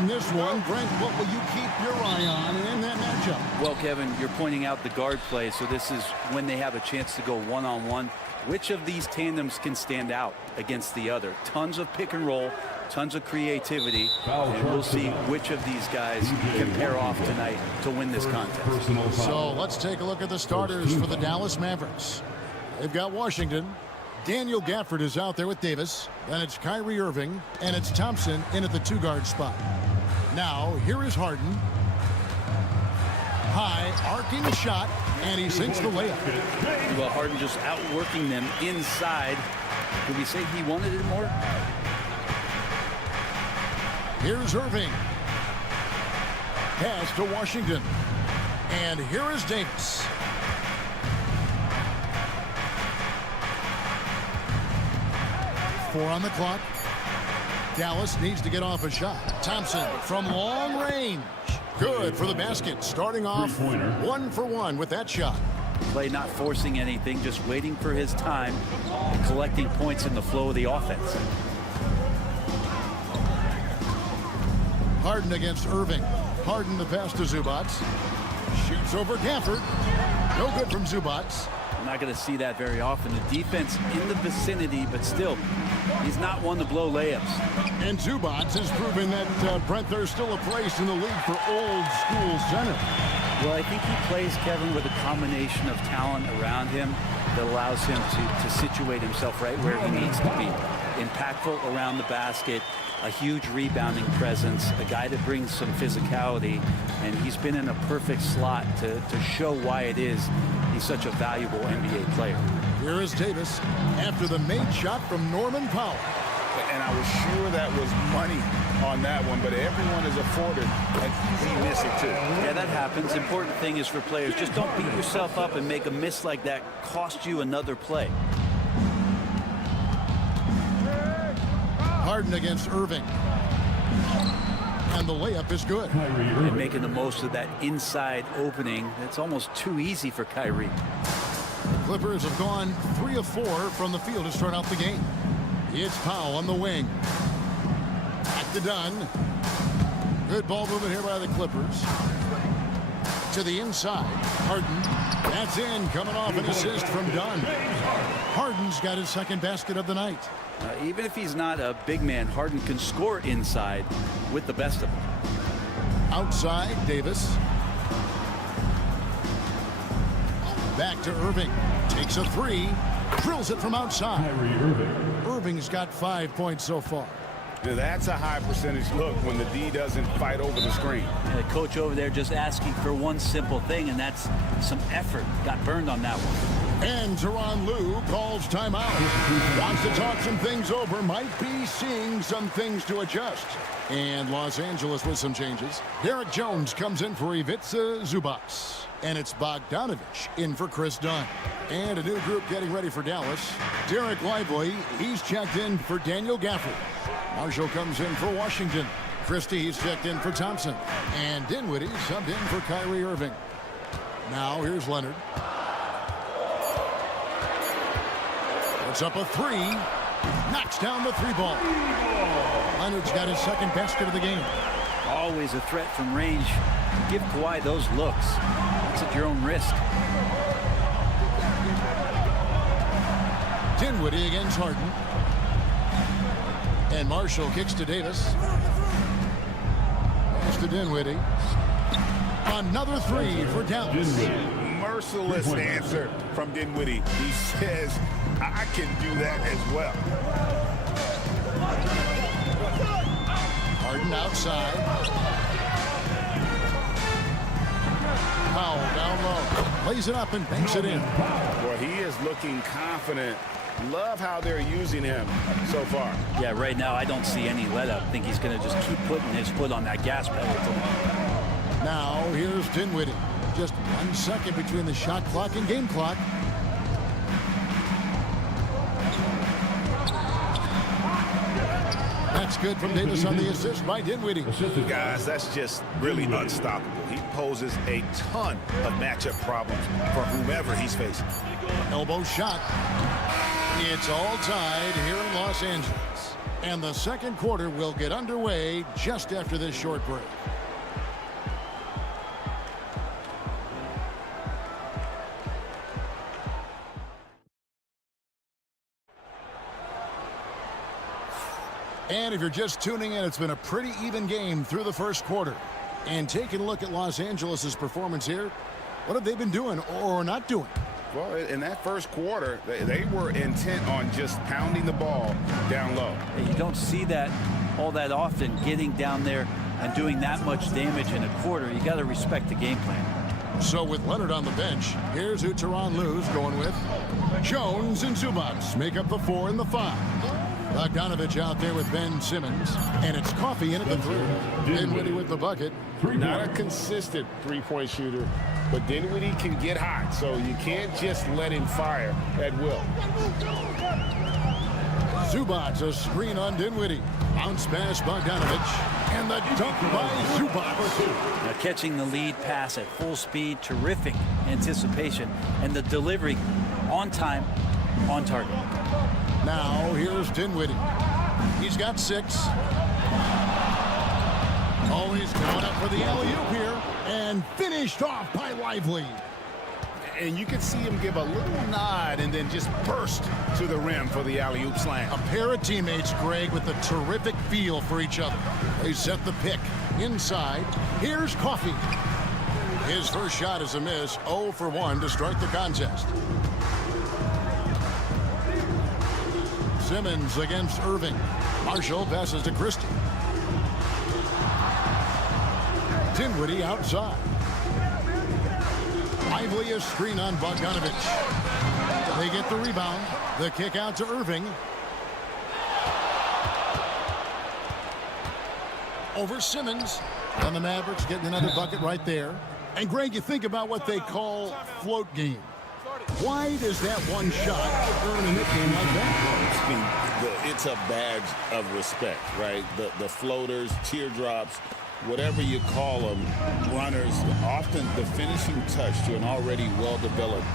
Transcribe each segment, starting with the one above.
in this one. Brent, what will you keep your eye on in that matchup? Well, Kevin, you're pointing out the guard play, so this is when they have a chance to go one-on-one. Which of these tandems can stand out against the other? Tons of pick and roll, tons of creativity, and we'll see which of these guys can pair off tonight to win this contest. So let's take a look at the starters for the Dallas Mavericks. They've got Washington. Daniel Gafford is out there with Davis. Then it's Kyrie Irving, and it's Thompson in at the two-guard spot. Now, here is Harden. High, arcing shot, and he sinks the layup. Well, Harden just outworking them inside. Could we say he wanted it more? Here's Irving. Pass to Washington. And here is Davis. Four on the clock. Dallas needs to get off a shot. Thompson from long range. Good for the basket. Starting off 1 for 1 with that shot. Play not forcing anything, just waiting for his time and collecting points in the flow of the offense. Harden against Irving. Harden the pass to Zubac. Shoots over Gafford. No good from Zubac. I'm not going to see that very often. The defense in the vicinity, but still, he's not one to blow layups. And Zubac has proven that, Brent, there's still a place in the league for old school center. Well, I think he plays, Kevin, with a combination of talent around him that allows him to situate himself right where he needs to be. Impactful around the basket, a huge rebounding presence, a guy that brings some physicality, and he's been in a perfect slot to show why it is he's such a valuable NBA player. Here is Davis after the made shot from Norman Powell. And I was sure that was money on that one, but everyone is afforded an easy miss or two. Yeah, that happens. Important thing is for players, just don't beat yourself up and make a miss like that cost you another play. Harden against Irving. And the layup is good. And making the most of that inside opening. It's almost too easy for Kyrie. Clippers have gone 3 of 4 from the field to start out the game. It's Powell on the wing. Back to Dunn. Good ball movement here by the Clippers. To the inside. Harden. That's in. Coming off an assist from Dunn. Harden's got his second basket of the night. Even if he's not a big man, Harden can score inside with the best of them. Outside, Davis. Back to Irving. Takes a three. Drills it from outside. Irving's got 5 points so far. Now that's a high percentage look when the D doesn't fight over the screen. The coach over there just asking for one simple thing, and that's some effort. Got burned on that one. And Tyronn Lue calls timeout. Wants to talk some things over. Might be seeing some things to adjust. And Los Angeles with some changes. Derek Jones comes in for Ivica Zubac. And it's Bogdanovich in for Chris Dunn. And a new group getting ready for Dallas. Derek Lively, he's checked in for Daniel Gafford. Marshall comes in for Washington. Christie, he's checked in for Thompson. And Dinwiddie subbed in for Kyrie Irving. Now here's Leonard. Puts up a three. Knocks down the three ball. Leonard's got his second basket of the game. Always a threat from range. Give Kawhi those looks. That's at your own risk. Dinwiddie against Harden. And Marshall kicks to Davis. Pass to Dinwiddie. Another three for Dallas. Merciless answer from Dinwiddie. He says, I can do that as well. Harden outside. Powell down low. Lays it up and banks it in. Boy, he is looking confident. Love how they're using him so far. Yeah, right now I don't see any let up. I think he's going to just keep putting his foot on that gas pedal. Now here's Dinwiddie. Just 1 second between the shot clock and game clock. That's good from Davis on the assist by Dinwiddie. Guys, that's just really unstoppable. He poses a ton of matchup problems for whomever he's facing. Elbow shot. It's all tied here in Los Angeles. And the second quarter will get underway just after this short break. And if you're just tuning in, it's been a pretty even game through the first quarter. And taking a look at Los Angeles' performance here, what have they been doing or not doing? Well, in that first quarter, they were intent on just pounding the ball down low. And you don't see that all that often, getting down there and doing that much damage in a quarter. You got to respect the game plan. So with Leonard on the bench, here's who Tyronn Lue's going with. Jones and Zubac make up the 4 and the 5. Bogdanovich out there with Ben Simmons, and it's Coffee in at the 3. Dinwiddie with the bucket. Not a consistent three-point shooter, but Dinwiddie can get hot, so you can't just let him fire at will. Zubac, a screen on Dinwiddie. Bounce pass Bogdanovich, and the dunk by Zubac. Now catching the lead pass at full speed, terrific anticipation, and the delivery on time, on target. Now here's Dinwiddie. He's got 6. Always going up for the alley-oop here, and finished off by Lively. And you can see him give a little nod and then just burst to the rim for the alley-oop slam. A pair of teammates, Greg, with a terrific feel for each other. They set the pick inside. Here's Coffee. His first shot is a miss, 0 for 1 to start the contest. Simmons against Irving. Marshall passes to Christie. Dinwiddie outside. Lively a screen on Bogdanovich. They get the rebound. The kick out to Irving. Over Simmons. And the Mavericks getting another bucket right there. And Greg, you think about what they call float game. Why does that one shot earn a nickname like that? I mean, it's a badge of respect, right? The floaters, teardrops, whatever you call them, runners, often the finishing touch to an already well-developed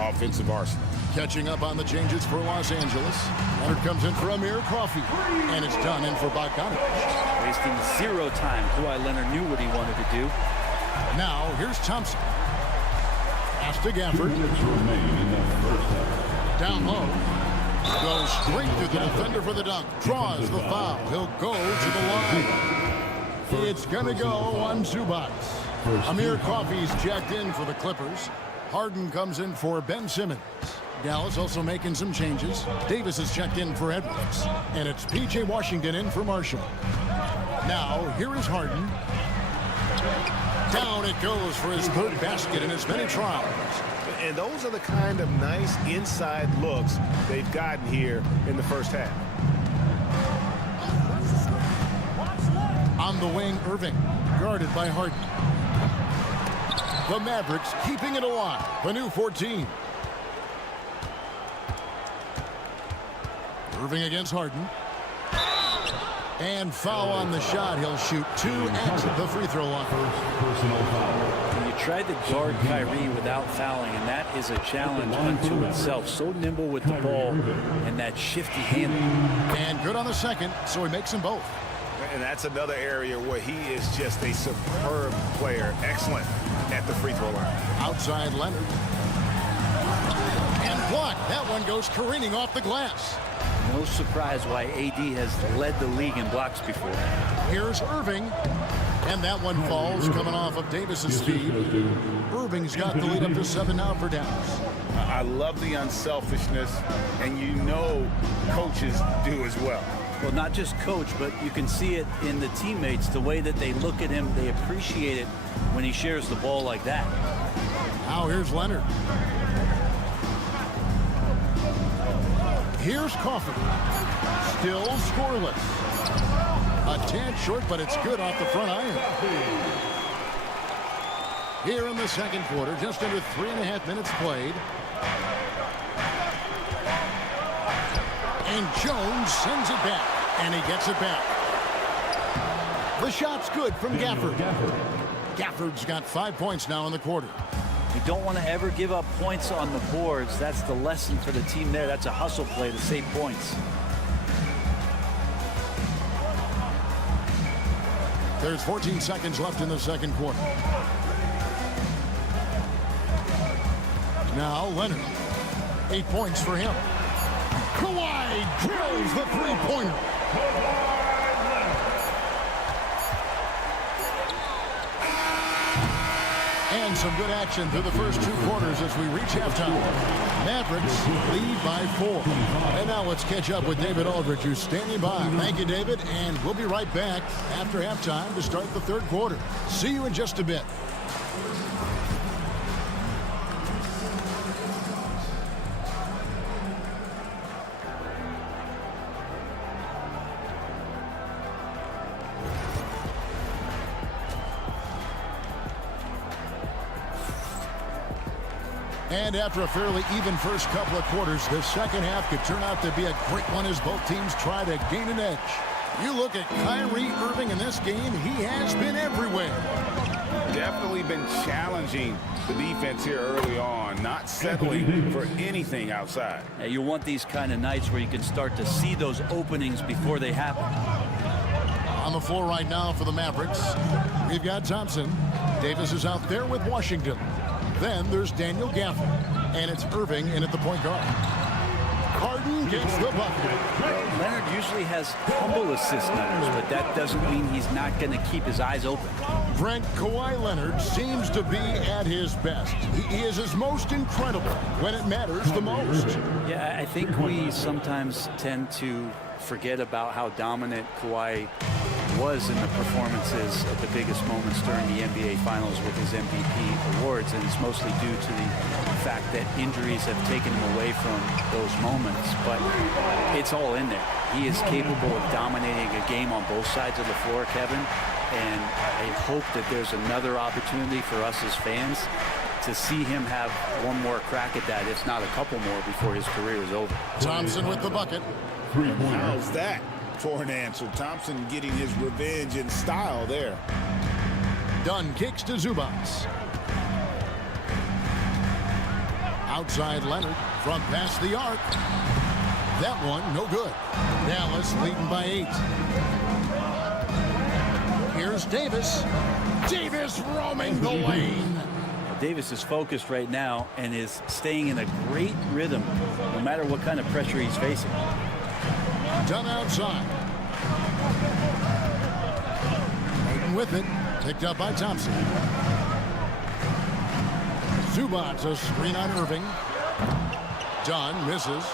offensive arsenal. Catching up on the changes for Los Angeles. Leonard comes in for Amir Coffee, and it's done in for Bogdanovich. Wasting 0 time. Kawhi Leonard knew what he wanted to do. Now, here's Thompson. Pass to Gafford. Down low. Goes straight to the defender for the dunk. Draws the foul. He'll go to the line. It's going to go on Zubac. Amir Coffey's checked in for the Clippers. Harden comes in for Ben Simmons. Dallas also making some changes. Davis is checked in for Edwards. And it's P.J. Washington in for Marshall. Now, here is Harden. Down it goes for his 3rd basket in as many tries. And those are the kind of nice inside looks they've gotten here in the first half. On the wing, Irving, guarded by Harden. The Mavericks keeping it alive. The new 14. Irving against Harden. And foul on the shot. He'll shoot 2 at the free throw line. And you tried to guard Kyrie without fouling, and that is a challenge unto itself. So nimble with the ball and that shifty handling. And good on the second, so he makes them both. And that's another area where he is just a superb player. Excellent at the free throw line. Outside Leonard. And blocked. That one goes careening off the glass. No surprise why AD has led the league in blocks before. Here's Irving. And that one falls coming off of Davis's speed. Irving's got the lead up to 7 now for Dallas. I love the unselfishness, and you know coaches do as well. Well, not just coach, but you can see it in the teammates, the way that they look at him. They appreciate it when he shares the ball like that. Now here's Leonard. Here's Coffee. Still scoreless. A tad short, but it's good off the front iron. Here in the second quarter, just under 3.5 minutes played. And Jones sends it back, and he gets it back. The shot's good from Gafford. Gafford's got 5 points now in the quarter. You don't want to ever give up points on the boards. That's the lesson for the team there. That's a hustle play to save points. There's 14 seconds left in the second quarter. Now Leonard. 8 points for him. Kawhi drills the three-pointer. And some good action through the first 2 quarters as we reach halftime. Mavericks lead by 4. And now let's catch up with David Aldridge, who's standing by. Thank you, David, and we'll be right back after halftime to start the third quarter. See you in just a bit. And after a fairly even first couple of quarters, the second half could turn out to be a great one as both teams try to gain an edge. You look at Kyrie Irving in this game, he has been everywhere. Definitely been challenging the defense here early on, not settling for anything outside. Now, you want these kind of nights where you can start to see those openings before they happen. On the floor right now for the Mavericks, we've got Thompson. Davis is out there with Washington. Then there's Daniel Gafford, and it's Irving in at the point guard. Harden gets the bucket. Leonard usually has humble assist numbers, but that doesn't mean he's not going to keep his eyes open. Brent, Kawhi Leonard seems to be at his best. He is his most incredible when it matters the most. Yeah, I think we sometimes tend to forget about how dominant Kawhi was in the performances at the biggest moments during the NBA Finals with his MVP awards, and it's mostly due to the fact that injuries have taken him away from those moments, but it's all in there. He is capable of dominating a game on both sides of the floor, Kevin, and I hope that there's another opportunity for us as fans to see him have one more crack at that, if not a couple more, before his career is over. Thompson with the bucket. How's that for an answer? Thompson getting his revenge in style there. Dunn kicks to Zubats. Outside Leonard from past the arc. That one no good. Dallas leading by 8. Here's Davis. Davis roaming the lane. Davis is focused right now and is staying in a great rhythm no matter what kind of pressure he's facing. Dunn outside. Hayden with it. Picked up by Thompson. Zubats a screen on Irving. Dunn misses.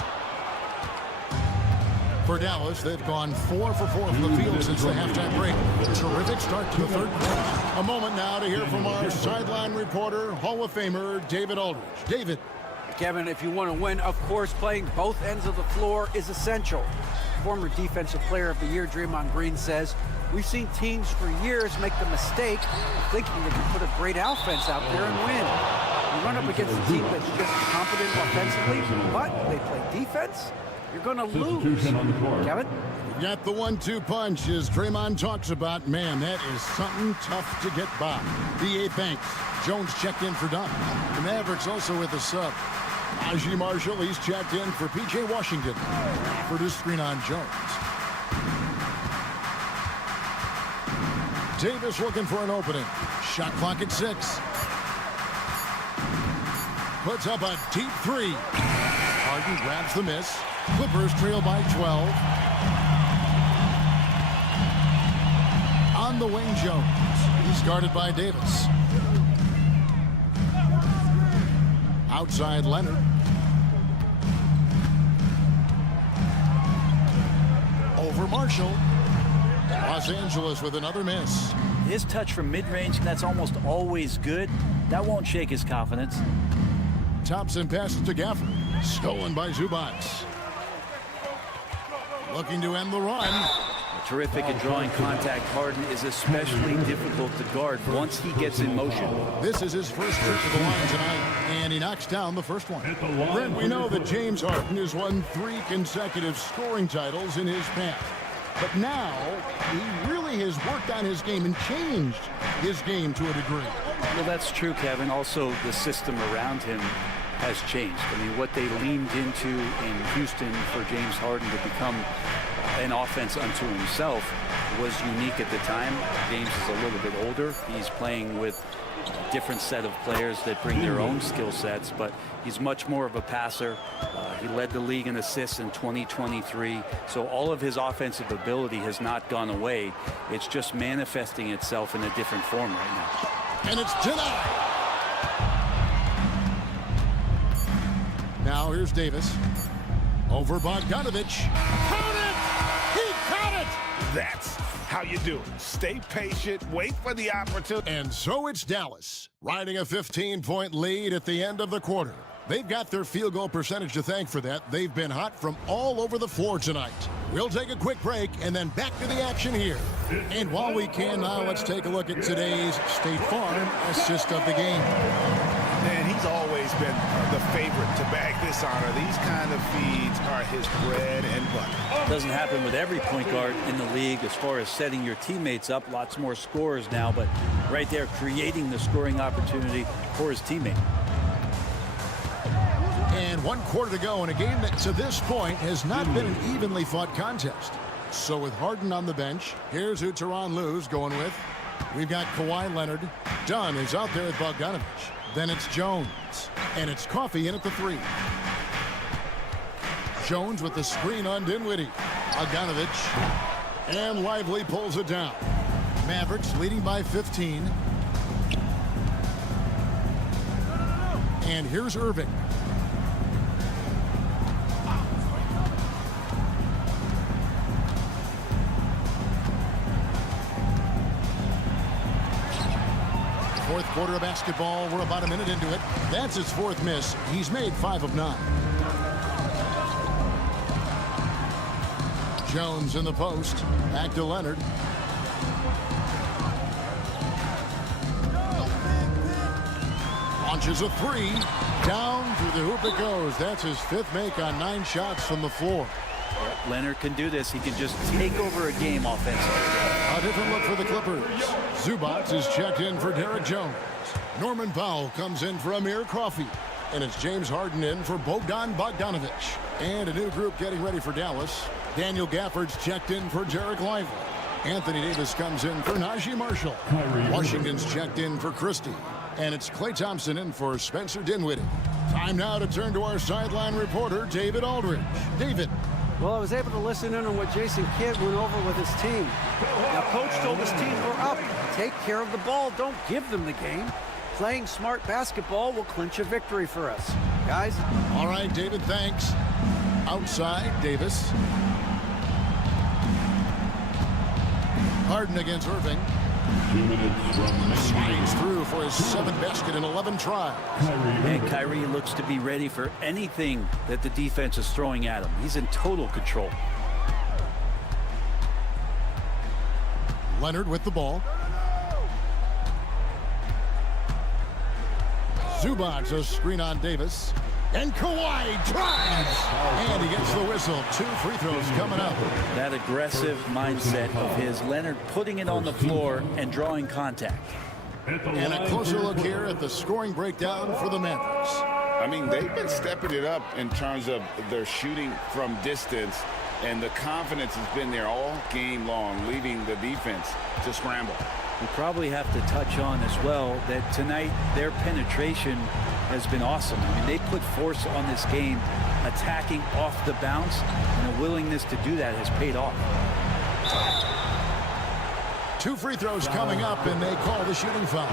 For Dallas, they've gone 4 for 4 from the field since the halftime break. Terrific start to the third quarter. A moment now to hear from our sideline reporter, Hall of Famer David Aldridge. David. Kevin, if you want to win, of course, playing both ends of the floor is essential. Former Defensive Player of the Year Draymond Green says, we've seen teams for years make the mistake of thinking they can put a great offense out there and win. You run up against a team that's just competent offensively, but they play defense, you're going to lose. Kevin? Got the 1-2 punch as Draymond talks about. Man, that is something tough to get by. B.A. Banks. Jones checked in for Dunn. The Mavericks also with a sub. Najee Marshall, he's checked in for P.J. Washington. For this screen on Jones. Davis looking for an opening. Shot clock at 6. Puts up a deep 3. Harden grabs the miss. Clippers trail by 12. On the wing, Jones. He's guarded by Davis. Outside Leonard. Over Marshall. Los Angeles with another miss. His touch from mid-range, that's almost always good. That won't shake his confidence. Thompson passes to Gafford. Stolen by Zubats. Looking to end the run. Terrific at drawing contact. Harden is especially difficult to guard once he gets in motion. This is his first trip to the line tonight, and he knocks down the first one. Brent, we know that James Harden has won 3 consecutive scoring titles in his past. But now, he really has worked on his game and changed his game to a degree. Well, that's true, Kevin. Also, the system around him has changed. I mean, what they leaned into in Houston for James Harden to become an offense unto himself was unique at the time. James is a little bit older. He's playing with a different set of players that bring their own skill sets, but he's much more of a passer. He led the league in assists in 2023, so all of his offensive ability has not gone away. It's just manifesting itself in a different form right now. And it's denied. Now here's Davis. Over Bogdanovich. Count it! He caught it! That's how you do it. Stay patient, wait for the opportunity. And so it's Dallas, riding a 15-point lead at the end of the quarter. They've got their field goal percentage to thank for that. They've been hot from all over the floor tonight. We'll take a quick break and then back to the action here. And while we can now, let's take a look at today's State Farm assist of the game. And he's always been the favorite to bag this honor. These kind of feeds are his bread and butter. It doesn't happen with every point guard in the league as far as setting your teammates up. Lots more scorers now, but right there creating the scoring opportunity for his teammate. And 1 quarter to go in a game that to this point has not been an evenly fought contest. So with Harden on the bench, here's who Tyronn Lue's going with. We've got Kawhi Leonard. Dunn is out there with Bogdanovich. Then it's Jones. And it's Coffey in at the 3. Jones with the screen on Dinwiddie. Bogdanovich. And Lively pulls it down. Mavericks leading by 15. And here's Irving. Fourth quarter of basketball. We're about a minute into it. That's his 4th miss. He's made 5 of 9. Jones in the post. Back to Leonard. Launches a 3. Down through the hoop it goes. That's his 5th make on 9 shots from the floor. Leonard can do this. He can just take over a game offensively. A different look for the Clippers. Zubac is checked in for Derek Jones. Norman Powell comes in for Amir Coffey. And it's James Harden in for Bogdan Bogdanovich. And a new group getting ready for Dallas. Daniel Gafford's checked in for Derek Lively. Anthony Davis comes in for Najee Marshall. Washington's checked in for Christie. And it's Klay Thompson in for Spencer Dinwiddie. Time now to turn to our sideline reporter, David Aldridge. David. Well, I was able to listen in on what Jason Kidd went over with his team. Now, Coach told his team, we're up. Take care of the ball. Don't give them the game. Playing smart basketball will clinch a victory for us. Guys? All right, David, thanks. Outside, Davis. Harden against Irving. 2 minutes from Slides through for his 7th basket in 11 tries. And Kyrie looks to be ready for anything that the defense is throwing at him. He's in total control. Leonard with the ball. Zubac, a screen on Davis. And Kawhi drives. And he gets the whistle. 2 free throws coming up. That aggressive mindset of his. Leonard putting it on the floor and drawing contact. And a closer look here at the scoring breakdown for the Mavericks. I mean, they've been stepping it up in terms of their shooting from distance, and the confidence has been there all game long, leaving the defense to scramble. We probably have to touch on as well that tonight their penetration has been awesome. I mean, they put force on this game, attacking off the bounce, and a willingness to do that has paid off. 2 free throws coming up, and they call the shooting foul.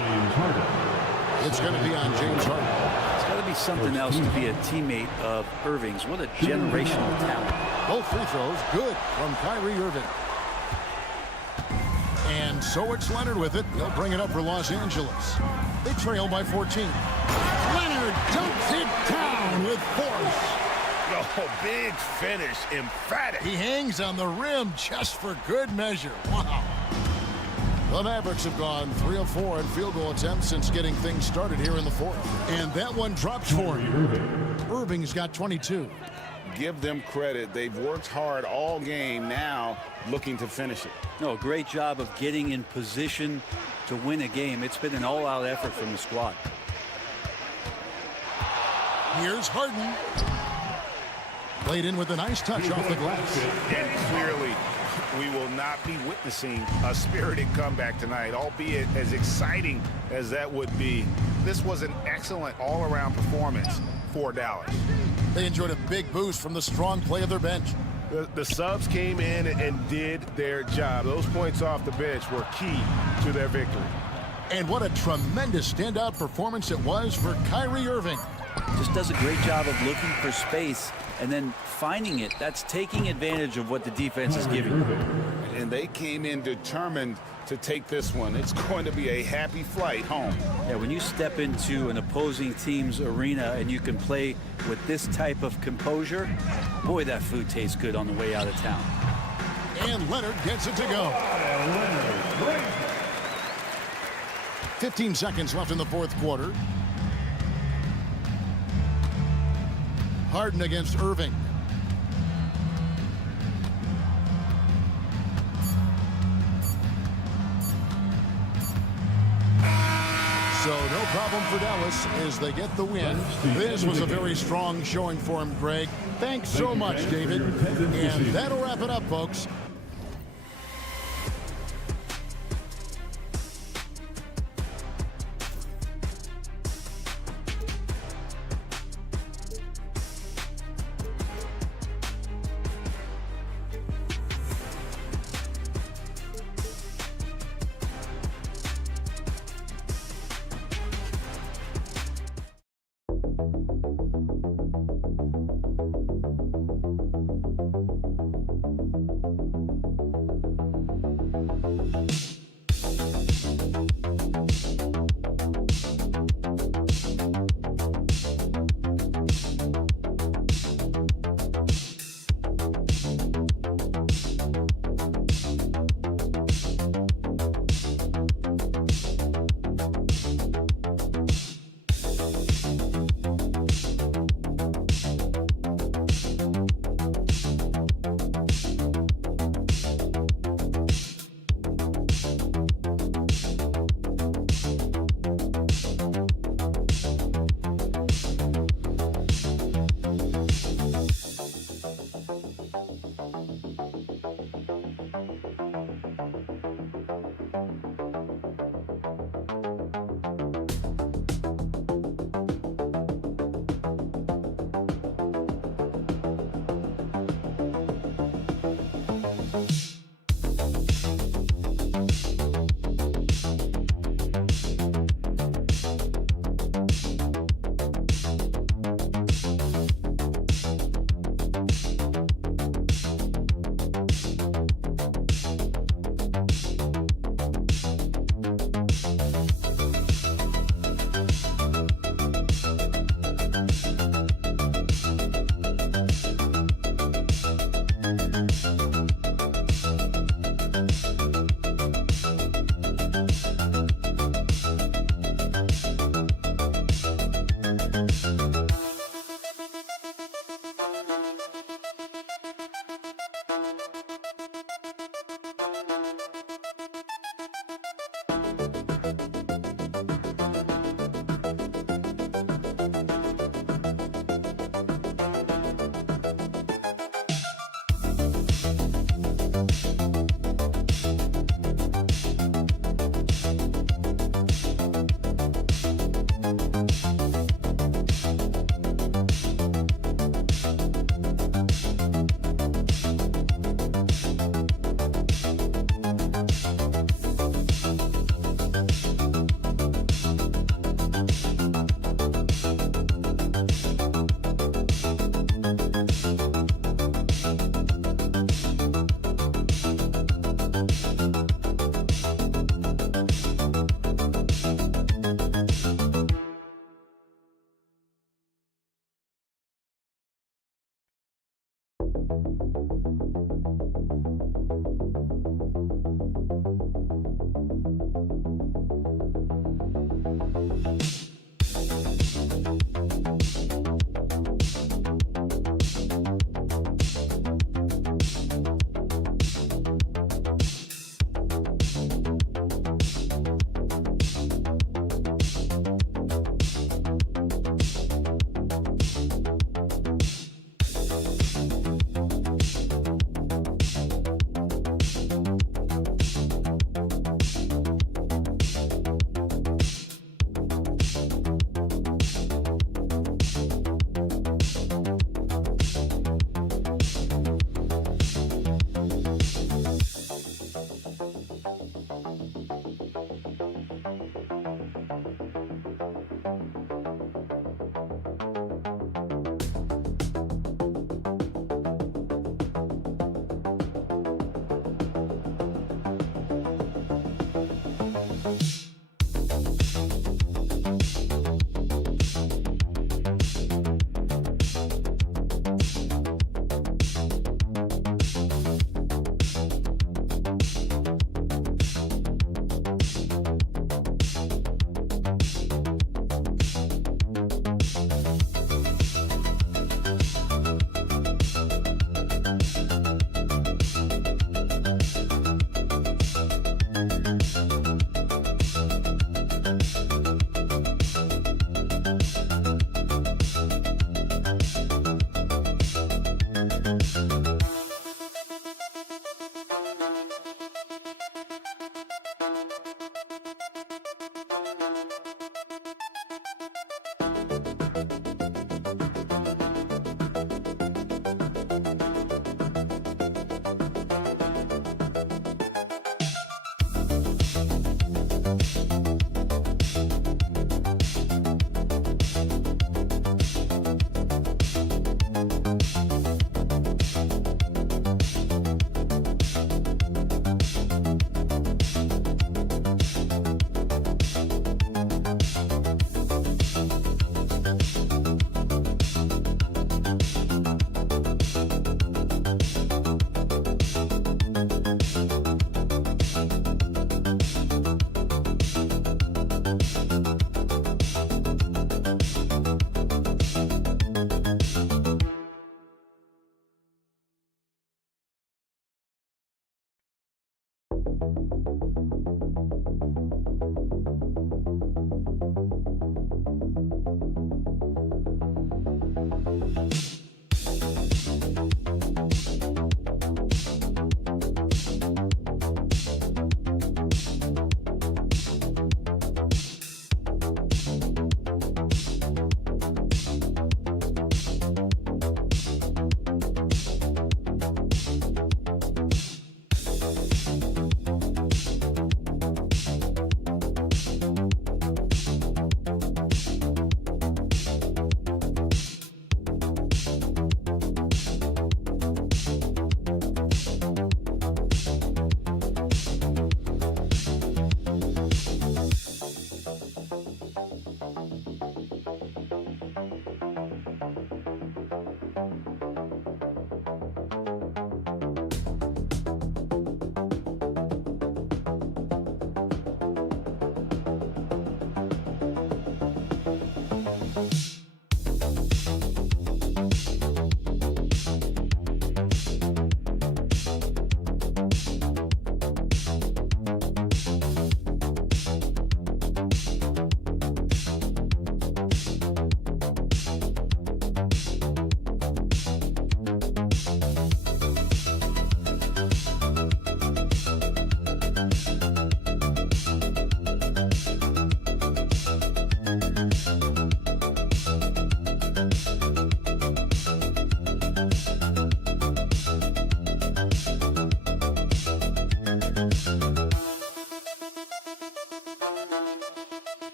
It's going to be on James Harden. It's got to be something else to be a teammate of Irving's. What a generational talent. Both free throws good from Kyrie Irving. And so it's Leonard with it. He'll bring it up for Los Angeles. They trail by 14. Leonard dumps it down with force. Oh, big finish, emphatic. He hangs on the rim just for good measure. Wow. The Mavericks have gone 3 of 4 in field goal attempts since getting things started here in the 4th. And that one drops for him. Irving's got 22. Give them credit. They've worked hard all game, now looking to finish it. No, great job of getting in position to win a game. It's been an all-out effort from the squad. Here's Harden. Played in with a nice touch off the glass. And clearly, we will not be witnessing a spirited comeback tonight, albeit as exciting as that would be. This was an excellent all-around performance for Dallas. They enjoyed a big boost from the strong play of their bench. The subs came in and did their job. Those points off the bench were key to their victory. And what a tremendous standout performance it was for Kyrie Irving. Just does a great job of looking for space and then finding it. That's taking advantage of what the defense is giving. And they came in determined to take this one. It's going to be a happy flight home. Yeah, when you step into an opposing team's arena and you can play with this type of composure, boy, that food tastes good on the way out of town. And Leonard gets it to go. 15 seconds left in the fourth quarter. Harden against Irving. So no problem for Dallas as they get the win. This was a very strong showing for him, Greg. Thanks so much, David. And that'll wrap it up, folks.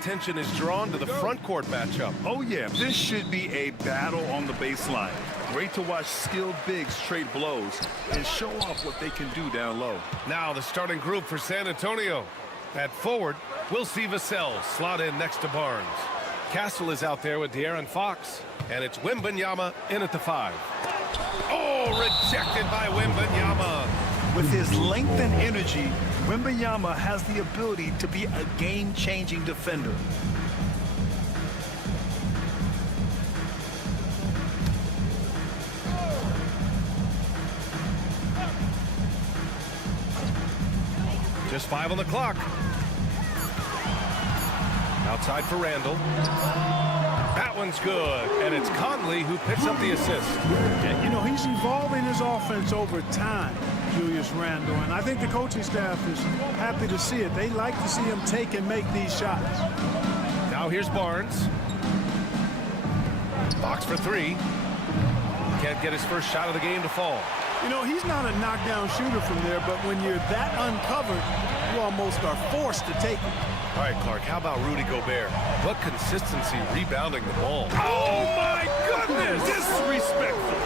Attention is drawn to the front court matchup. Oh yeah, this should be a battle on the baseline. Great to watch skilled bigs trade blows and show off what they can do down low. Now the starting group for San Antonio. At forward, we'll see Vassell slot in next to Barnes. Castle is out there with De'Aaron Fox, and it's Wembanyama in at the 5. Oh, rejected by Wembanyama. With his length and energy, Wembanyama has the ability to be a game-changing defender. Just 5 on the clock. Outside for Randall. That one's good, and it's Conley who picks up the assist. Yeah, you know, he's evolving his offense over time, Julius Randle, and I think the coaching staff is happy to see it. They like to see him take and make these shots. Now here's Barnes. Box for 3. Can't get his first shot of the game to fall. You know, he's not a knockdown shooter from there, but when you're that uncovered, you almost are forced to take it. All right, Clark, how about Rudy Gobert? What consistency rebounding the ball. Oh, my goodness! Disrespectful.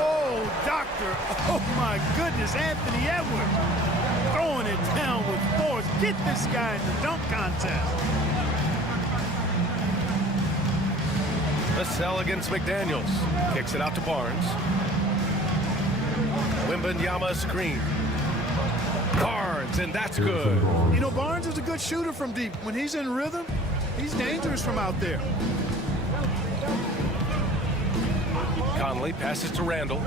Oh, doctor. Oh, my goodness. Anthony Edwards throwing it down with force. Get this guy in the dunk contest. Vassell against McDaniels. Kicks it out to Barnes. Wembanyama screen. Barnes, and that's good. You know, Barnes is a good shooter from deep. When he's in rhythm, he's dangerous from out there. Conley passes to Randall.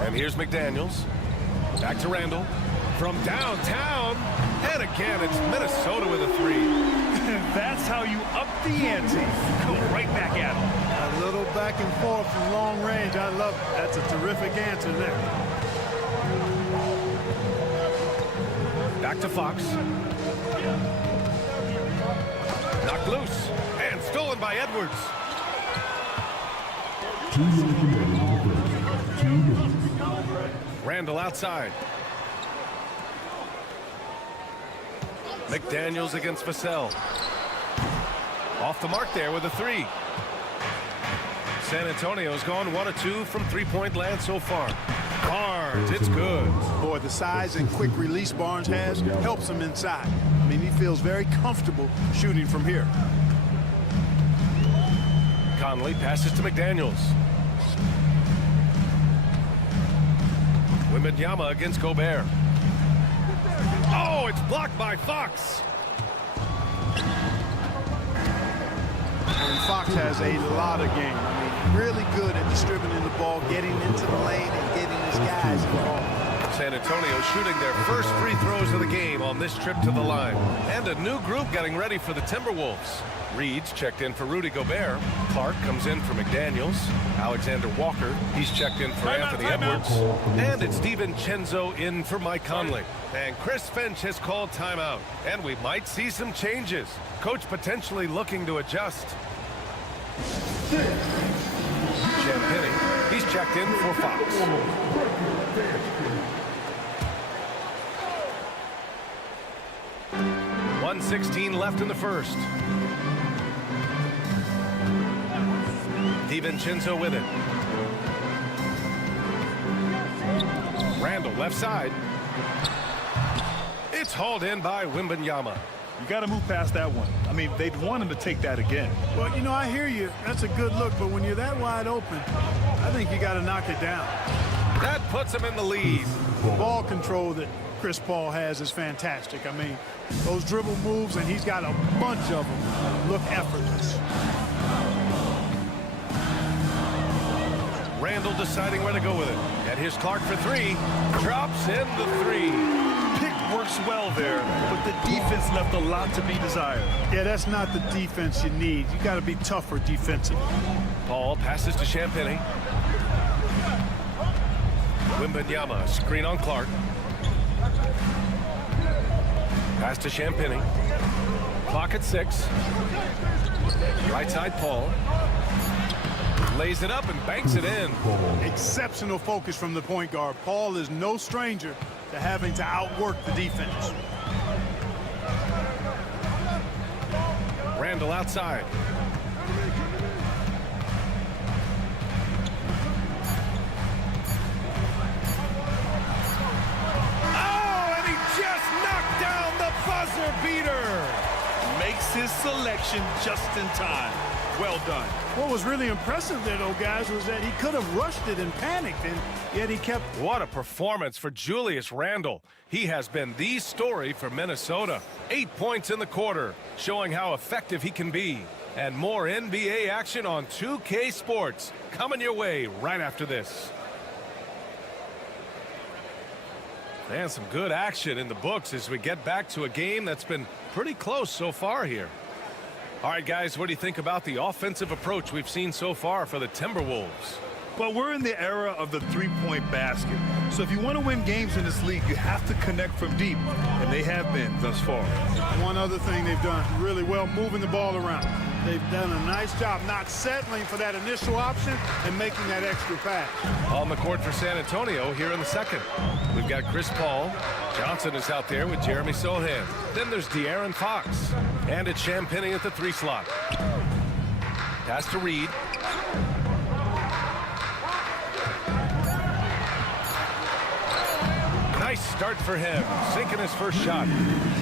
And here's McDaniels. Back to Randall. From downtown. And again, it's Minnesota with a 3. That's how you up the ante. Go right back at him. A little back and forth from long range. I love it. That's a terrific answer there. Back Back to Fox. Knocked loose. And stolen by Edwards. 2 minutes remaining in the first. 2 minutes. Randall outside. McDaniels against Vassell. Off the mark there with a 3. San Antonio's gone 1 of 2 from three-point land so far. Barnes, it's good. Boy, the size and quick release Barnes has helps him inside. I mean, he feels very comfortable shooting from here. Conley passes to McDaniels. Wembanyama against Gobert. Oh, it's blocked by Fox. And Fox has a lot of game. I mean, really good at distributing the ball, getting into the lane, and getting his guys involved. San Antonio shooting their first free throws of the game on this trip to the line. And a new group getting ready for the Timberwolves. Reed's checked in for Rudy Gobert. Clark comes in for McDaniels. Alexander Walker, he's checked in for Anthony Edwards. And it's DiVincenzo in for Mike Conley. And Chris Finch has called timeout. And we might see some changes. Coach potentially looking to adjust. Champagny, he's checked in for Fox. 1:16 left in the first. DiVincenzo with it. Randall left side. It's hauled in by Wembanyama. You got to move past that one. I mean, they'd want him to take that again. Well, you know, I hear you. That's a good look, but when you're that wide open, I think you got to knock it down. That puts him in the lead. Ball control that Chris Paul has is fantastic. I mean, those dribble moves, and he's got a bunch of them, look effortless. Randall deciding where to go with it. And here's Clark for 3. Drops in the 3. Pick works well there, but the defense left a lot to be desired. Yeah, that's not the defense you need. You got to be tougher defensively. Paul passes to Champagny. Wembanyama, screen on Clark. Pass to Champagny. Clock at 6. Right side, Paul. Lays it up and banks it in. Exceptional focus from the point guard. Paul is no stranger to having to outwork the defense. Randall outside. Oh, and he just knocked down the buzzer beater. Makes his selection just in time. Well done. What was really impressive there, though, guys, was that he could have rushed it and panicked, and yet he kept... What a performance for Julius Randle. He has been the story for Minnesota. 8 points in the quarter, showing how effective he can be. And more NBA action on 2K Sports coming your way right after this. And some good action in the books as we get back to a game that's been pretty close so far here. All right, guys, what do you think about the offensive approach we've seen so far for the Timberwolves? Well, we're in the era of the three-point basket. So if you want to win games in this league, you have to connect from deep, and they have been thus far. One other thing they've done really well, moving the ball around. They've done a nice job not settling for that initial option and making that extra pass. On the court for San Antonio here in the second. We've got Chris Paul. Johnson is out there with Jeremy Sohan. Then there's De'Aaron Fox. And it's Champagny at the 3 slot. Pass to Reed. Nice start for him, sinking his first shot.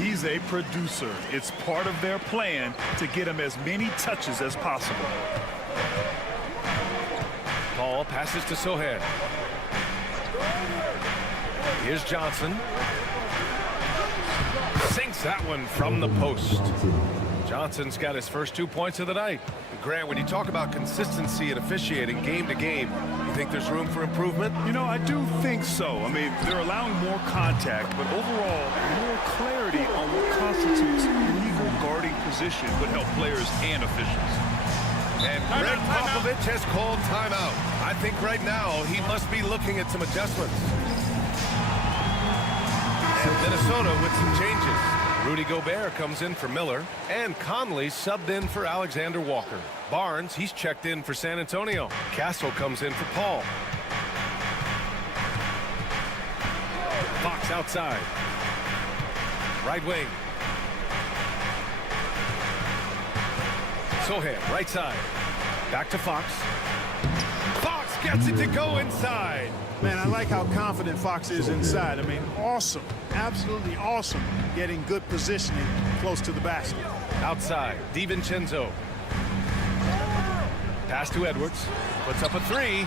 He's a producer. It's part of their plan to get him as many touches as possible. Paul passes to Sohan. Here's Johnson. Sinks that one from the post. Johnson's got his first 2 points of the night. Grant, when you talk about consistency and officiating game to game, you think there's room for improvement? You know, I do think so. I mean, they're allowing more contact, but overall, more clarity on what constitutes legal guarding position would help players and officials. And Greg Popovich has called timeout. I think right now he must be looking at some adjustments. And Minnesota with some changes. Rudy Gobert comes in for Miller, and Conley subbed in for Alexander Walker. Barnes, he's checked in for San Antonio. Castle comes in for Paul. Fox outside. Right wing. Sohan, right side. Back to Fox. Fox gets it to go inside. Man, I like how confident Fox is inside. I mean, awesome. Absolutely awesome getting good positioning close to the basket. Outside, DiVincenzo. Pass to Edwards. Puts up a three.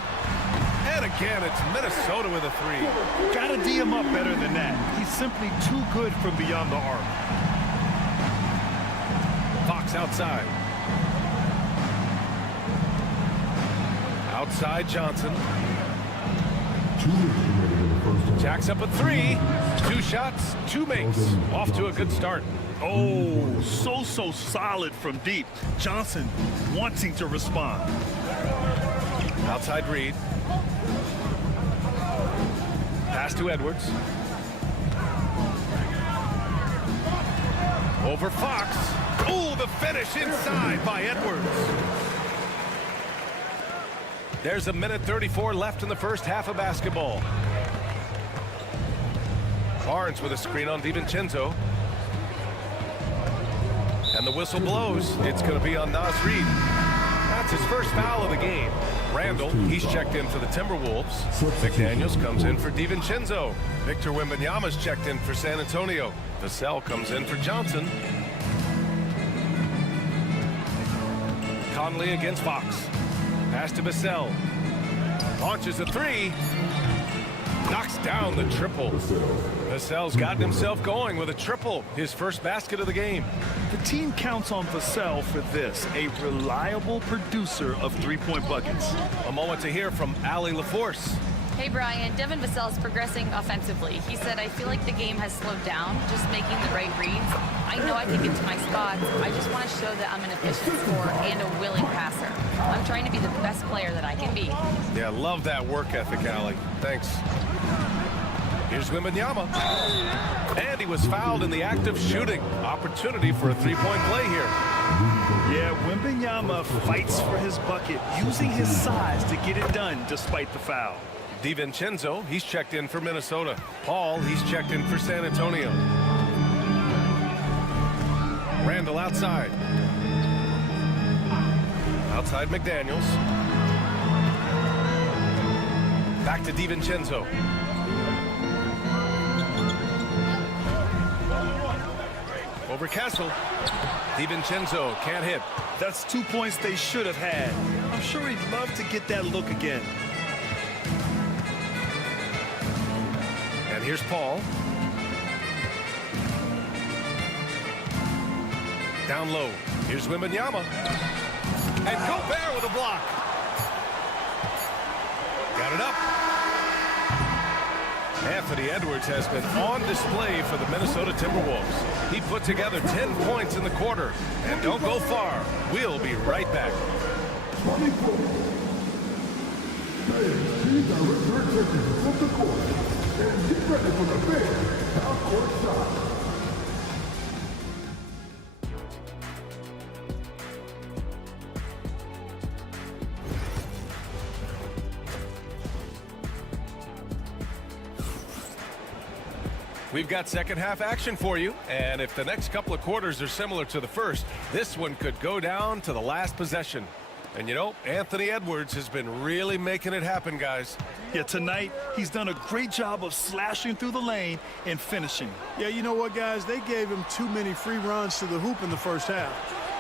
And again, it's Minnesota with a three. Gotta D him up better than that. He's simply too good from beyond the arc. Fox outside. Outside Johnson. Jacks up a three. 2 shots, 2 makes. Off to a good start. Oh, so solid from deep. Johnson wanting to respond. Outside Reed. Pass to Edwards. Over Fox. Oh, the finish inside by Edwards. There's 1:34 left in the first half of basketball. Barnes with a screen on DiVincenzo. And the whistle blows. It's going to be on Naz Reid. That's his first foul of the game. Randall, he's checked in for the Timberwolves. McDaniels comes in for DiVincenzo. Victor Wembanyama's checked in for San Antonio. Vassell comes in for Johnson. Conley against Fox. Pass to Vassell. Launches a three. Knocks down the triple. Vassell's gotten himself going with a triple. His first basket of the game. The team counts on Vassell for this, a reliable producer of three-point buckets. A moment to hear from Allie LaForce. Hey, Brian. Devin Vassell's progressing offensively. He said, I feel like the game has slowed down, just making the right reads. I know I can get to my spots. I just want to show that I'm an efficient scorer and a willing passer. I'm trying to be the best player that I can be. Yeah, love that work ethic, Allie. Thanks. Here's Wembanyama. And he was fouled in the act of shooting. Opportunity for a three-point play here. Yeah, Wembanyama fights for his bucket, using his size to get it done despite the foul. DiVincenzo, he's checked in for Minnesota. Paul, he's checked in for San Antonio. Randall outside. Outside McDaniels. Back to DiVincenzo. Over Castle. DiVincenzo can't hit. That's 2 points they should have had. I'm sure he'd love to get that look again. And here's Paul. Down low. Here's Wembanyama. And Gobert with a block. Got it up. Anthony Edwards has been on display for the Minnesota Timberwolves. He put together 10 points in the quarter. And don't go far. We'll be right back. We've got second half action for you, and if the next couple of quarters are similar to the first, this one could go down to the last possession. And you know, Anthony Edwards has been really making it happen, guys. Yeah, tonight he's done a great job of slashing through the lane and finishing. Yeah, you know what, guys? They gave him too many free runs to the hoop in the first half.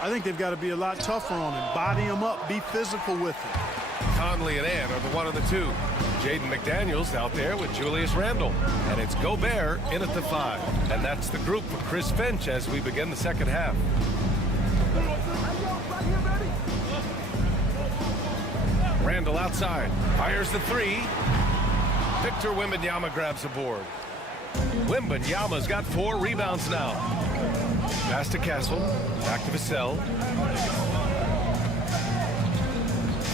I think they've got to be a lot tougher on him, body him up, be physical with him. Conley and Ann are the 1 and the 2. Jaden McDaniels out there with Julius Randle. And it's Gobert in at the 5. And that's the group for Chris Finch as we begin the second half. Randle outside. Fires the 3. Victor Wembanyama grabs the board. Wembanyama's got 4 rebounds now. Pass to Castle. Back to Vassell.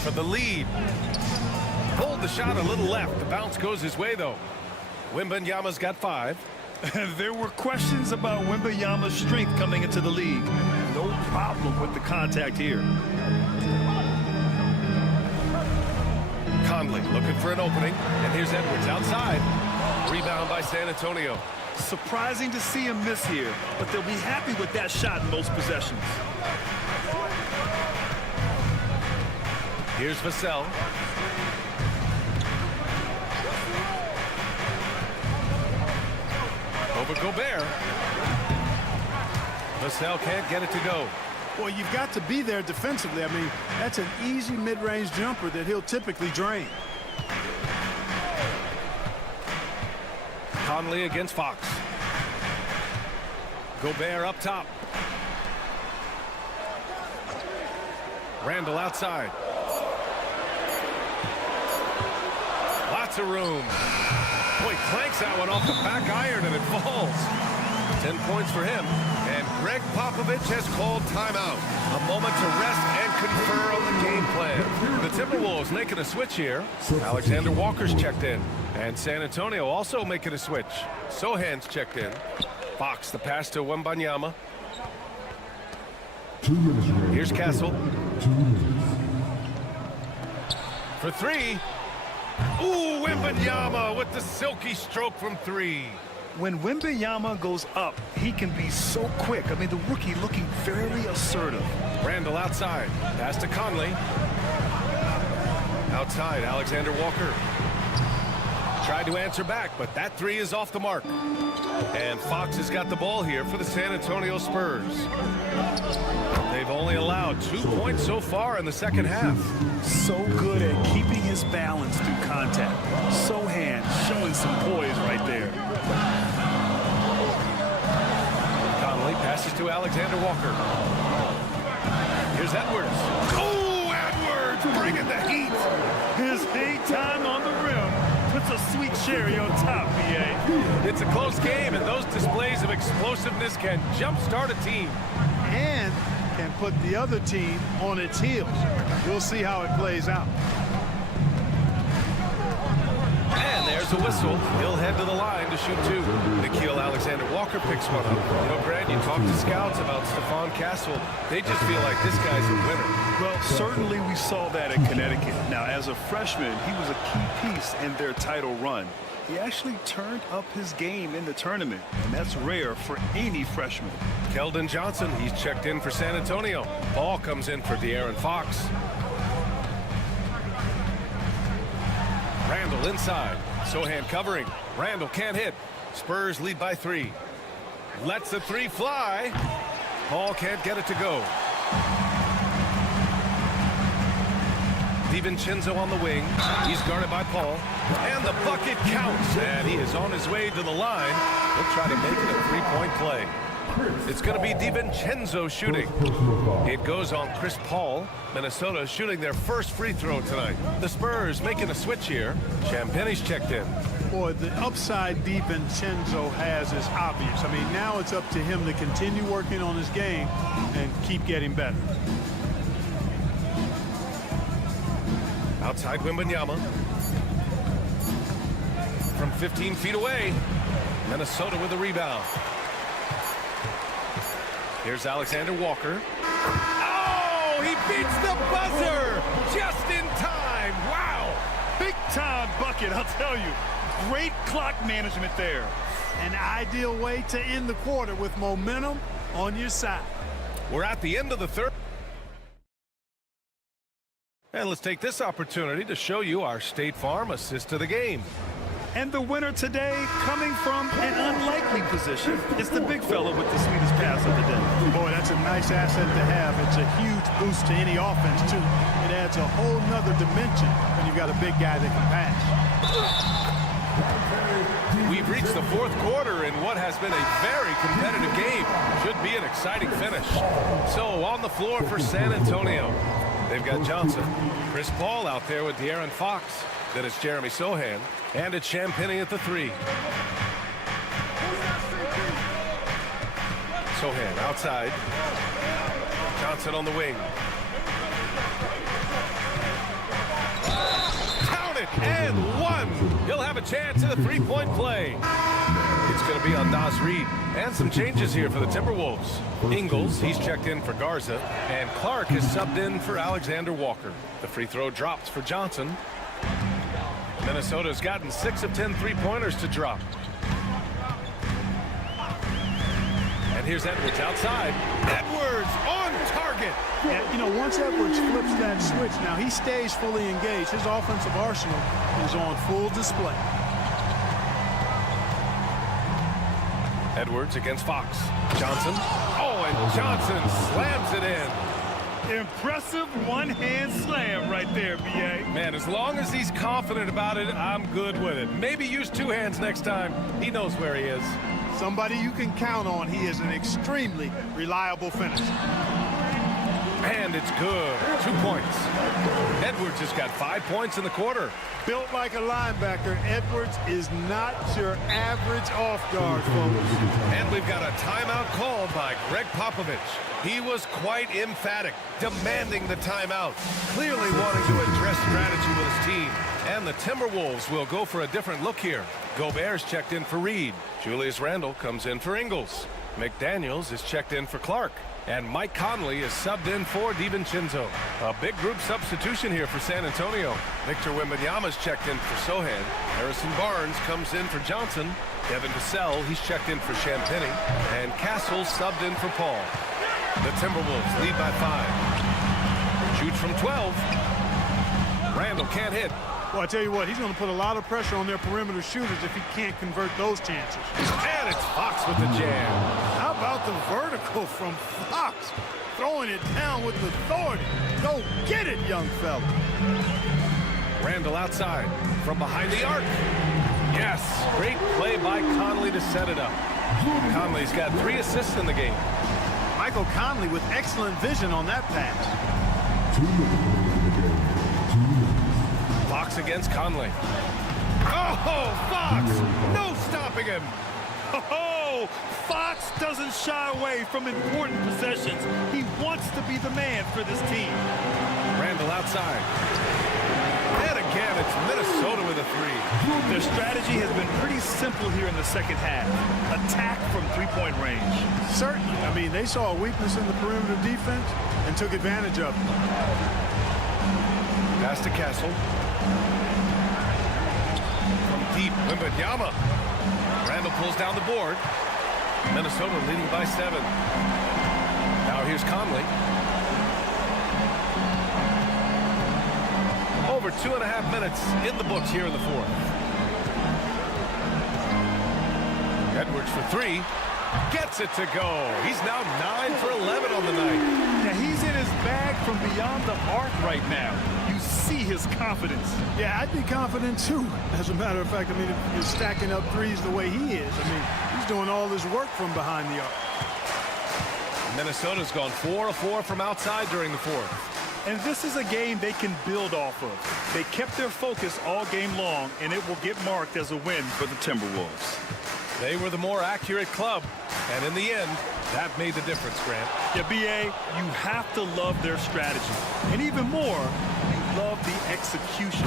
For the lead. Pulled the shot a little left. The bounce goes his way, though. Wembanyama's got 5. There were questions about Wembanyama's strength coming into the league. No problem with the contact here. Conley looking for an opening, and here's Edwards outside. Rebound by San Antonio. Surprising to see him miss here, but they'll be happy with that shot in most possessions. Here's Vassell. Over Gobert. Vassell can't get it to go. Well, you've got to be there defensively. I mean, that's an easy mid-range jumper that he'll typically drain. Conley against Fox. Gobert up top. Randall outside. Lots of room. Boy, clanks that one off the back iron and it falls. 10 points for him. And Greg Popovich has called timeout. A moment to rest and confer on the game plan. The Timberwolves making a switch here. Alexander Walker's checked in. And San Antonio also making a switch. Sohan's checked in. Fox, the pass to Wembanyama. 2 minutes remaining. Here's Castle. 2 minutes. For three. Ooh, Wembanyama with the silky stroke from three. When Wembanyama goes up, he can be so quick. I mean, the rookie looking very assertive. Randall outside. Pass to Conley. Outside, Alexander Walker. Tried to answer back, but that three is off the mark. And Fox has got the ball here for the San Antonio Spurs. They've only allowed 2 points so far in the second half. So good at keeping his balance through contact. Sohan showing some poise right there. Conley passes to Alexander Walker. Here's Edwards. Oh, Edwards bringing the heat. His hate time on the rim puts a sweet cherry on top, BA. It's a close game, and those displays of explosiveness can jumpstart a team. And can put the other team on its heels. We'll see how it plays out. And there's a whistle. He'll head to the line to shoot two. Nickeil Alexander-Walker picks one up. You know, Grant, you talk to scouts about Stephon Castle. They just feel like this guy's a winner. Well, certainly we saw that in Connecticut. Now, as a freshman, he was a key piece in their title run. He actually turned up his game in the tournament, and that's rare for any freshman. Keldon Johnson, he's checked in for San Antonio. Ball comes in for De'Aaron Fox. Randall inside. Sohan covering. Randall can't hit. Spurs lead by 3. Lets the three fly. Paul can't get it to go. DiVincenzo on the wing. He's guarded by Paul. And the bucket counts. And he is on his way to the line. He'll try to make it a three-point play. It's going to be DiVincenzo shooting. It goes on Chris Paul. Minnesota shooting their first free throw tonight. The Spurs making a switch here. Champagne's checked in. Boy, the upside DiVincenzo has is obvious. I mean, now it's up to him to continue working on his game and keep getting better. Outside Wembanyama. From 15 feet away. Minnesota with a rebound. Here's Alexander Walker. Oh, he beats the buzzer just in time. Wow. Big time bucket, I'll tell you. Great clock management there. An ideal way to end the quarter with momentum on your side. We're at the end of the third. And let's take this opportunity to show you our State Farm assist to the game. And the winner today coming from an unlikely position. It's the big fella with the sweetest pass of the day. Boy, that's a nice asset to have. It's a huge boost to any offense, too. It adds a whole nother dimension when you've got a big guy that can pass. We've reached the fourth quarter in what has been a very competitive game. Should be an exciting finish. So on the floor for San Antonio, they've got Johnson. Chris Paul out there with De'Aaron Fox. Then it's Jeremy Sohan. And it's Champagnie at the 3. Sohan outside. Johnson on the wing. Count it, and one. He'll have a chance at a three-point play. It's going to be on Nas Reed. And some changes here for the Timberwolves. Ingles, he's checked in for Garza. And Clark is subbed in for Alexander Walker. The free throw drops for Johnson. Minnesota's gotten 6 of 10 three-pointers to drop. And here's Edwards outside. Edwards on target. Yeah, you know, once Edwards flips that switch, now he stays fully engaged. His offensive arsenal is on full display. Edwards against Fox. Johnson. Oh, and Johnson slams it in. Impressive one-hand slam right there, B.A. Man, as long as he's confident about it, I'm good with it. Maybe use 2 hands next time. He knows where he is. Somebody you can count on. He is an extremely reliable finisher. And it's good. 2 points. Edwards has got 5 points in the quarter. Built like a linebacker, Edwards is not your average off-guard, folks. And we've got a timeout called by Greg Popovich. He was quite emphatic, demanding the timeout, clearly wanting to address strategy with his team. And the Timberwolves will go for a different look here. Gobert's checked in for Reed. Julius Randle comes in for Ingles. McDaniels is checked in for Clark. And Mike Conley is subbed in for DiVincenzo. A big group substitution here for San Antonio. Victor Wembanyama's checked in for Sohan. Harrison Barnes comes in for Johnson. Devin Vassell, he's checked in for Champagny. And Castle subbed in for Paul. The Timberwolves lead by 5. Shoots from 12. Randle can't hit. Well, I tell you what, he's going to put a lot of pressure on their perimeter shooters if he can't convert those chances. And it's Fox with the jam. How about the vertical from Fox? Throwing it down with authority. Go get it, young fella. Randle outside from behind the arc. Yes, great play by Conley to set it up. Conley's got 3 assists in the game. Michael Conley with excellent vision on that pass. 2 minutes in the game. 2 minutes. Fox against Conley. Oh, Fox! No stopping him. Oh, Fox doesn't shy away from important possessions. He wants to be the man for this team. Randle outside. And again, it's Minnesota with a 3. Their strategy has been pretty simple here in the second half. Attack from three-point range. Certainly. I mean, they saw a weakness in the perimeter defense and took advantage of it. Pass to Castle. From deep, Wembanyama. Randle pulls down the board. Minnesota leading by 7. Now here's Conley. Over 2.5 minutes in the books here in the 4th. Edwards for 3. Gets it to go. He's now 9 for 11 on the night. Yeah, he's in his bag from beyond the arc right now. You see his confidence. Yeah, I'd be confident too. As a matter of fact, I mean, if you're stacking up threes the way he is, I mean, he's doing all his work from behind the arc. Minnesota's gone 4 of 4 from outside during the 4th. And this is a game they can build off of. They kept their focus all game long, and it will get marked as a win for the Timberwolves. They were the more accurate club, and in the end, that made the difference, Grant. Yeah, B.A., you have to love their strategy. And even more, you love the execution.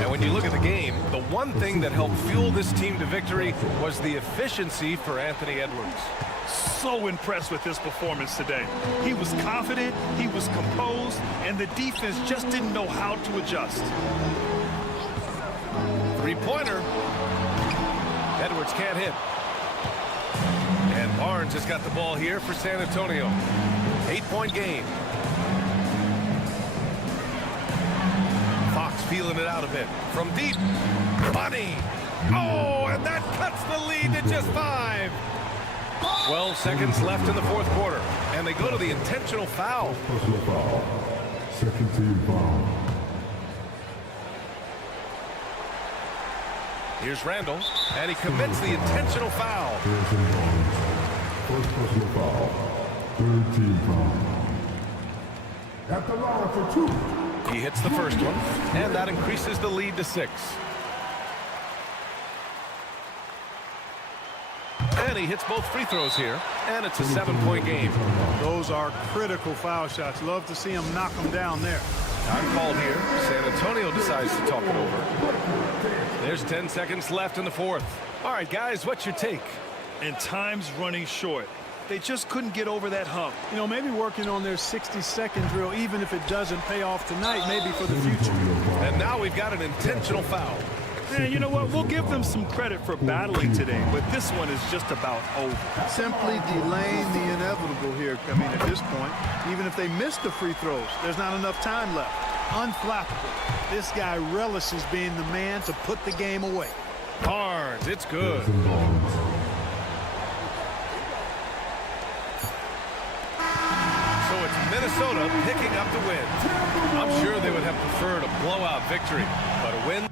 And when you look at the game, the one thing that helped fuel this team to victory was the efficiency for Anthony Edwards. So impressed with his performance today. He was confident, he was composed, and the defense just didn't know how to adjust. 3-pointer. Edwards can't hit. And Barnes has got the ball here for San Antonio. 8-point game. Fox feeling it out a bit. From deep. Bunny. Oh, and that cuts the lead to just 5. 12 seconds left in the 4th quarter. And they go to the intentional foul. Personal foul. Second team foul. Here's Randle, and he commits the intentional foul. First personal foul. Third team foul. At the line for 2. He hits the first one, and that increases the lead to 6. And he hits both free throws here, and it's a 7-point game. Those are critical foul shots. Love to see him knock them down there. Time called here. San Antonio decides to talk it over. There's 10 seconds left in the 4th. All right, guys, what's your take? and time's running short. They just couldn't get over that hump. You know, maybe working on their 60-second drill, even if it doesn't pay off tonight, maybe for the future. And now we've got an intentional foul. And you know what? We'll give them some credit for battling today, but this one is just about over. Simply delaying the inevitable here. I mean, at this point, even if they miss the free throws, there's not enough time left. Unflappable. This guy relishes being the man to put the game away. Barnes, it's good. So it's Minnesota picking up the win. I'm sure they would have preferred a blowout victory, but a win.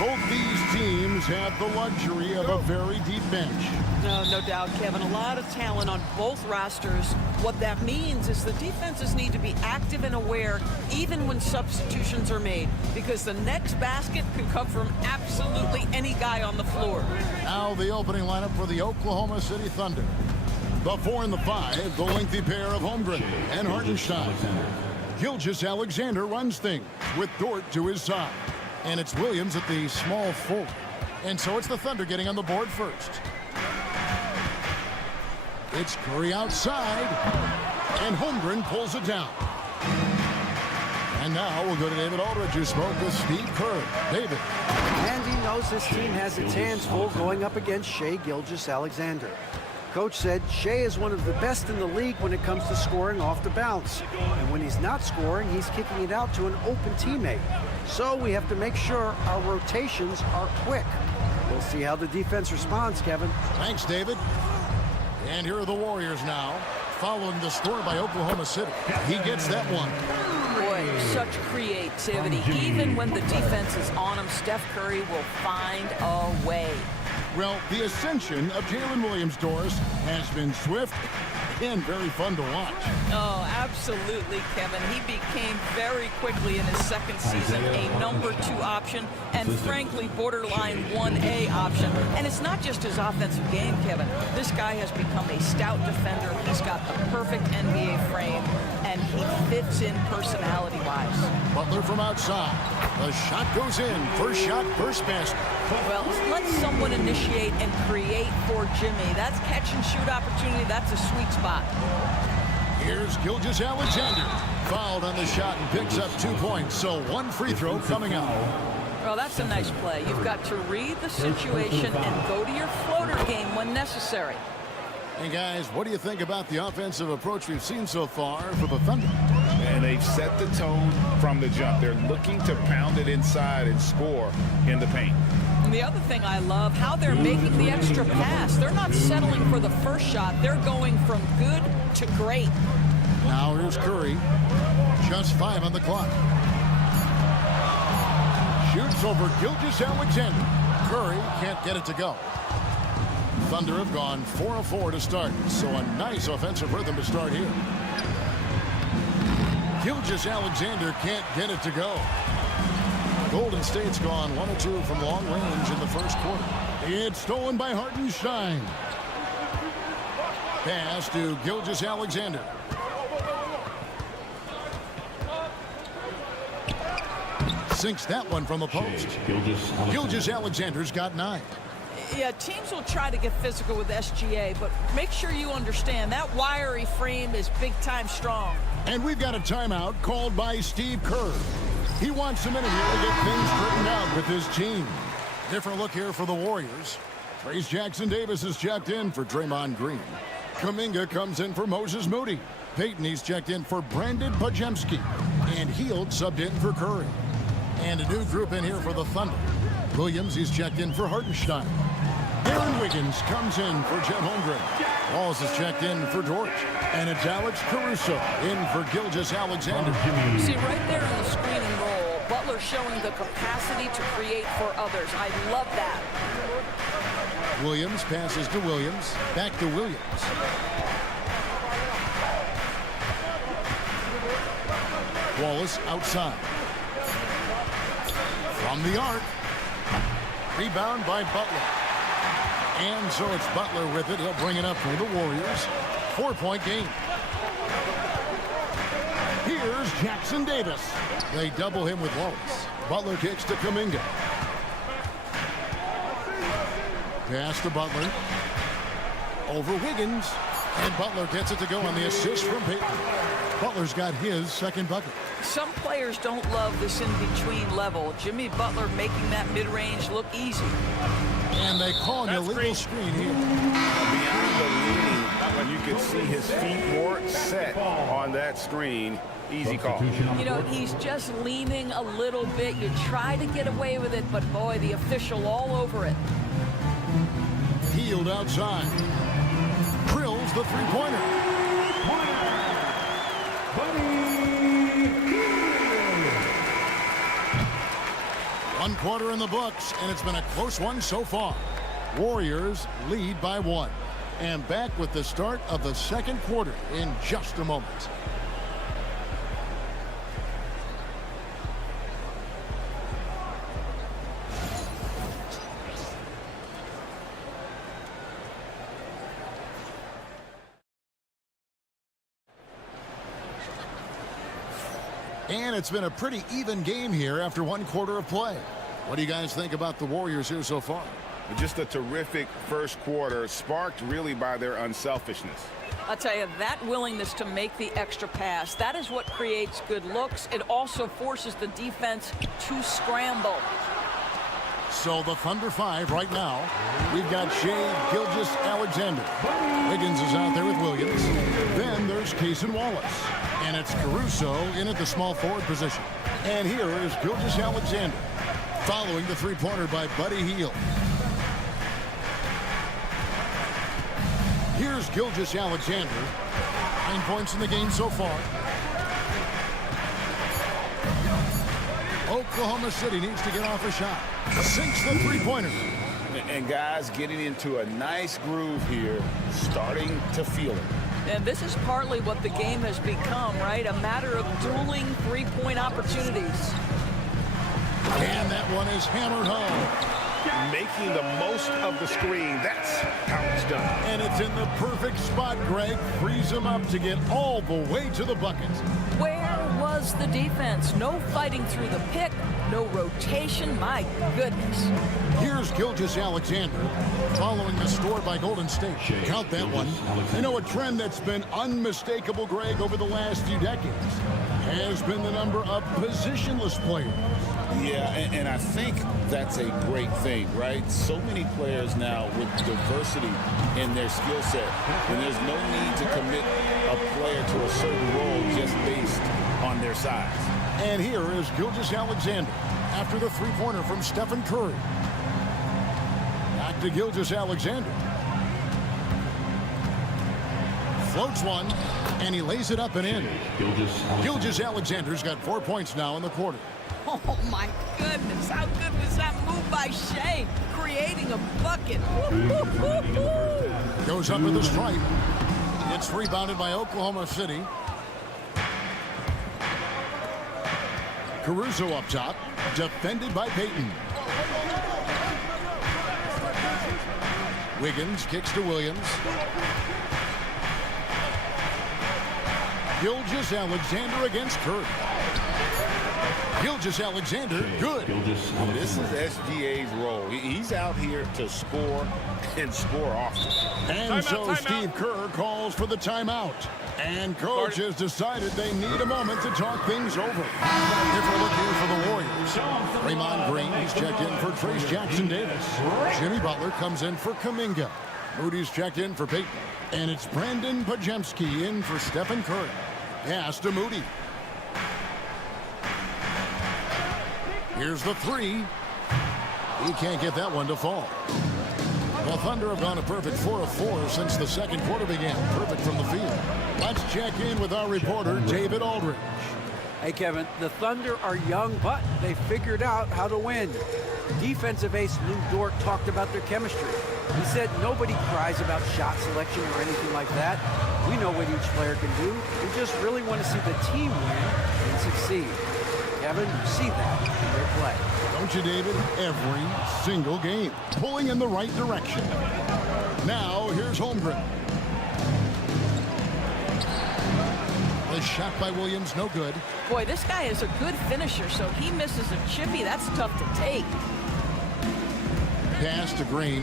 Both these teams have the luxury of a very deep bench. No doubt, Kevin. A lot of talent on both rosters. What that means is the defenses need to be active and aware even when substitutions are made, because the next basket could come from absolutely any guy on the floor. Now the opening lineup for the Oklahoma City Thunder. The 4 and the 5, the lengthy pair of Holmgren and Hartenstein. Gilgeous-Alexander runs things with Dort to his side. And it's Williams at the small forward. And so it's the Thunder getting on the board first. It's Curry outside. And Holmgren pulls it down. And now we'll go to David Aldridge, who spoke with Steve Kerr. David. And he knows this team has its hands full going up against Shai Gilgeous-Alexander. Coach said Shai is one of the best in the league when it comes to scoring off the bounce. And when he's not scoring, he's kicking it out to an open teammate. So we have to make sure our rotations are quick. We'll see how the defense responds, Kevin. Thanks, David. And here are the Warriors now, following the score by Oklahoma City. He gets that one. Boy, such creativity. Even when the defense is on him, Steph Curry will find a way. Well, the ascension of Jalen Williams, Doris, has been swift and very fun to watch. Oh, absolutely, Kevin. He became very quickly in his second season a #2 option and, frankly, borderline 1A option. And it's not just his offensive game, Kevin. This guy has become a stout defender. He's got the perfect NBA frame, and he fits in personality-wise. Butler from outside. The shot goes in. First shot, first basket. Well, let someone initiate and create for Jimmy. That's catch-and-shoot opportunity. That's a sweet spot. Here's Gilgeous-Alexander. Fouled on the shot and picks up 2 points. So one free throw coming out. Well, that's a nice play. You've got to read the situation and go to your floater game when necessary. Hey, guys, what do you think about the offensive approach we've seen so far for the Thunder? And they've set the tone from the jump. They're looking to pound it inside and score in the paint. And the other thing I love, how they're making the extra pass. They're not settling for the first shot. They're going from good to great. Now here's Curry. Just 5 on the clock. Shoots over Gilgeous-Alexander. Curry can't get it to go. Thunder have gone 4 of 4 to start, so a nice offensive rhythm to start here. Gilgeous-Alexander can't get it to go. Golden State's gone 1 of 2 from long range in the first quarter. It's stolen by Hartenstein. Pass to Gilgeous-Alexander. Sinks that one from the post. Gilgeous-Alexander's got 9. Yeah, teams will try to get physical with SGA, but make sure you understand that wiry frame is big-time strong. And we've got a timeout called by Steve Kerr. He wants a minute here to get things straightened out with his team. Different look here for the Warriors. Trace Jackson-Davis is checked in for Draymond Green. Kuminga comes in for Moses Moody. Payton, he's checked in for Brandon Podziemski. And Hield subbed in for Curry. And a new group in here for the Thunder. Williams, he's checked in for Hartenstein. Aaron Wiggins comes in for Chet Holmgren. Walls is checked in for Dort. And it's Alex Caruso in for Gilgeous-Alexander. See, right there in the screen and roll, Butler showing the capacity to create for others. I love that. Williams passes to Williams. Back to Williams. Wallace outside. From the arc. Rebound by Butler. And so it's Butler with it. He'll bring it up for the Warriors. 4-point game. Here's Jackson Davis. They double him with Wallace. Butler kicks to Kuminga. Pass to Butler. Over Wiggins. And Butler gets it to go on the assist from Payton. Butler's got his second bucket. Some players don't love this in-between level. Jimmy Butler making that mid-range look easy. And they call an illegal screen here. Beyond the leaning, you can see his feet more set on that screen. Easy call. You know, he's just leaning a little bit. You try to get away with it, but boy, the official all over it. Healed outside. Drills the three-pointer. One quarter in the books, and it's been a close one so far. Warriors lead by 1. And back with the start of the second quarter in just a moment. And it's been a pretty even game here after one quarter of play. What do you guys think about the Warriors here so far? Just a terrific first quarter, sparked really by their unselfishness. I'll tell you, that willingness to make the extra pass, that is what creates good looks. It also forces the defense to scramble. So the Thunder 5 right now. We've got Shea Gilgeous-Alexander. Wiggins is out there with Williams. Then there's Cason Wallace. And it's Caruso in at the small forward position. And here is Gilgeous-Alexander following the three-pointer by Buddy Hield. Here's Gilgeous-Alexander. 9 points in the game so far. Oklahoma City needs to get off a shot. Sinks the three-pointer. And guys getting into a nice groove here, starting to feel it. And this is partly what the game has become, right? A matter of dueling three-point opportunities. And that one is hammered home. Making the most of the screen. That's how it's done. And it's in the perfect spot, Greg. Frees him up to get all the way to the bucket. Where was the defense? No fighting through the pick, no rotation. My goodness. Here's Gilgeous-Alexander following the score by Golden State. Count that one. You know, a trend that's been unmistakable, Greg, over the last few decades has been the number of positionless players. Yeah, and I think that's a great thing, right? So many players now with diversity in their skill set, and there's no need to commit a player to a certain role just based on their size. And here is Gilgeous-Alexander after the three-pointer from Stephen Curry. Back to Gilgeous-Alexander. Floats one, and he lays it up and in. Gilgeous-Alexander's got 4 points now in the quarter. Oh, my goodness. How good was that move by Shea? Creating a bucket. Goes up with the stripe. It's rebounded by Oklahoma City. Caruso up top. Defended by Payton. Wiggins kicks to Williams. Gilgeous-Alexander against Curry. Gilgeous-Alexander, good. This is SGA's role. He's out here to score and score often. And so Steve Kerr calls for the timeout. And coach has decided they need a moment to talk things over. Different look here for the Warriors. Draymond Green, he's checked in for Trace Jackson Davis. Jimmy Butler comes in for Kuminga. Moody's checked in for Payton. And it's Brandon Pajemski in for Stephen Curry. Pass to Moody. Here's the three. He can't get that one to fall. The Thunder have gone a perfect 4 of 4 since the second quarter began. Perfect from the field. Let's check in with our reporter, David Aldridge. Hey, Kevin, the Thunder are young, but they figured out how to win. Defensive ace Lou Dort talked about their chemistry. He said nobody cries about shot selection or anything like that. We know what each player can do. We just really want to see the team win and succeed. Kevin, you see that in their play. Don't you, David? Every single game, pulling in the right direction. Now, here's Holmgren. The shot by Williams, no good. Boy, this guy is a good finisher, so he misses a chippy. That's tough to take. Pass to Green.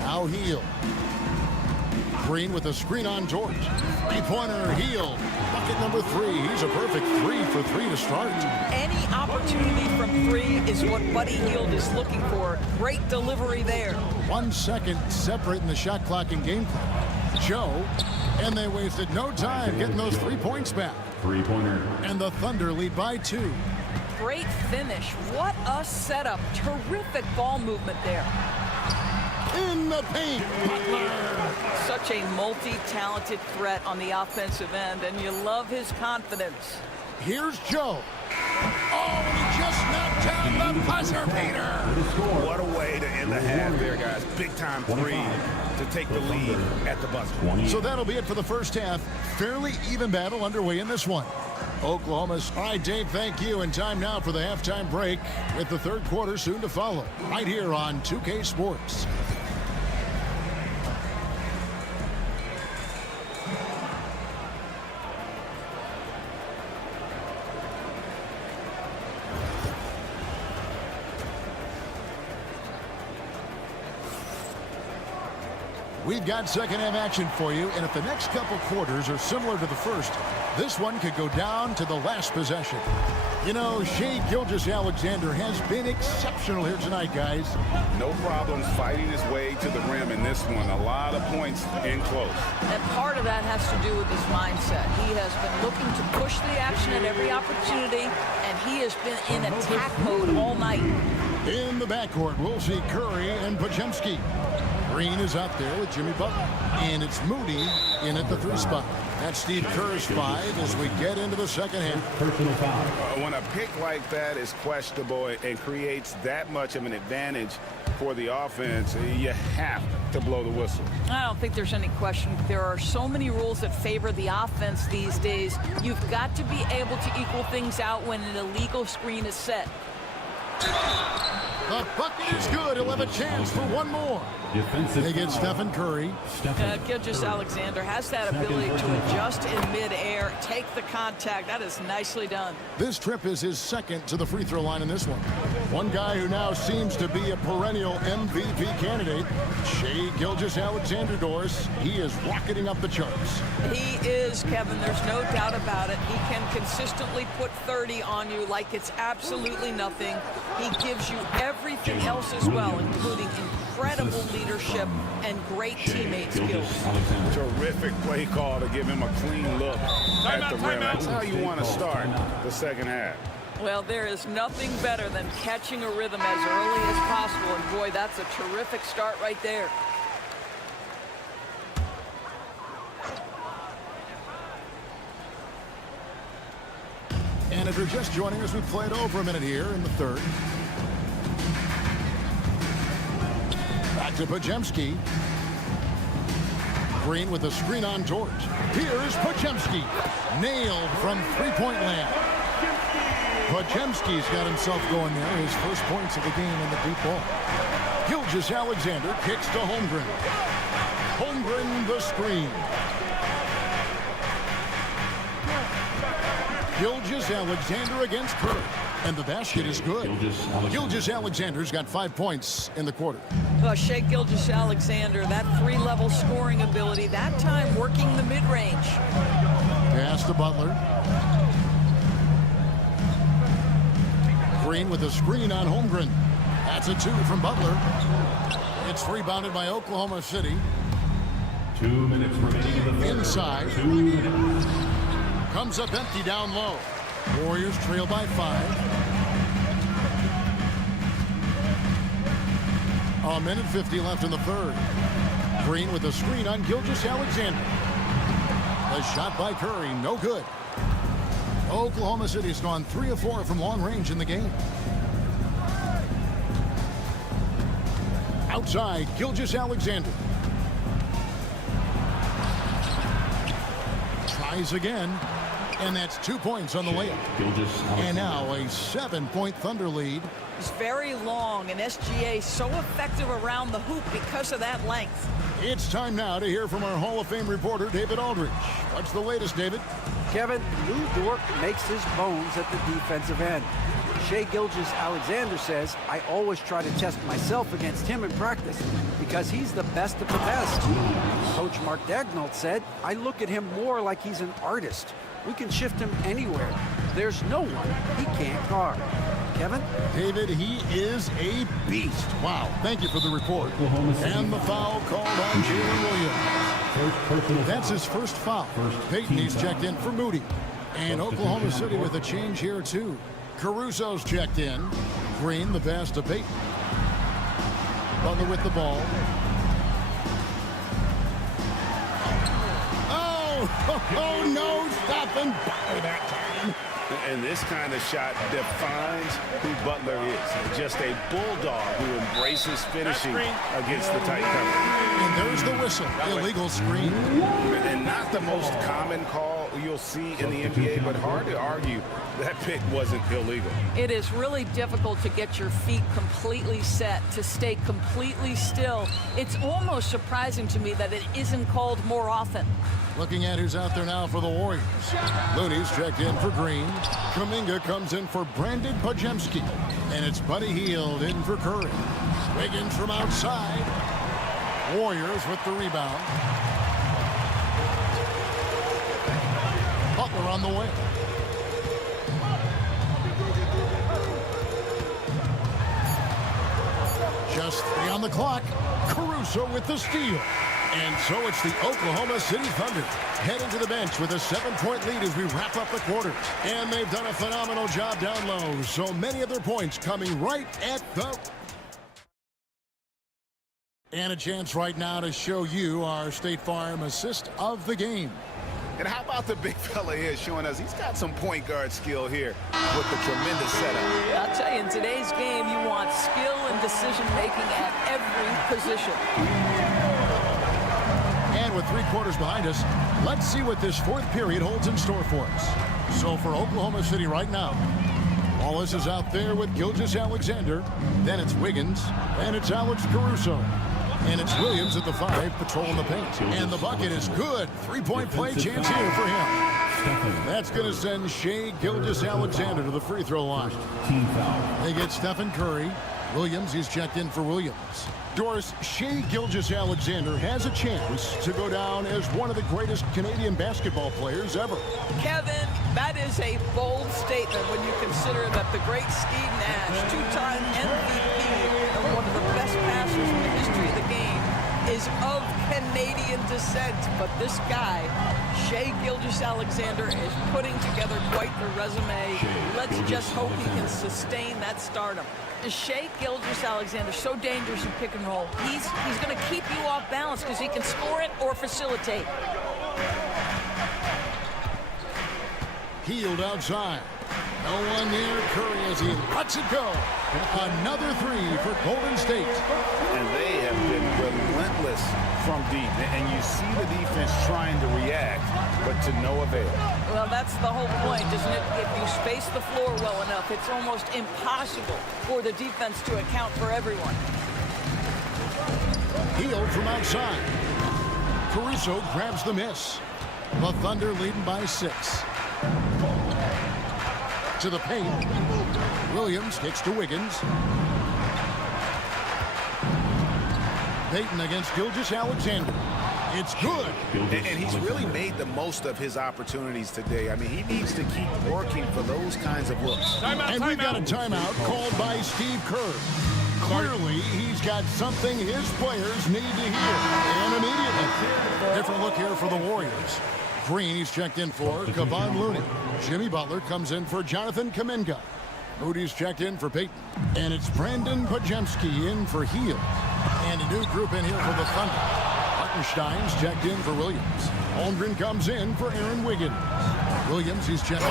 Now Heel. Green with a screen on George. Three-pointer, Heel. Bucket number 3. He's a perfect 3 for 3 to start. Any opportunity from 3 is what Buddy Hield is looking for. Great delivery there. 1 second separating the shot clock and game clock. Joe, and they wasted no time getting those 3 points back. Three-pointer. And the Thunder lead by 2. Great finish. What a setup. Terrific ball movement there. In the paint, Butler. Such a multi-talented threat on the offensive end, and you love his confidence. Here's Joe. Oh, and he just knocked down the buzzer beater. What a way to end the half there, guys. Big time 3 to take the lead at the buzzer. So that'll be it for the first half. Fairly even battle underway in this one. Oklahoma's. All right, Dave, thank you. And time now for the halftime break with the third quarter soon to follow. Right here on 2K Sports. We've got second half action for you, and if the next couple quarters are similar to the first, this one could go down to the last possession. You know, Shai Gilgeous-Alexander has been exceptional here tonight, guys. No problems fighting his way to the rim in this one. A lot of points in close. And part of that has to do with his mindset. He has been looking to push the action at every opportunity, and he has been in attack mode all night. In the backcourt, we'll see Curry and Podziemski. Green is out there with Jimmy Butler. And it's Moody in at the 3 spot. That's Steve Kerr's 5 as we get into the second half. Personal foul. When a pick like that is questionable and creates that much of an advantage for the offense, you have to blow the whistle. I don't think there's any question. There are so many rules that favor the offense these days. You've got to be able to equal things out when an illegal screen is set. The bucket is good. He'll have a chance for one more. They get Stephen Curry. Gilgeous-Alexander has that ability to adjust in midair, take the contact. That is nicely done. This trip is his second to the free throw line in this one. One guy who now seems to be a perennial MVP candidate, Shai Gilgeous-Alexander, Doris. He is rocketing up the charts. He is, Kevin. There's no doubt about it. He can consistently put 30 on you like it's absolutely nothing. He gives you everything else as well, including incredible leadership and great teammate skills. Terrific play call to give him a clean look at the rim. That's how you want to start the second half. Well, there is nothing better than catching a rhythm as early as possible, and boy, that's a terrific start right there. And if you're just joining us, we played over a minute here in the third. Back to Podziemski. Green with a screen on George. Here's Podziemski. Nailed from three-point land. Podziemski's got himself going there. His first points of the game in the deep ball. Gilgeous-Alexander kicks to Holmgren. Holmgren the screen. Gilgeous-Alexander against Curry. And the basket is good. Gilgeous-Alexander's got 5 points in the quarter. Shai Gilgeous-Alexander, that 3-level scoring ability, that time working the mid-range. Pass to Butler. Green with a screen on Holmgren. That's a 2 from Butler. It's rebounded by Oklahoma City. 2 minutes remaining in the third. Inside. 2 minutes. Comes up empty down low. Warriors trail by 5. A minute 50 left in the third. Green with a screen on Gilgeous-Alexander. The shot by Curry, no good. Oklahoma City's gone 3 of 4 from long range in the game. Outside, Gilgeous-Alexander. Tries again. And that's 2 points on the layup. And now a 7-point Thunder lead. It's very long, and SGA so effective around the hoop because of that length. It's time now to hear from our Hall of Fame reporter, David Aldridge. What's the latest, David? Kevin, Lou Dort makes his bones at the defensive end. Shai Gilgeous-Alexander says, I always try to test myself against him in practice because he's the best of the best. Coach Mark Daigneault said, I look at him more like he's an artist. We can shift him anywhere. There's no one he can't guard. Kevin? David, he is a beast. Wow. Thank you for the report. And the foul called on Jalen Williams. That's his first foul. Payton, he's checked in for Moody. And Oklahoma City with a change here, too. Caruso's checked in. Green, the pass to Payton. Butler with the ball. Oh, no, stopping by that time. And this kind of shot defines who Butler is. Just a bulldog who embraces finishing against the tight cover. And there's the whistle. Illegal screen. And not the most common call you'll see in the NBA, but hard to argue that pick wasn't illegal. It is really difficult to get your feet completely set, to stay completely still. It's almost surprising to me that it isn't called more often. Looking at who's out there now for the Warriors. Looney's checked in for Green. Kuminga comes in for Brandon Podziemski. And it's Buddy Hield in for Curry. Wiggins from outside. Warriors with the rebound. Butler on the way. Just 3 on the clock. Caruso with the steal. And so it's the Oklahoma City Thunder heading to the bench with a 7-point lead as we wrap up the quarters. And they've done a phenomenal job down low. So many of their points coming right at the... And a chance right now to show you our State Farm assist of the game. And how about the big fella here showing us he's got some point guard skill here with the tremendous setup. Yeah, I'll tell you, in today's game, you want skill and decision-making at every position. And with 3 quarters behind us, let's see what this 4th period holds in store for us. So for Oklahoma City right now, Wallace is out there with Gilgeous-Alexander. Then it's Wiggins. And it's Alex Caruso. And it's Williams at the 5, patrolling the paint. And the bucket is good. 3-point play chance here for him. That's going to send Shai Gilgeous-Alexander to the free throw line. They get Stephen Curry. Williams, he's checked in for Williams. Doris, Shai Gilgeous-Alexander has a chance to go down as one of the greatest Canadian basketball players ever. Kevin, that is a bold statement when you consider that the great Steve Nash, 2-time MVP, and one of the best passers in the history of the game, is of Canadian descent. But this guy, Shai Gilgeous-Alexander, is putting together quite the resume. Let's just hope he can sustain that stardom. Shai Gilgeous-Alexander, so dangerous in pick and roll. He's going to keep you off balance because he can score it or facilitate. Hield outside. No one near Curry as he lets it go. Another 3 for Golden State. And they have been relentless from deep. And you see the defense trying to react, but to no avail. Well, that's the whole point, isn't it? If you space the floor well enough, it's almost impossible for the defense to account for everyone. Hield from outside. Caruso grabs the miss. The Thunder leading by 6. To the paint. Williams kicks to Wiggins. Payton against Gilgeous-Alexander. It's good. And he's really made the most of his opportunities today. I mean, he needs to keep working for those kinds of looks. And we've got a timeout called by Steve Kerr. Clearly, he's got something his players need to hear. And immediately. Different look here for the Warriors. Green, he's checked in for Kevon Looney. Jimmy Butler comes in for Jonathan Kuminga. Moody's checked in for Payton. And it's Brandon Podziemski in for Hield. And a new group in here for the Thunder. Hartenstein's checked in for Williams. Holmgren comes in for Aaron Wiggins. Williams, he's checked in.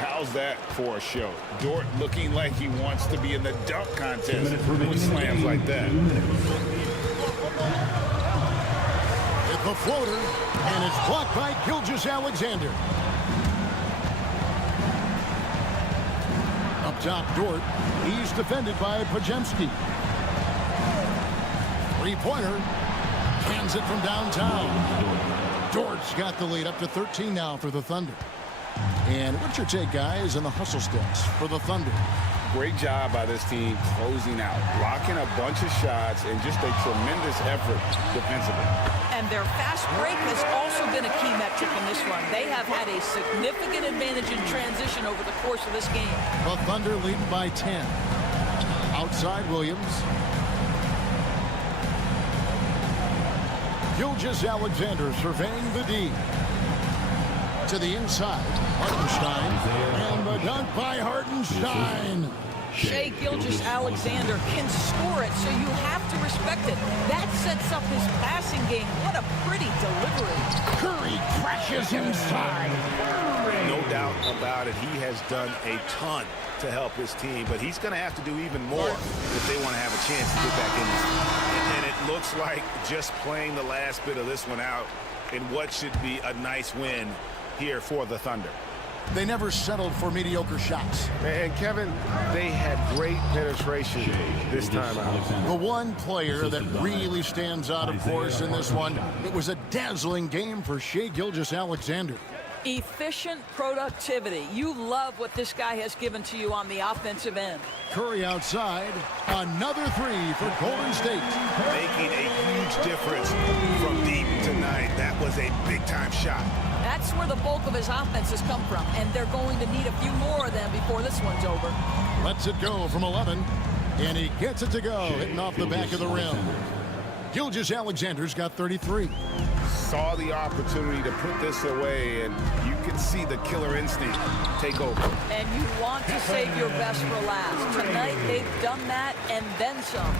How How's that for a show? Dort looking like he wants to be in the dunk contest with slams like that. Hit the floater, and it's blocked by Gilgeous-Alexander. Up top, Dort. He's defended by Pajemski. Three-pointer. Cans it from downtown. Dort's got the lead up to 13 now for the Thunder. And what's your take, guys, on the hustle sticks for the Thunder? Great job by this team closing out, blocking a bunch of shots, and just a tremendous effort defensively. And their fast break has also been a key metric in this one. They have had a significant advantage in transition over the course of this game. The Thunder lead by 10. Outside Williams. Gilgeous-Alexander surveying the D. To the inside, Hartenstein, and the dunk by Hartenstein. Shai Gilgeous-Alexander can score it, so you have to respect it. That sets up his passing game. What a pretty delivery. Curry crashes inside. No doubt about it. He has done a ton to help his team, but he's going to have to do even more if they want to have a chance to get back in this. And it looks like just playing the last bit of this one out in what should be a nice win here for the Thunder. They never settled for mediocre shots. And Kevin, they had great penetration this time out. The one player that really stands out, of course, in this one, it was a dazzling game for Shai Gilgeous-Alexander. Efficient productivity. You love what this guy has given to you on the offensive end. Curry outside. Another three for Golden State. Making a huge difference from deep tonight. That was a big-time shot. That's where the bulk of his offense has come from, and they're going to need a few more of them before this one's over. Lets it go from 11, and he gets it to go, hitting off the back of the rim. Gilgeous-Alexander's got 33. Saw the opportunity to put this away, and you can see the killer instinct take over. And you want to save your best for last. Tonight, they've done that and then some.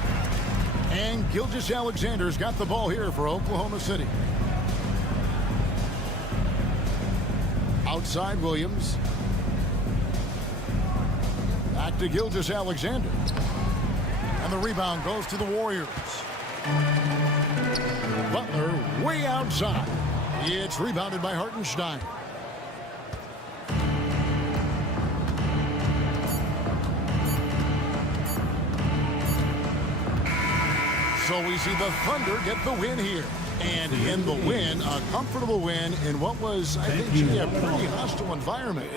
And Gilgeous-Alexander's got the ball here for Oklahoma City. Outside Williams. Back to Gilgeous-Alexander. And the rebound goes to the Warriors. Butler way outside. It's rebounded by Hartenstein. So we see the Thunder get the win here. And in the win, a comfortable win in what was, I think, a pretty hostile environment.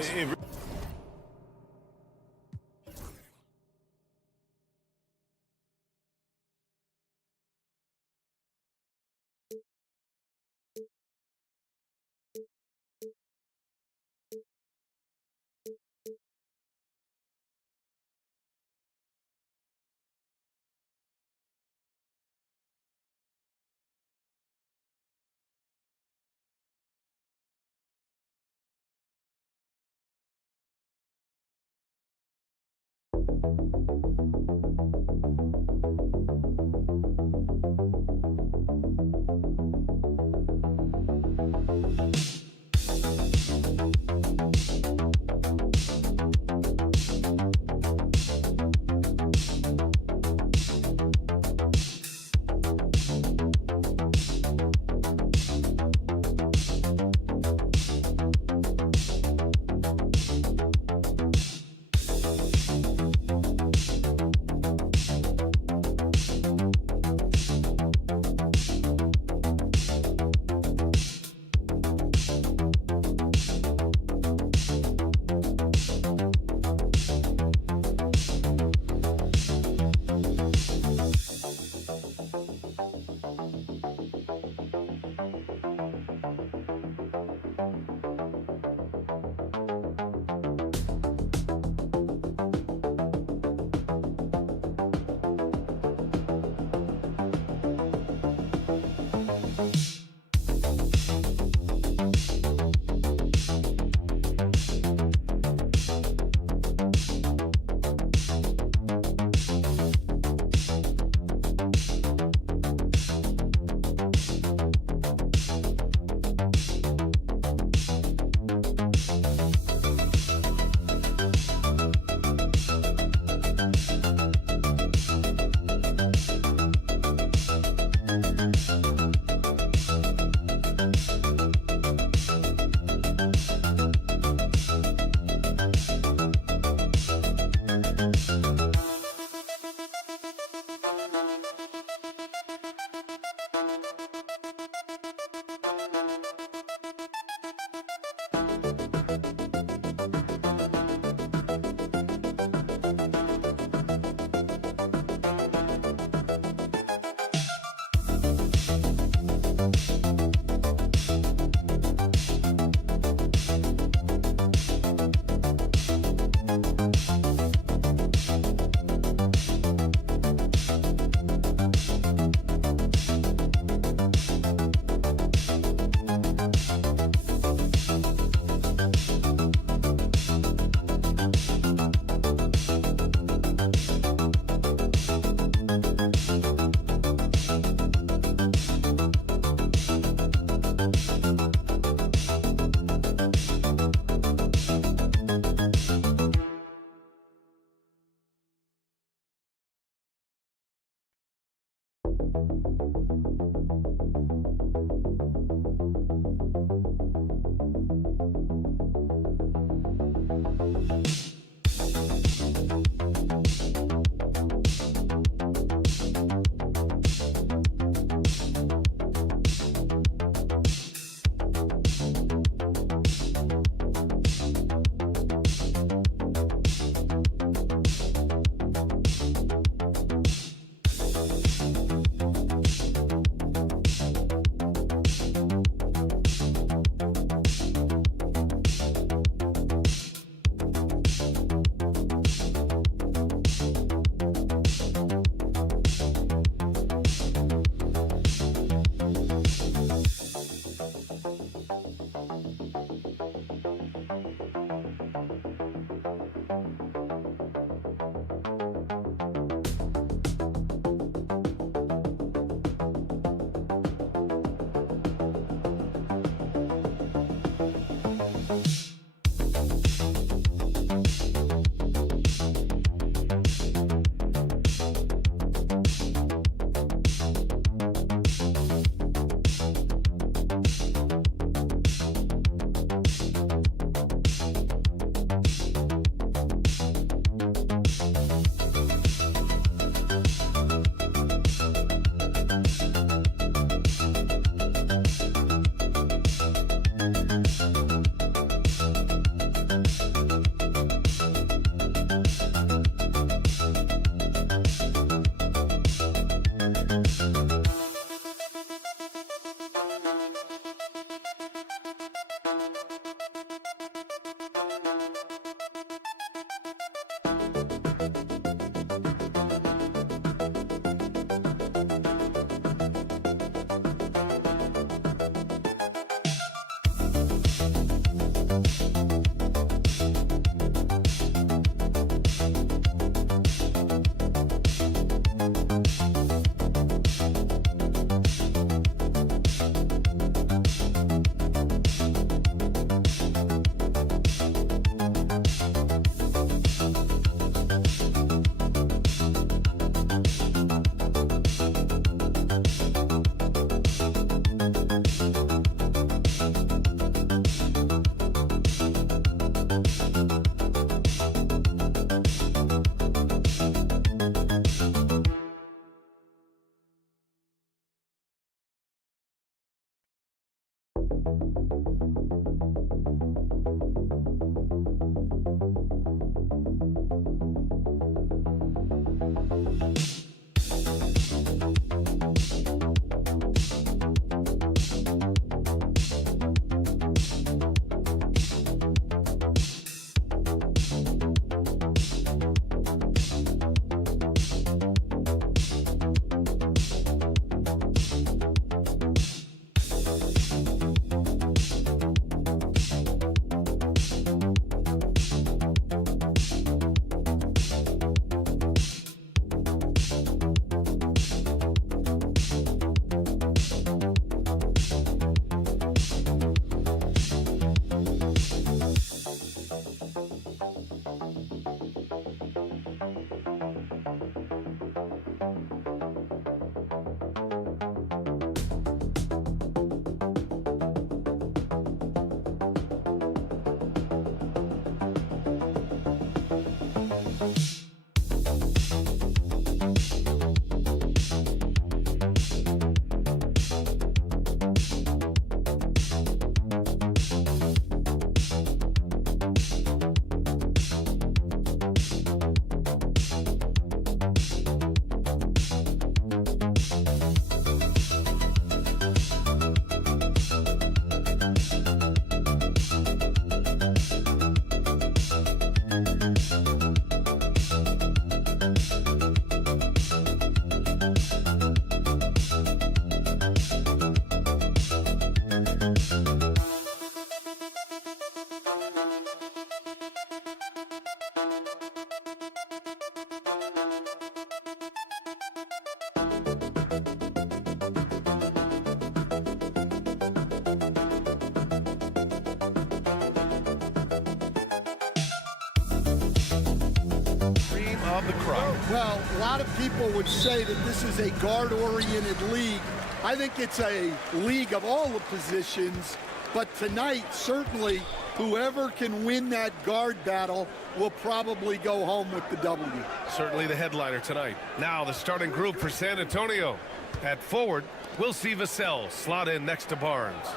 of the crowd. Well, a lot of people would say that this is a guard-oriented league. I think it's a league of all the positions, but tonight, certainly, whoever can win that guard battle will probably go home with the W. Certainly the headliner tonight. Now the starting group for San Antonio. At forward, we'll see Vassell slot in next to Barnes.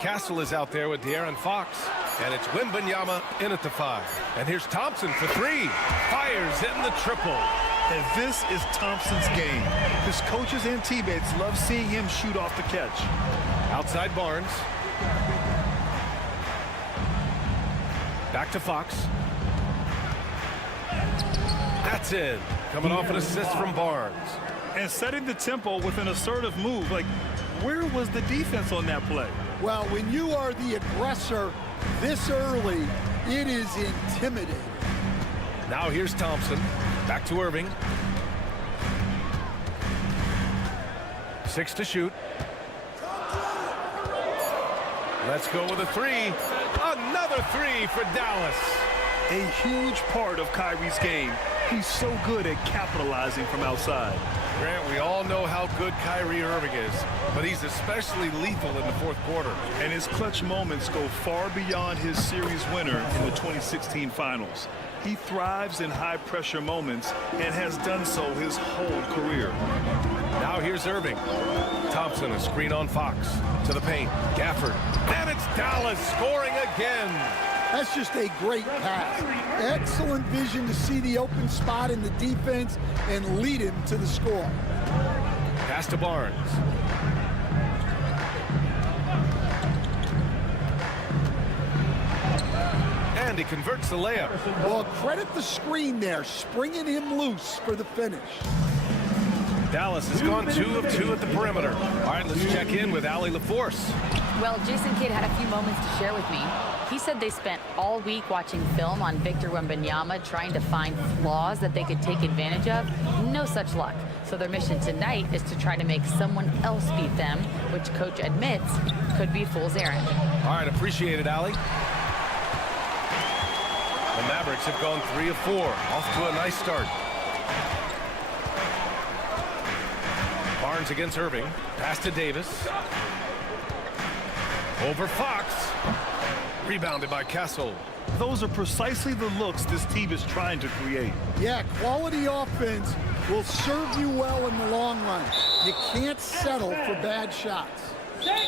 Castle is out there with De'Aaron Fox. And it's Wembanyama in at the 5. And here's Thompson for 3. Fires in the triple. And this is Thompson's game. His coaches and teammates love seeing him shoot off the catch. Outside Barnes. Back to Fox. That's in. Coming off an assist from Barnes. And setting the tempo with an assertive move. Like, where was the defense on that play? Well, when you are the aggressor this early, it is intimidating. Now here's Thompson. Back to Irving. 6 to shoot. Let's go with a 3. Another 3 for Dallas. A huge part of Kyrie's game. He's so good at capitalizing from outside. Grant, we all know how good Kyrie Irving is, but he's especially lethal in the fourth quarter. And his clutch moments go far beyond his series winner in the 2016 finals. He thrives in high-pressure moments and has done so his whole career. Now here's Irving. Thompson, a screen on Fox. To the paint. Gafford. And it's Dallas scoring again. That's just a great pass. Excellent vision to see the open spot in the defense and lead him to the score. Pass to Barnes. And he converts the layup. Well, credit the screen there, springing him loose for the finish. Dallas has gone 2 of 2 at the perimeter. All right, let's check in with Allie LaForce. Well, Jason Kidd had a few moments to share with me. He said they spent all week watching film on Victor Wembanyama, trying to find flaws that they could take advantage of. No such luck. So their mission tonight is to try to make someone else beat them, which coach admits could be fool's errand. All right, appreciate it, Allie. The Mavericks have gone 3 of 4. Off to a nice start. Barnes against Irving. Pass to Davis. Over Fox. Rebounded by Castle. Those are precisely the looks this team is trying to create. Yeah, quality offense will serve you well in the long run. You can't settle for bad shots.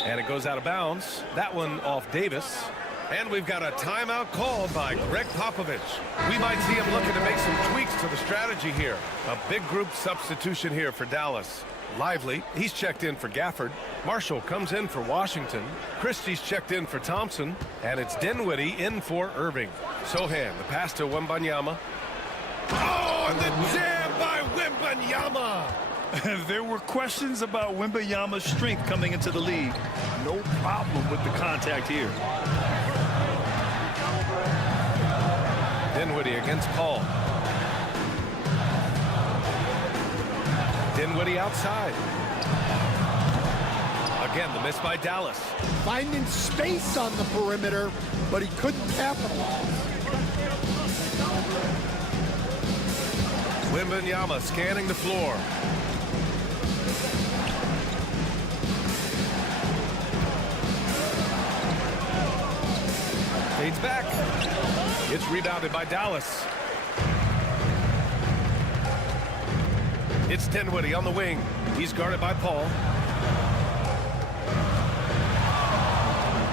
And it goes out of bounds. That one off Davis. And we've got a timeout called by Greg Popovich. We might see him looking to make some tweaks to the strategy here. A big group substitution here for Dallas. Lively, he's checked in for Gafford. Marshall comes in for Washington. Christie's checked in for Thompson. And it's Dinwiddie in for Irving. Sohan, the pass to Wembanyama. Oh, and the jam by Wembanyama! There were questions about Wembanyama's strength coming into the league. No problem with the contact here. Dinwiddie against Paul. Dinwiddie outside. Again, the miss by Dallas. Finding space on the perimeter, but he couldn't capitalize. Wembanyama scanning the floor. Fades back. It's rebounded by Dallas. It's Dinwiddie on the wing. He's guarded by Paul.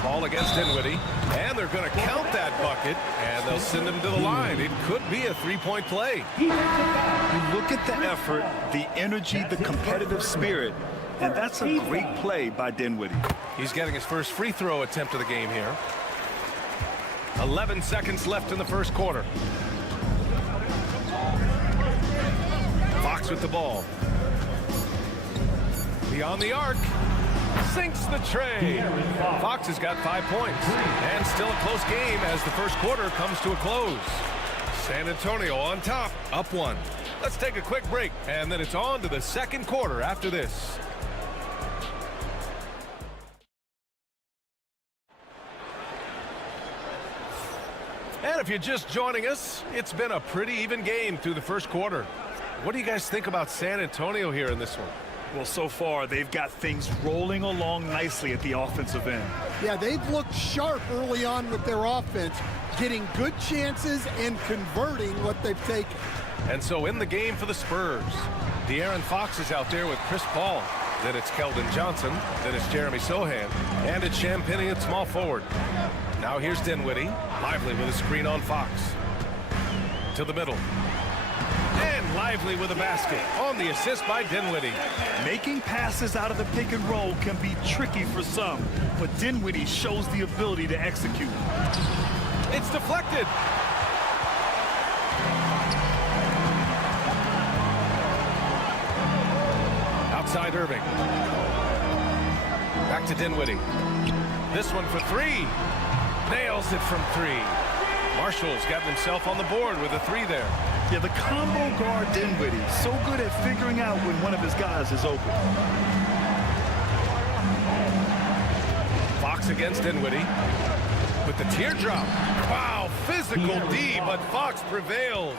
Paul against Dinwiddie. And they're going to count that bucket. And they'll send him to the line. It could be a three-point play. You look at the effort, the energy, the competitive spirit. And that's a great play by Dinwiddie. He's getting his first free throw attempt of the game here. 11 seconds left in the first quarter. Fox with the ball. Beyond the arc. Sinks the tray. Fox has got 5 points. And still a close game as the first quarter comes to a close. San Antonio on top, up 1. Let's take a quick break, and then it's on to the second quarter after this. And if you're just joining us, it's been a pretty even game through the first quarter. What do you guys think about San Antonio here in this one? Well, so far, they've got things rolling along nicely at the offensive end. Yeah, they've looked sharp early on with their offense, getting good chances and converting what they've taken. And so in the game for the Spurs, De'Aaron Fox is out there with Chris Paul. Then it's Keldon Johnson. Then it's Jeremy Sohan. And it's Champagnie at small forward. Now here's Dinwiddie. Lively with a screen on Fox. To the middle. And Lively with a basket on the assist by Dinwiddie. Making passes out of the pick and roll can be tricky for some, but Dinwiddie shows the ability to execute. It's deflected. Outside Irving. Back to Dinwiddie. This one for three. Nails it from three. Marshall's gotten himself on the board with a three there. Yeah, the combo guard Dinwiddie, so good at figuring out when one of his guys is open. Fox against Dinwiddie with the teardrop. Wow, physical D, but Fox prevails.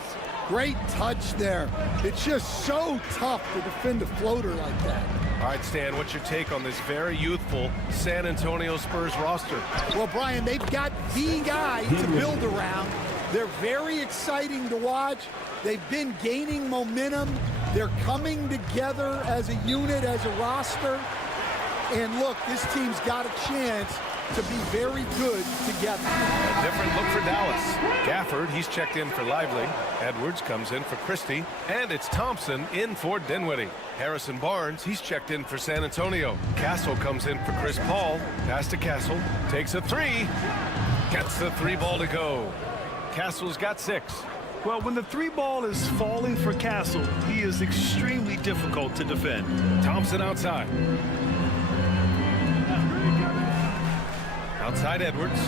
Great touch there. It's just so tough to defend a floater like that. All right, Stan, what's your take on this very youthful San Antonio Spurs roster? Well, Brian, they've got the guy to build around. They're very exciting to watch. They've been gaining momentum. They're coming together as a unit, as a roster. And look, this team's got a chance to be very good together. A different look for Dallas. Gafford, he's checked in for Lively. Edwards comes in for Christie. And it's Thompson in for Dinwiddie. Harrison Barnes, he's checked in for San Antonio. Castle comes in for Chris Paul. Pass to Castle. Takes a three. Gets the three ball to go. Castle's got 6. Well, when the three ball is falling for Castle, he is extremely difficult to defend. Thompson outside. Outside Edwards.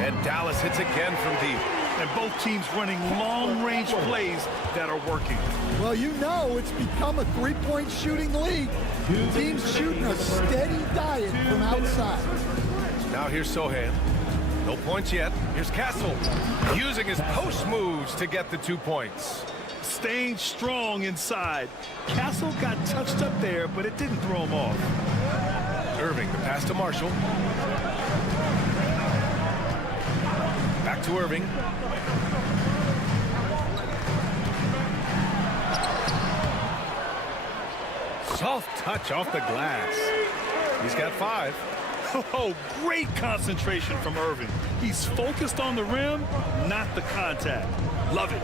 And Dallas hits again from deep. And both teams running long-range plays that are working. Well, you know it's become a three-point shooting league. Teams shooting a steady diet from outside. Now here's Sohan. No points yet. Here's Castle. Using his post moves to get the 2 points. Staying strong inside. Castle got touched up there, but it didn't throw him off. Irving, the pass to Marshall. Back to Irving. Soft touch off the glass. He's got 5. Oh, great concentration from Irving. He's focused on the rim, not the contact. Love it.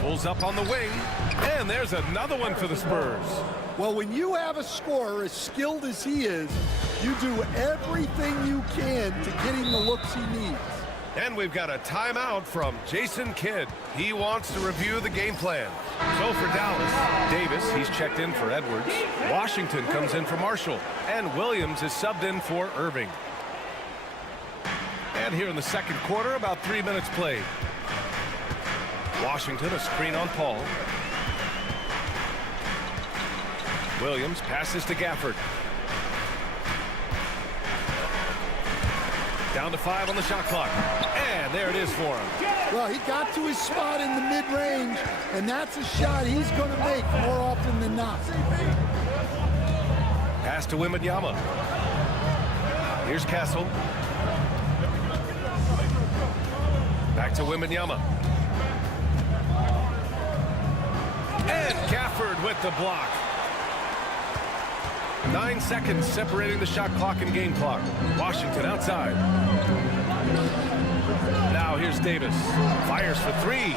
Pulls up on the wing. And there's another one for the Spurs. Well, when you have a scorer as skilled as he is, you do everything you can to get him the looks he needs. And we've got a timeout from Jason Kidd. He wants to review the game plan. So for Dallas, Davis, he's checked in for Edwards. Washington comes in for Marshall. And Williams is subbed in for Irving. And here in the second quarter, about 3 minutes played. Washington, a screen on Paul. Williams passes to Gafford. Down to 5 on the shot clock. And there it is for him. Well, he got to his spot in the mid-range, and that's a shot he's going to make more often than not. Pass to Wembanyama. Here's Castle. Back to Wembanyama. And Gafford with the block. 9 seconds separating the shot clock and game clock. Washington outside. Now here's Davis. Fires for 3.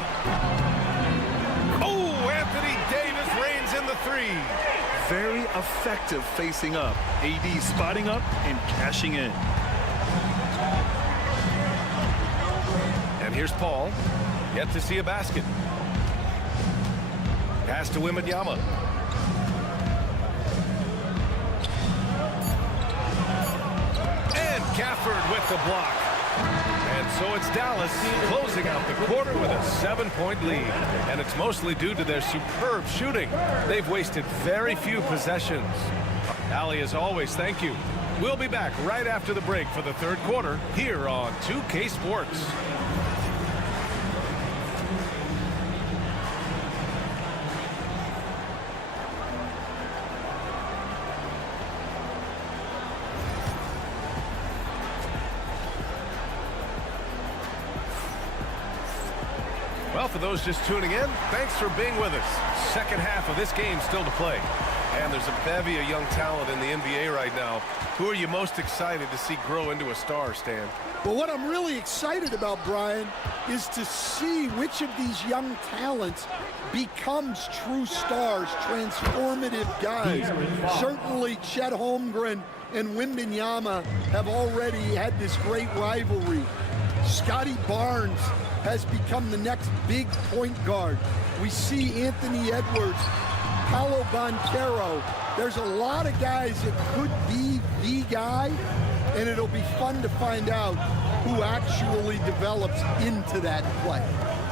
Oh, Anthony Davis reigns in the 3. Very effective facing up. AD spotting up and cashing in. And here's Paul. Yet to see a basket. Pass to Wembanyama. And Gafford with the block. And so it's Dallas closing out the quarter with a 7-point lead. And it's mostly due to their superb shooting. They've wasted very few possessions. Allie, as always, thank you. We'll be back right after the break for the third quarter here on 2K Sports. Well, for those just tuning in, thanks for being with us. Second half of this game still to play. And there's a bevy of young talent in the NBA right now. Who are you most excited to see grow into a star, Stan? Well, what I'm really excited about, Brian, is to see which of these young talents becomes true stars, transformative guys. Certainly, Chet Holmgren and Wembanyama have already had this great rivalry. Scotty Barnes has become the next big point guard. We see Anthony Edwards, Paolo Banchero. There's a lot of guys that could be the guy, and it'll be fun to find out who actually develops into that play.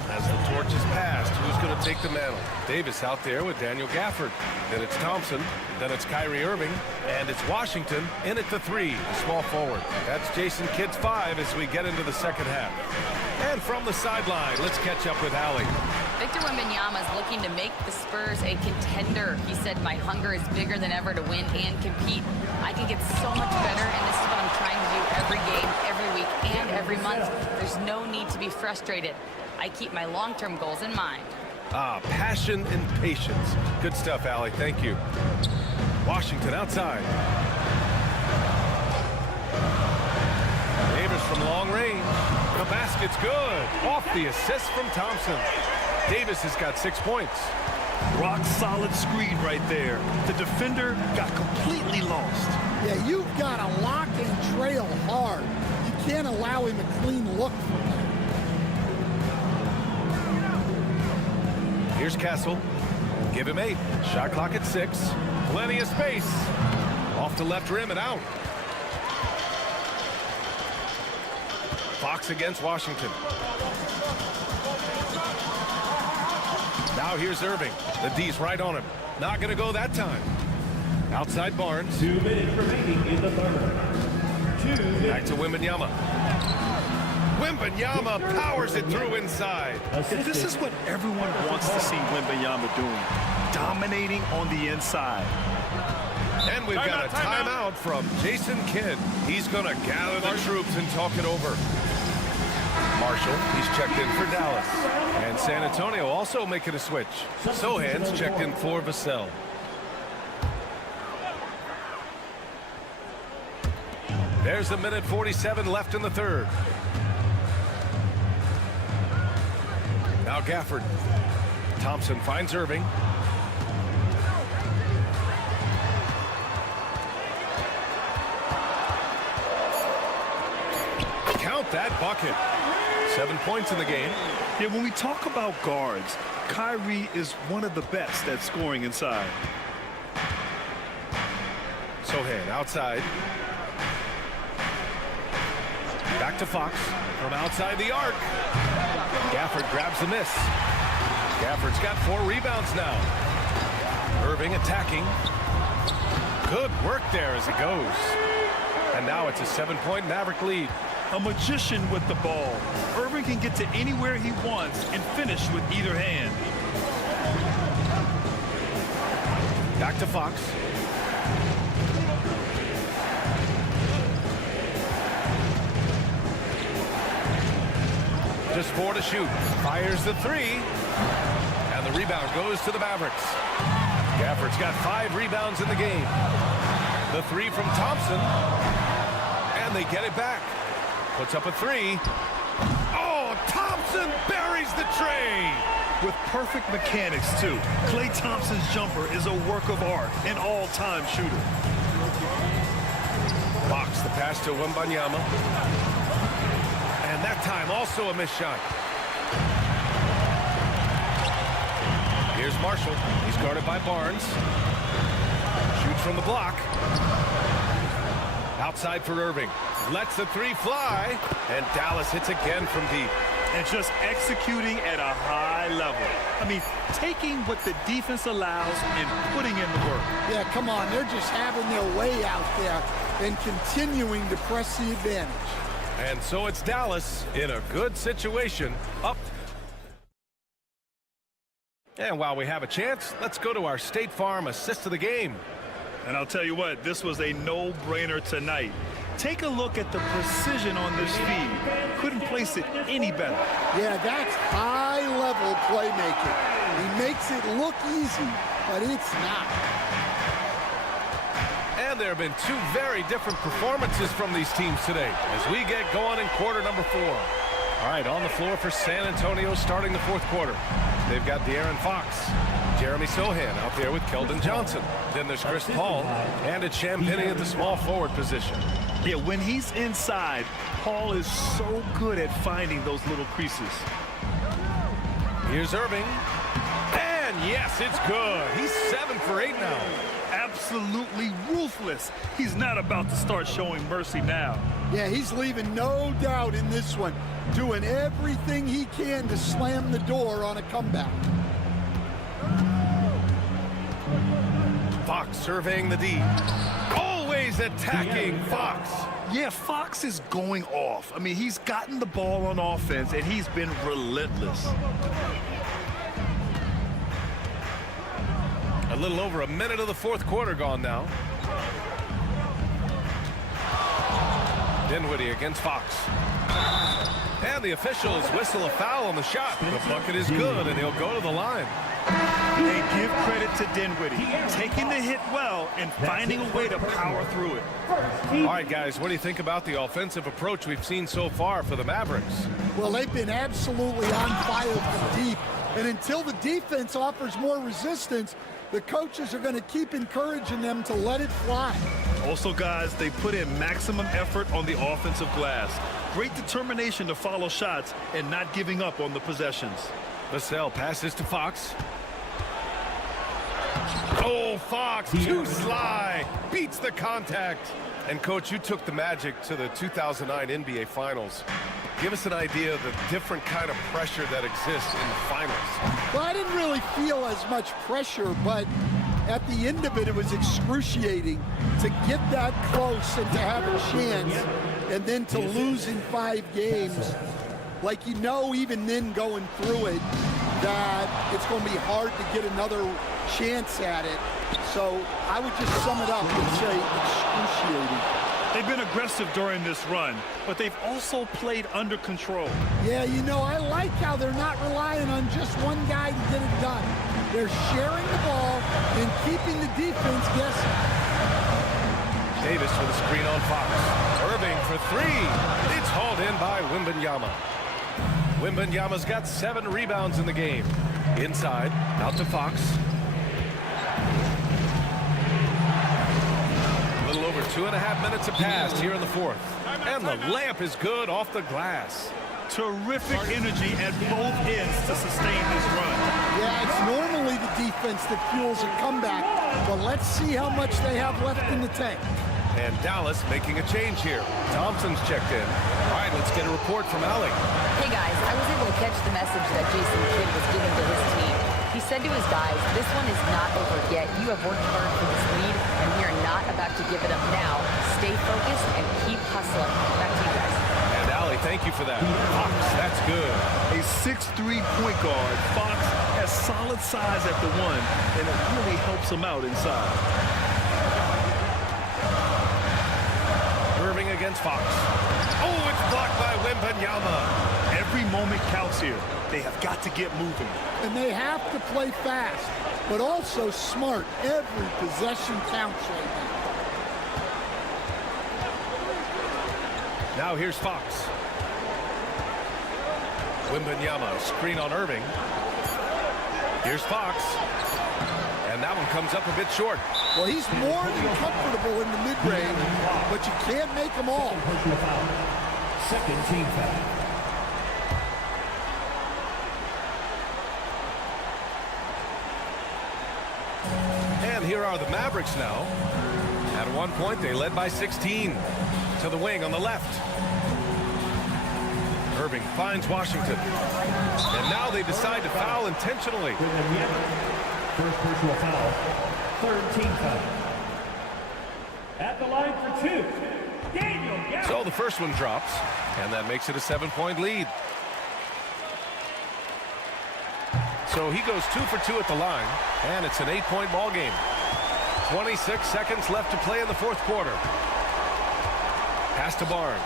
As the torch is passed, who's going to take the mantle? Davis out there with Daniel Gafford. Then it's Thompson. Then it's Kyrie Irving. And it's Washington in at the 3, the small forward. That's Jason Kidd's 5 as we get into the second half. And from the sideline, let's catch up with Allie. Victor Wembanyama is looking to make the Spurs a contender. He said, my hunger is bigger than ever to win and compete. I can get so much better, and this is what I'm trying to do every game, every week, and every month. There's no need to be frustrated. I keep my long-term goals in mind. Passion and patience. Good stuff, Allie. Thank you. Washington outside. Davis from long range. The basket's good. Off the assist from Thompson. Davis has got 6 points. Rock solid screen right there. The defender got completely lost. Yeah, you've got to lock and trail hard. You can't allow him a clean look from that. Here's Castle. Give him 8. Shot clock at 6. Plenty of space. Off the left rim and out. Fox against Washington. Now here's Irving. The D's right on him. Not going to go that time. Outside Barnes. 2 minutes remaining in the third. Back to Wembanyama. Wembanyama powers it through inside. This is what everyone wants to see Wembanyama doing. Dominating on the inside. And we've got a timeout from Jason Kidd. He's going to gather the troops and talk it over. Marshall, he's checked in for Dallas. And San Antonio also making a switch. Sohan's checked in for Vassell. There's a minute 47 left in the third. Now Gafford. Thompson finds Irving. Count that bucket. 7 points in the game. Yeah, when we talk about guards, Kyrie is one of the best at scoring inside. Sohan outside. Back to Fox from outside the arc. Gafford grabs the miss. Gafford's got 4 rebounds now. Irving attacking. Good work there as it goes. And now it's a 7-point Maverick lead. A magician with the ball. Irving can get to anywhere he wants and finish with either hand. Back to Fox. Just 4 to shoot. Fires the 3. And the rebound goes to the Mavericks. Gafford's got 5 rebounds in the game. The 3 from Thompson. And they get it back. Puts up a 3. Oh, Thompson buries the tray. With perfect mechanics, too. Klay Thompson's jumper is a work of art, an all-time shooter. Fox, the pass to Wembanyama. And that time also a missed shot. Here's Marshall. He's guarded by Barnes. Shoots from the block. Outside for Irving. Lets the 3 fly. And Dallas hits again from deep. and just executing at a high level. I mean, taking what the defense allows and putting in the work. Yeah, come on. They're just having their way out there and continuing to press the advantage. And so it's Dallas in a good situation, up. And while we have a chance, let's go to our State Farm assist of the game. And I'll tell you what, this was a no-brainer tonight. Take a look at the precision on this feed. Couldn't place it any better. Yeah, that's high-level playmaking. He makes it look easy, but it's not. And there have been two very different performances from these teams today as we get going in quarter number 4. All right, on the floor for San Antonio starting the fourth quarter. They've got De'Aaron Fox, Jeremy Sohan out there with Keldon Johnson. Then there's Chris Paul, and it's Champagnie at the small forward position. Yeah, when he's inside, Paul is so good at finding those little creases. Here's Irving. And yes, it's good. He's 7 for 8 now. Absolutely ruthless. He's not about to start showing mercy now. Yeah, he's leaving no doubt in this one, doing everything he can to slam the door on a comeback. Fox surveying the D. Always attacking Fox. Yeah, Fox is going off. I mean, he's gotten the ball on offense, and he's been relentless. A little over a minute of the fourth quarter gone now. Dinwiddie against Fox. And the officials whistle a foul on the shot. The bucket is good, and he'll go to the line. They give credit to Dinwiddie, taking the hit well and finding a way to power through it. All right, guys, what do you think about the offensive approach we've seen so far for the Mavericks? Well, they've been absolutely on fire from deep. And until the defense offers more resistance, the coaches are going to keep encouraging them to let it fly. Also, guys, they put in maximum effort on the offensive glass. Great determination to follow shots and not giving up on the possessions. Vassell passes to Fox. Oh, Fox, too sly, beats the contact. And, Coach, you took the Magic to the 2009 NBA Finals. Give us an idea of the different kind of pressure that exists in the finals. Well, I didn't really feel as much pressure, but at the end of it, it was excruciating to get that close and to have a chance, and then to lose in 5 games. Like, you know, even then going through it, that it's going to be hard to get another chance at it. So I would just sum it up and say excruciating. They've been aggressive during this run, but they've also played under control. Yeah, you know, I like how they're not relying on just one guy to get it done. They're sharing the ball and keeping the defense guessing. Davis with a screen on Fox. Irving for 3. It's hauled in by Wembanyama. Wembanyama's got 7 rebounds in the game. Inside, out to Fox. A little over 2.5 minutes have passed here in the fourth. And the layup is good off the glass. Terrific energy at both ends to sustain this run. Yeah, it's normally the defense that fuels a comeback, but let's see how much they have left in the tank. And Dallas making a change here. Thompson's checked in. All right, let's get a report from Allie. Hey guys, I was able to catch the message that Jason Kidd was giving to his team. He said to his guys, this one is not over yet. You have worked hard for this lead, and we are not about to give it up now. Stay focused and keep hustling. Back to you guys. And Allie, thank you for that. Fox, that's good. A 6'3" point guard, Fox has solid size at the 1, and it really helps him out inside. Irving against Fox. Oh, it's blocked by Wembanyama. Every moment counts here. They have got to get moving. And they have to play fast, but also smart. Every possession counts right now. Now here's Fox. Wembanyama, screen on Irving. Here's Fox. And that one comes up a bit short. Well, he's more than comfortable in the mid-range, but you can't make them all. Second team foul. And here are the Mavericks now. At one point, they led by 16. To the wing on the left. Irving finds Washington. And now they decide to foul intentionally. First personal foul. Third team foul. At the line for two, Daniel. So the first one drops, and that makes it a 7-point lead. So he goes 2 for 2 at the line, and it's an 8-point ball game. 26 seconds left to play in the fourth quarter. Pass to Barnes.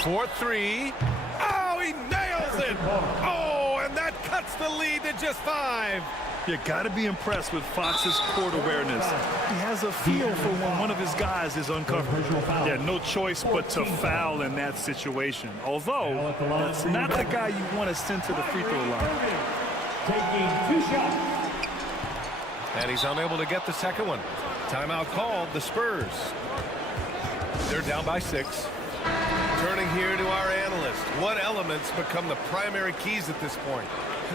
4-3. Oh, he nails it! Oh, and that cuts the lead to just 5. You got to be impressed with Fox's court awareness. He has a feel for when one of his guys is uncovered. Yeah, no choice but to foul in that situation. Although, that's not the guy you want to send to the free throw line. Taking 2 shots. And he's unable to get the second one. Timeout called, the Spurs. They're down by 6. Turning here to our analyst. What elements become the primary keys at this point?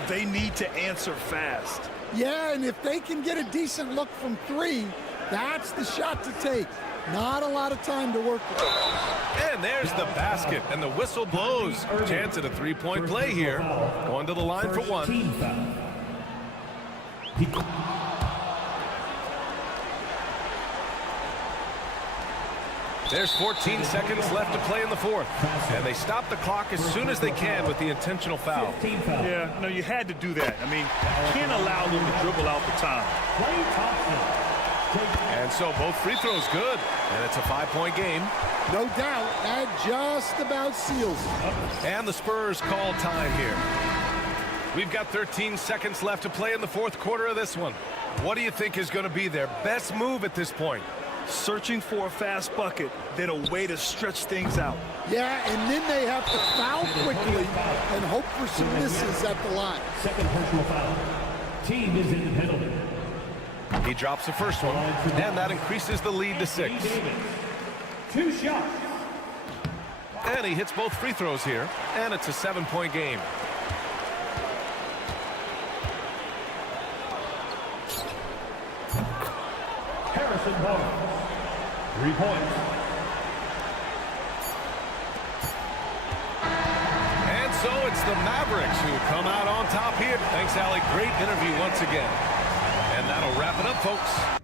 They need to answer fast. Yeah, and if they can get a decent look from 3, that's the shot to take. Not a lot of time to work with. And there's the basket, and the whistle blows. Chance at a 3-point play here. Going to the line for 1. There's 14 seconds left to play in the fourth. And they stop the clock as soon as they can with the intentional foul. Yeah, no, you had to do that. I mean, you can't allow them to dribble out the time. And so both free throws good. And it's a 5-point game. No doubt, that just about seals it. And the Spurs call time here. We've got 13 seconds left to play in the fourth quarter of this one. What do you think is going to be their best move at this point? Searching for a fast bucket, then a way to stretch things out. Yeah, and then they have to foul quickly and hope for some misses at the line. Second personal foul. Team is in the penalty. He drops the first one, and that increases the lead to 6. 2 shots. And he hits both free throws here, and it's a 7-point game. Harrison Barnes. 3 points. And so it's the Mavericks who come out on top here. Thanks, Allie. Great interview once again. And that'll wrap it up, folks.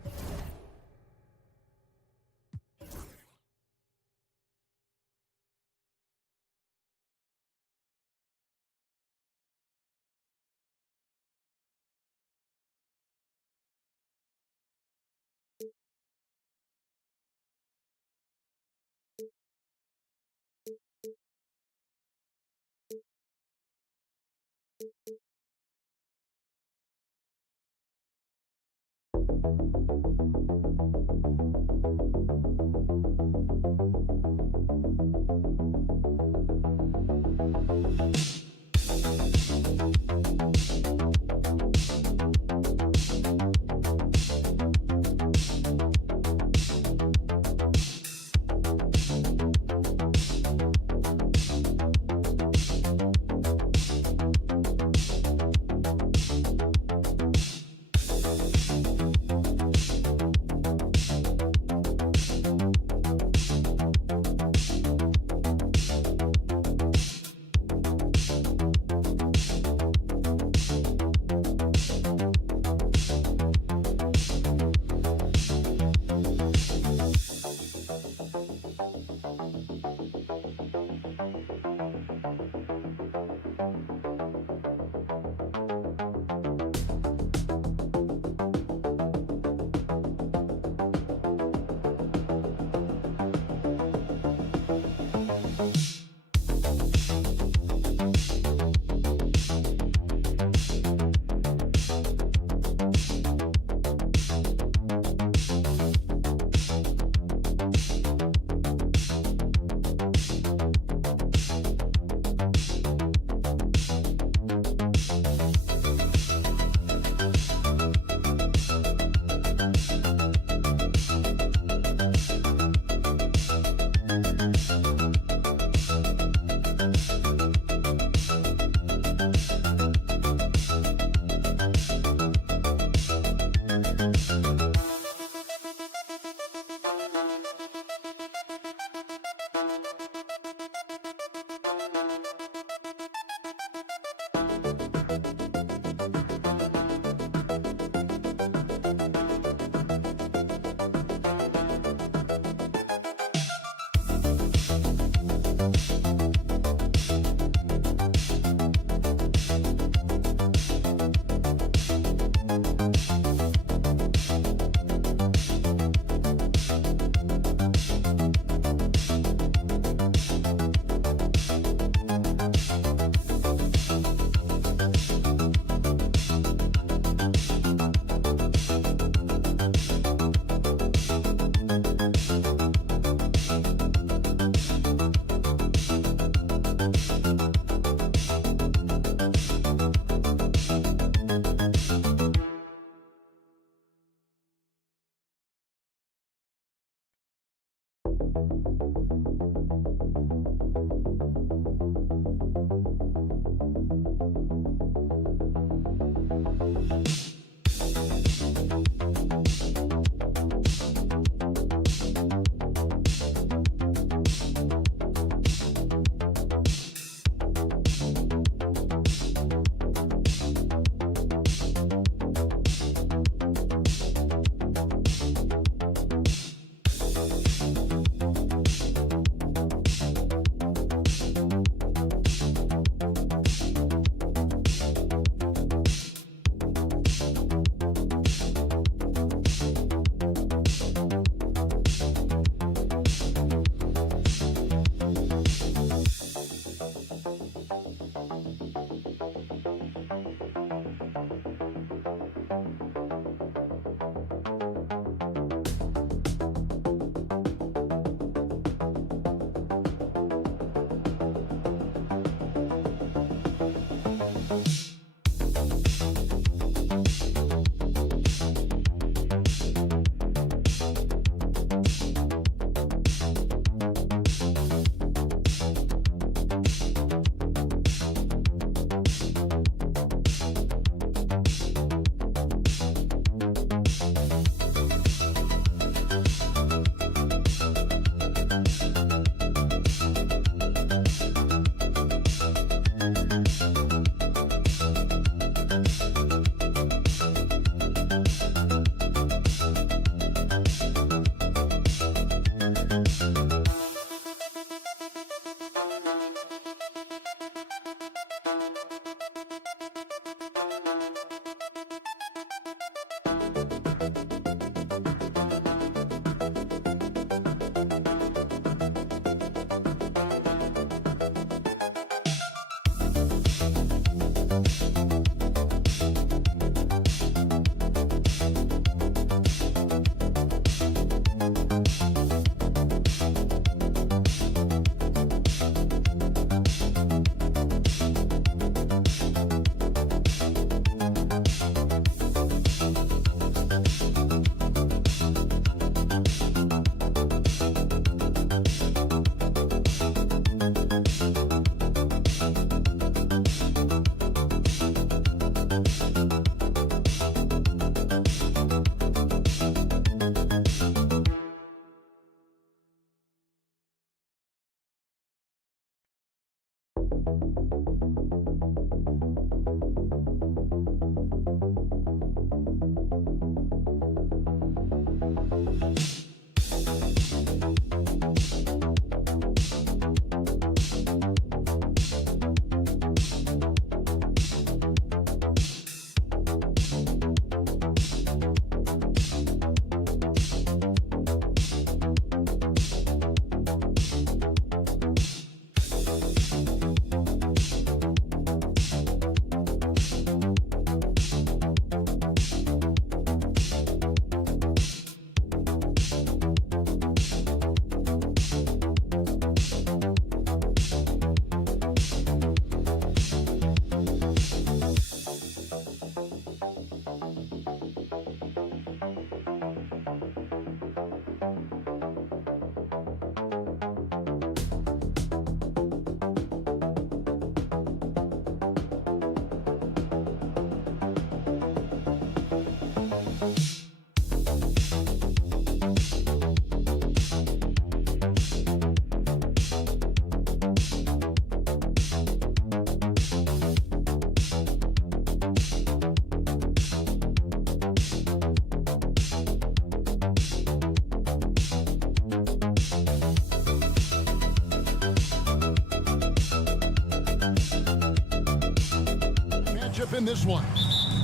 In this one.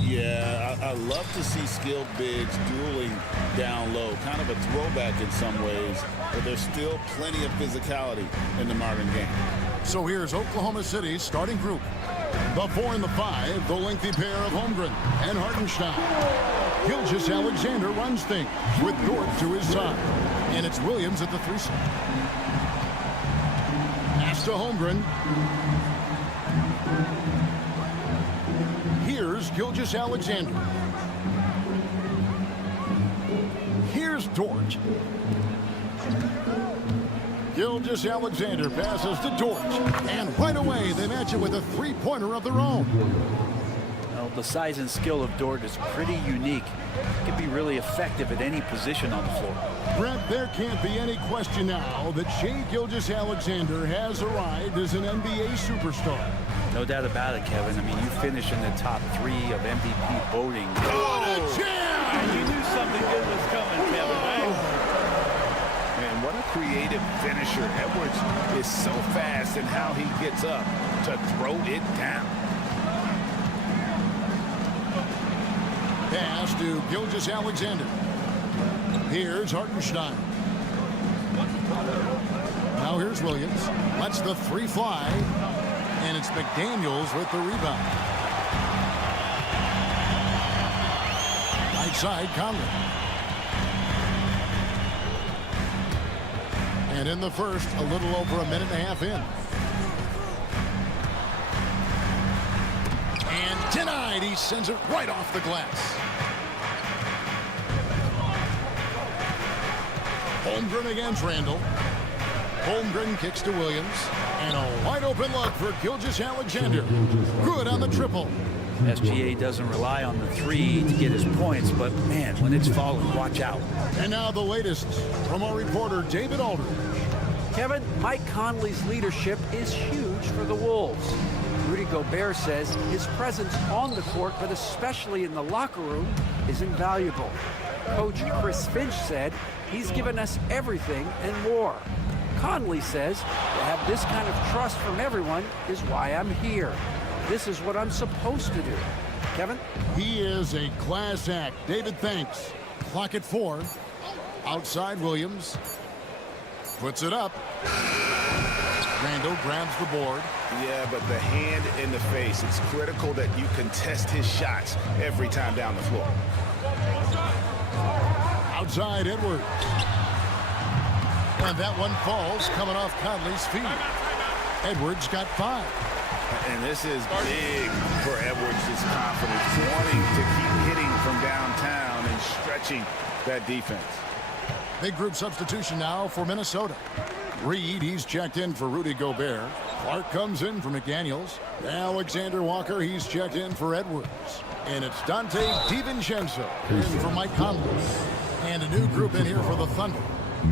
Yeah, I love to see skilled bigs dueling down low. Kind of a throwback in some ways, but there's still plenty of physicality in the modern game. So here's Oklahoma City's starting group. The 4 and the 5, the lengthy pair of Holmgren and Hartenstein. Gilgeous-Alexander runs things with Dort to his side. And it's Williams at the 3 slot. Pass to Holmgren. Here's Gilgeous-Alexander. Here's Dort. Gilgeous-Alexander passes to Dort. And right away, they match it with a three-pointer of their own. Well, the size and skill of Dort is pretty unique. He can be really effective at any position on the floor. Brett, there can't be any question now that Shai Gilgeous-Alexander has arrived as an NBA superstar. No doubt about it, Kevin. I mean, you finish in the top 3 of MVP voting. What a jam! You knew something good was coming, Kevin, right? And what a creative finisher. Edwards is so fast in how he gets up to throw it down. Pass to Gilgeous-Alexander. Here's Hartenstein. Now here's Williams. Lets the three fly. And it's McDaniels with the rebound. Right side, Conley. And in the first, a little over a minute and a half in. And denied. He sends it right off the glass. Holmgren against Randall. Holmgren kicks to Williams. And a wide open look for Gilgeous-Alexander. Good on the triple. SGA doesn't rely on the 3 to get his points, but man, when it's falling, watch out. And now the latest from our reporter, David Aldridge. Kevin, Mike Conley's leadership is huge for the Wolves. Rudy Gobert says his presence on the court, but especially in the locker room, is invaluable. Coach Chris Finch said he's given us everything and more. Conley says to have this kind of trust from everyone is why I'm here. This is what I'm supposed to do. Kevin? He is a class act. David, thanks. Clock at 4. Outside Williams. Puts it up. Randall grabs the board. Yeah, but the hand in the face. It's critical that you contest his shots every time down the floor. Outside Edwards. And that one falls coming off Conley's feet. Edwards got 5. And this is big for Edwards' confidence, wanting to keep hitting from downtown and stretching that defense. Big group substitution now for Minnesota. Reed, he's checked in for Rudy Gobert. Clark comes in for McDaniels. Alexander Walker, he's checked in for Edwards. And it's Dante DiVincenzo in for Mike Conley. And a new group in here for the Thunder.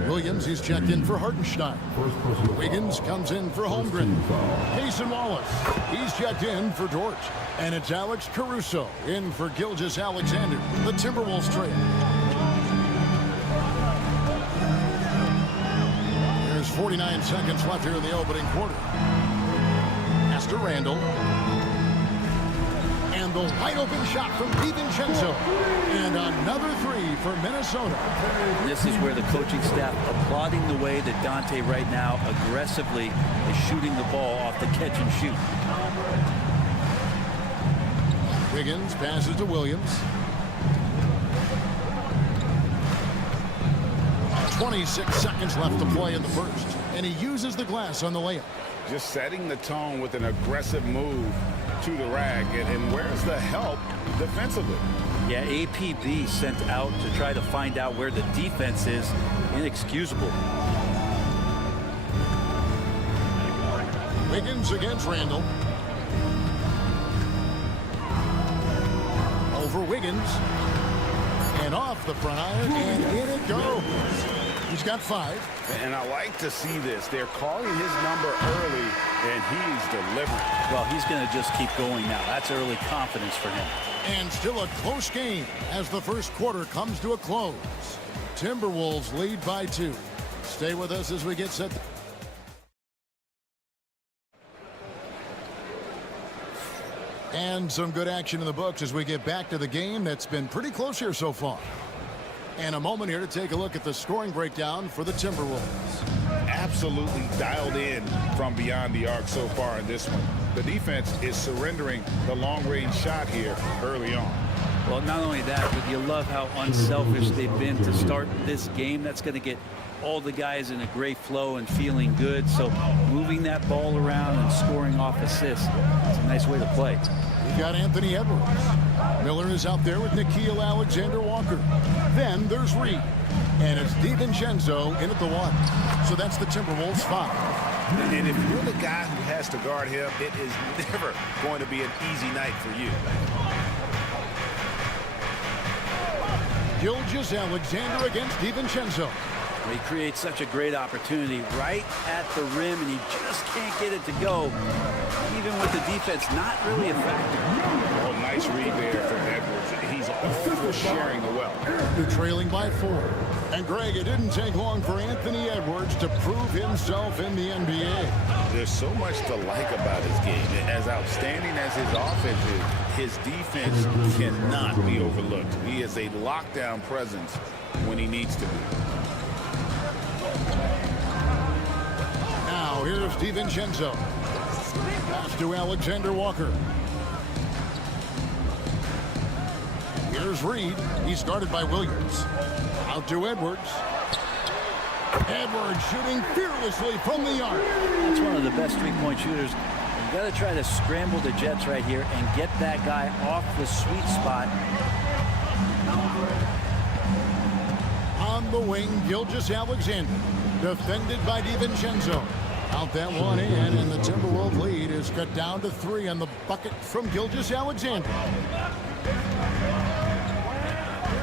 Williams, he's checked in for Hartenstein. Wiggins comes in for Holmgren. Mason Wallace, he's checked in for Dort. And it's Alex Caruso in for Gilgeous-Alexander. The Timberwolves trail. There's 49 seconds left here in the opening quarter. Pass to Randall. And the wide open shot from DiVincenzo. And another 3 for Minnesota. This is where the coaching staff applauding the way that Dante right now aggressively is shooting the ball off the catch and shoot. Wiggins passes to Williams. 26 seconds left to play in the first. And he uses the glass on the layup. Just setting the tone with an aggressive move to the rack. And where's the help defensively? Yeah, APB sent out to try to find out where the defense is. Inexcusable. Wiggins against Randall. Over Wiggins. And off the front iron. And in it goes. He's got 5. And I like to see this. They're calling his number early, and he's delivering. Well, he's going to just keep going now. That's early confidence for him. And still a close game as the first quarter comes to a close. Timberwolves lead by 2. Stay with us as we get set. And some good action in the books as we get back to the game that's been pretty close here so far. And a moment here to take a look at the scoring breakdown for the Timberwolves. Absolutely dialed in from beyond the arc so far in this one. The defense is surrendering the long-range shot here early on. Well, not only that, but you love how unselfish they've been to start this game. That's going to get all the guys in a great flow and feeling good. So moving that ball around and scoring off assists, it's a nice way to play. We've got Anthony Edwards. Miller is out there with Nickeil Alexander-Walker. Then there's Reed. And it's DiVincenzo in at the 1. So that's the Timberwolves 5. And if you're the guy who has to guard him, it is never going to be an easy night for you. Gilgeous-Alexander against DiVincenzo. He creates such a great opportunity right at the rim, and he just can't get it to go, even with the defense not really a factor. Oh, nice read there from Edwards. He's oversharing the well. They're trailing by 4. And Greg, it didn't take long for Anthony Edwards to prove himself in the NBA. There's so much to like about his game. As outstanding as his offense is, his defense cannot be overlooked. He is a lockdown presence when he needs to be. Now here's DiVincenzo. Pass to Alexander-Walker. Here's Reed. He's guarded by Williams. Out to Edwards. Edwards shooting fearlessly from the arc. That's one of the best three-point shooters. You got to try to scramble the Jets right here and get that guy off the sweet spot. On the wing, Gilgeous-Alexander. Defended by DiVincenzo. Out that one in, and the Timberwolves lead is cut down to 3 on the bucket from Gilgeous-Alexander.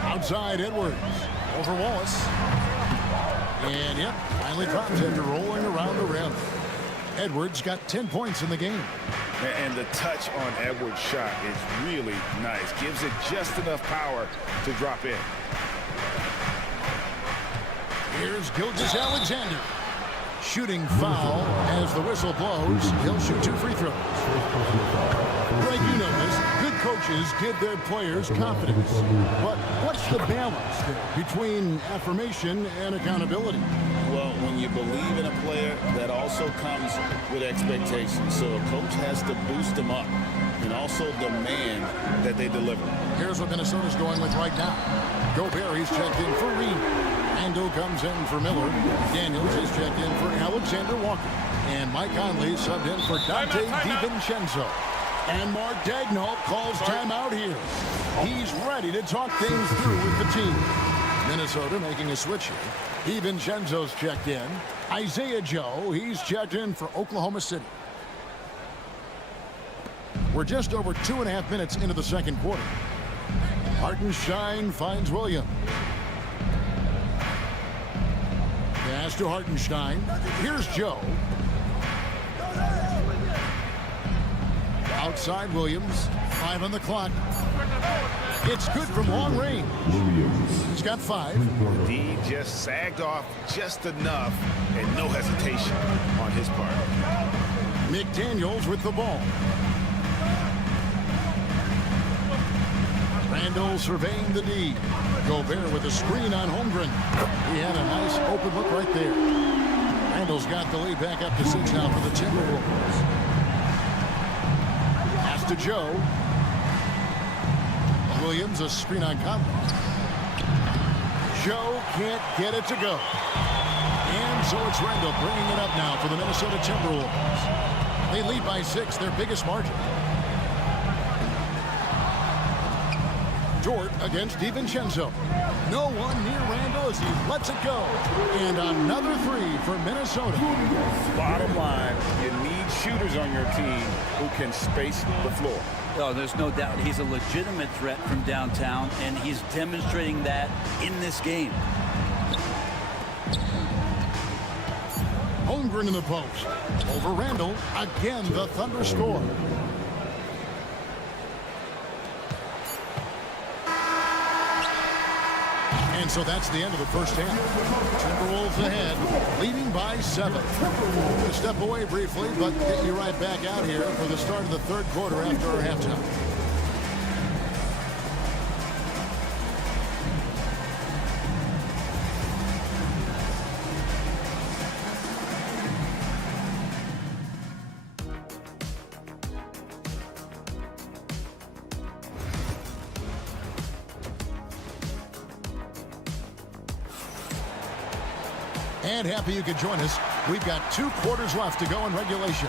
Outside Edwards. Over Wallace. And yep, finally drops after rolling around the rim. Edwards got 10 points in the game. And the touch on Edwards' shot is really nice. Gives it just enough power to drop in. Here's Gilgeous-Alexander. Shooting foul as the whistle blows. He'll shoot 2 free throws. Greg, you know this. Good coaches give their players confidence. But what's the balance between affirmation and accountability? Well, when you believe in a player, that also comes with expectations. So a coach has to boost them up and also demand that they deliver. Here's what Minnesota's going with right now. Gobert, he's checked in for Reed. Randall comes in for Miller. Daniels is checked in for Alexander-Walker. And Mike Conley subbed in for Dante DiVincenzo. And Mark Daigneault calls timeout here. He's ready to talk things through with the team. Minnesota making a switch here. DiVincenzo's checked in. Isaiah Joe, he's checked in for Oklahoma City. We're just over 2.5 minutes into the second quarter. Hartenstein finds Williams. Pass to Hartenstein. Here's Joe. Outside Williams. 5 on the clock. It's good from long range. He's got 5. D just sagged off just enough and no hesitation on his part. McDaniels with the ball. Randall surveying the D. Gobert with a screen on Holmgren. He had a nice open look right there. Randall's got the lead back up to 6 now for the Timberwolves. Pass to Joe. Williams, a screen on Conley. Joe can't get it to go. And so it's Randall bringing it up now for the Minnesota Timberwolves. They lead by 6, their biggest margin. Dort against DiVincenzo. No one near Randall as he lets it go. And another 3 for Minnesota. Bottom line, you need shooters on your team who can space the floor. Oh, there's no doubt he's a legitimate threat from downtown, and he's demonstrating that in this game. Holmgren in the post. Over Randall. Again, the Thunder score. And so that's the end of the first half. Timberwolves ahead, leading by 7. We'll step away briefly, but get you right back out here for the start of the third quarter after our halftime. And happy you could join us. We've got 2 quarters left to go in regulation.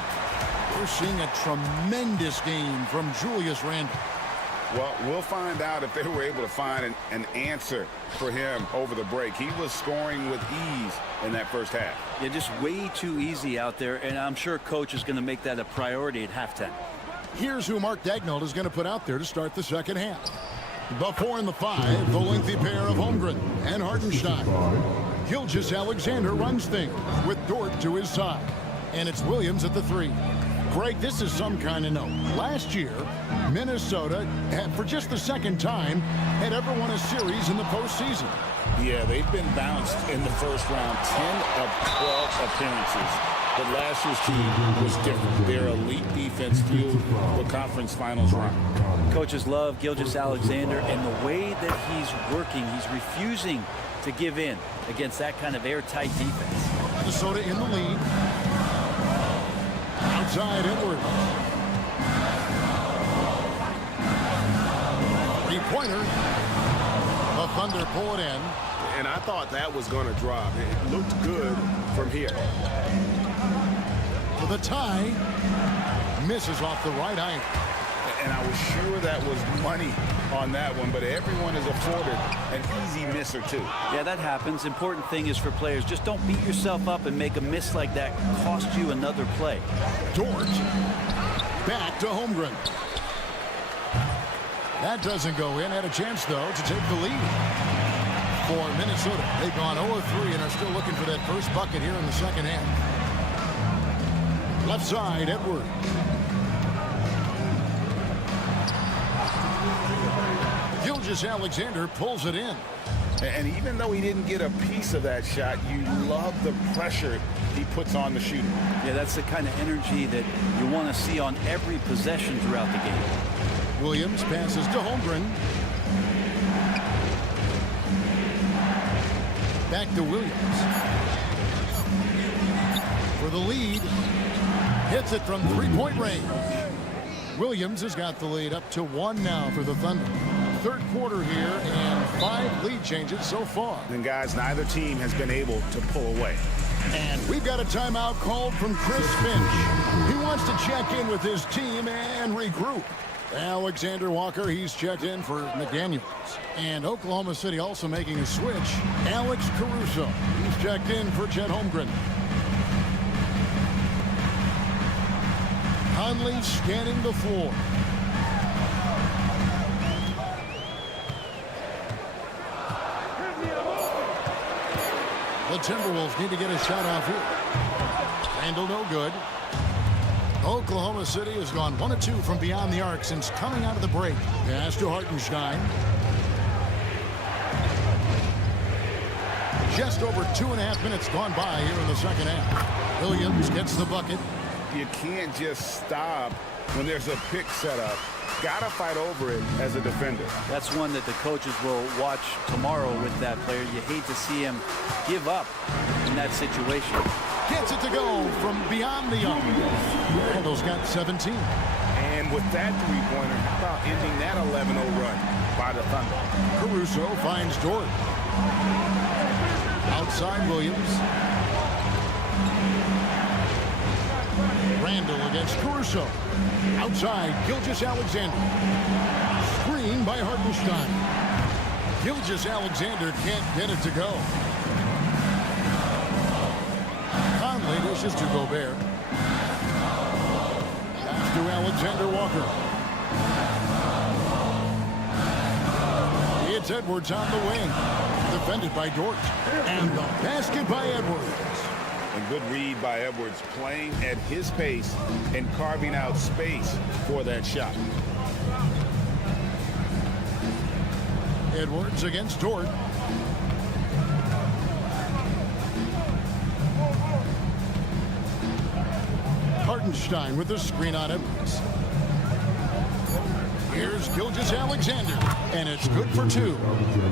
We're seeing a tremendous game from Julius Randle. Well, we'll find out if they were able to find an answer for him over the break. He was scoring with ease in that first half. Yeah, just way too easy out there, and I'm sure coach is going to make that a priority at halftime. Here's who Mark Daigneault is going to put out there to start the second half. The 4 and the 5, the lengthy pair of Holmgren and Hartenstein. Gilgeous-Alexander runs things with Dort to his side. And it's Williams at the 3. Greg, this is some kind of note. Last year, Minnesota, for just the second time, had ever won a series in the postseason. Yeah, they've been bounced in the first round, 10 of 12 appearances. But last year's team was different. Their elite defense fueled the conference finals run. Coaches love Gilgeous-Alexander, and the way that he's working, he's refusing to give in against that kind of airtight defense. Minnesota in the lead. Outside Edwards. Three-pointer. The Thunder pull it in. And I thought that was going to drop. It looked good from here. For the tie. Misses off the right eye. And I was sure that was money on that one, but everyone is afforded an easy miss or two. Yeah, that happens. Important thing is for players, just don't beat yourself up and make a miss like that cost you another play. Dort. Back to Holmgren. That doesn't go in. Had a chance, though, to take the lead for Minnesota. They've gone 0-3 and are still looking for that first bucket here in the second half. Left side, Edwards. Gilgeous-Alexander pulls it in. And even though he didn't get a piece of that shot, you love the pressure he puts on the shooter. Yeah, that's the kind of energy that you want to see on every possession throughout the game. Williams passes to Holmgren. Back to Williams. For the lead. Hits it from three-point range. Williams has got the lead up to 1 now for the Thunder. Third quarter here and 5 lead changes so far. And guys, neither team has been able to pull away. And we've got a timeout called from Chris Finch. He wants to check in with his team and regroup. Alexander Walker, he's checked in for McDaniels. And Oklahoma City also making a switch. Alex Caruso, he's checked in for Chet Holmgren. Conley scanning the floor. The Timberwolves need to get a shot off here. Randall no good. Oklahoma City has gone 1 of 2 from beyond the arc since coming out of the break. Pass to Hartenstein. Just over 2.5 minutes gone by here in the second half. Williams gets the bucket. You can't just stop when there's a pick set up. Got to fight over it as a defender. That's one that the coaches will watch tomorrow with that player. You hate to see him give up in that situation. Gets it to go from beyond the arc. Randall's got 17. And with that three-pointer, how about ending that 11-0 run by the Thunder? Caruso finds Dort. Outside Williams. Randall against Caruso. Outside, Gilgeous-Alexander. Screen by Hartenstein. Gilgeous-Alexander can't get it to go. Conley dishes to Gobert. Pass to Alexander Walker. It's Edwards on the wing. Defended by Dort. And the basket by Edwards. A good read by Edwards, playing at his pace and carving out space for that shot. Edwards against Dort. Hartenstein with the screen on Edwards. Here's Gilgeous-Alexander, and it's good for 2.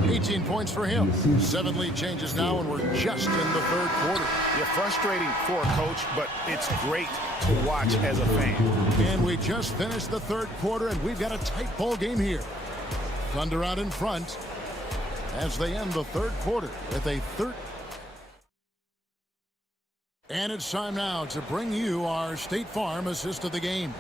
18 points for him. 7 lead changes now, and we're just in the third quarter. Yeah, frustrating for a coach, but it's great to watch as a fan. And we just finished the third quarter, and we've got a tight ball game here. Thunder out in front as they end the third quarter with a third. And it's time now to bring you our State Farm assist of the game.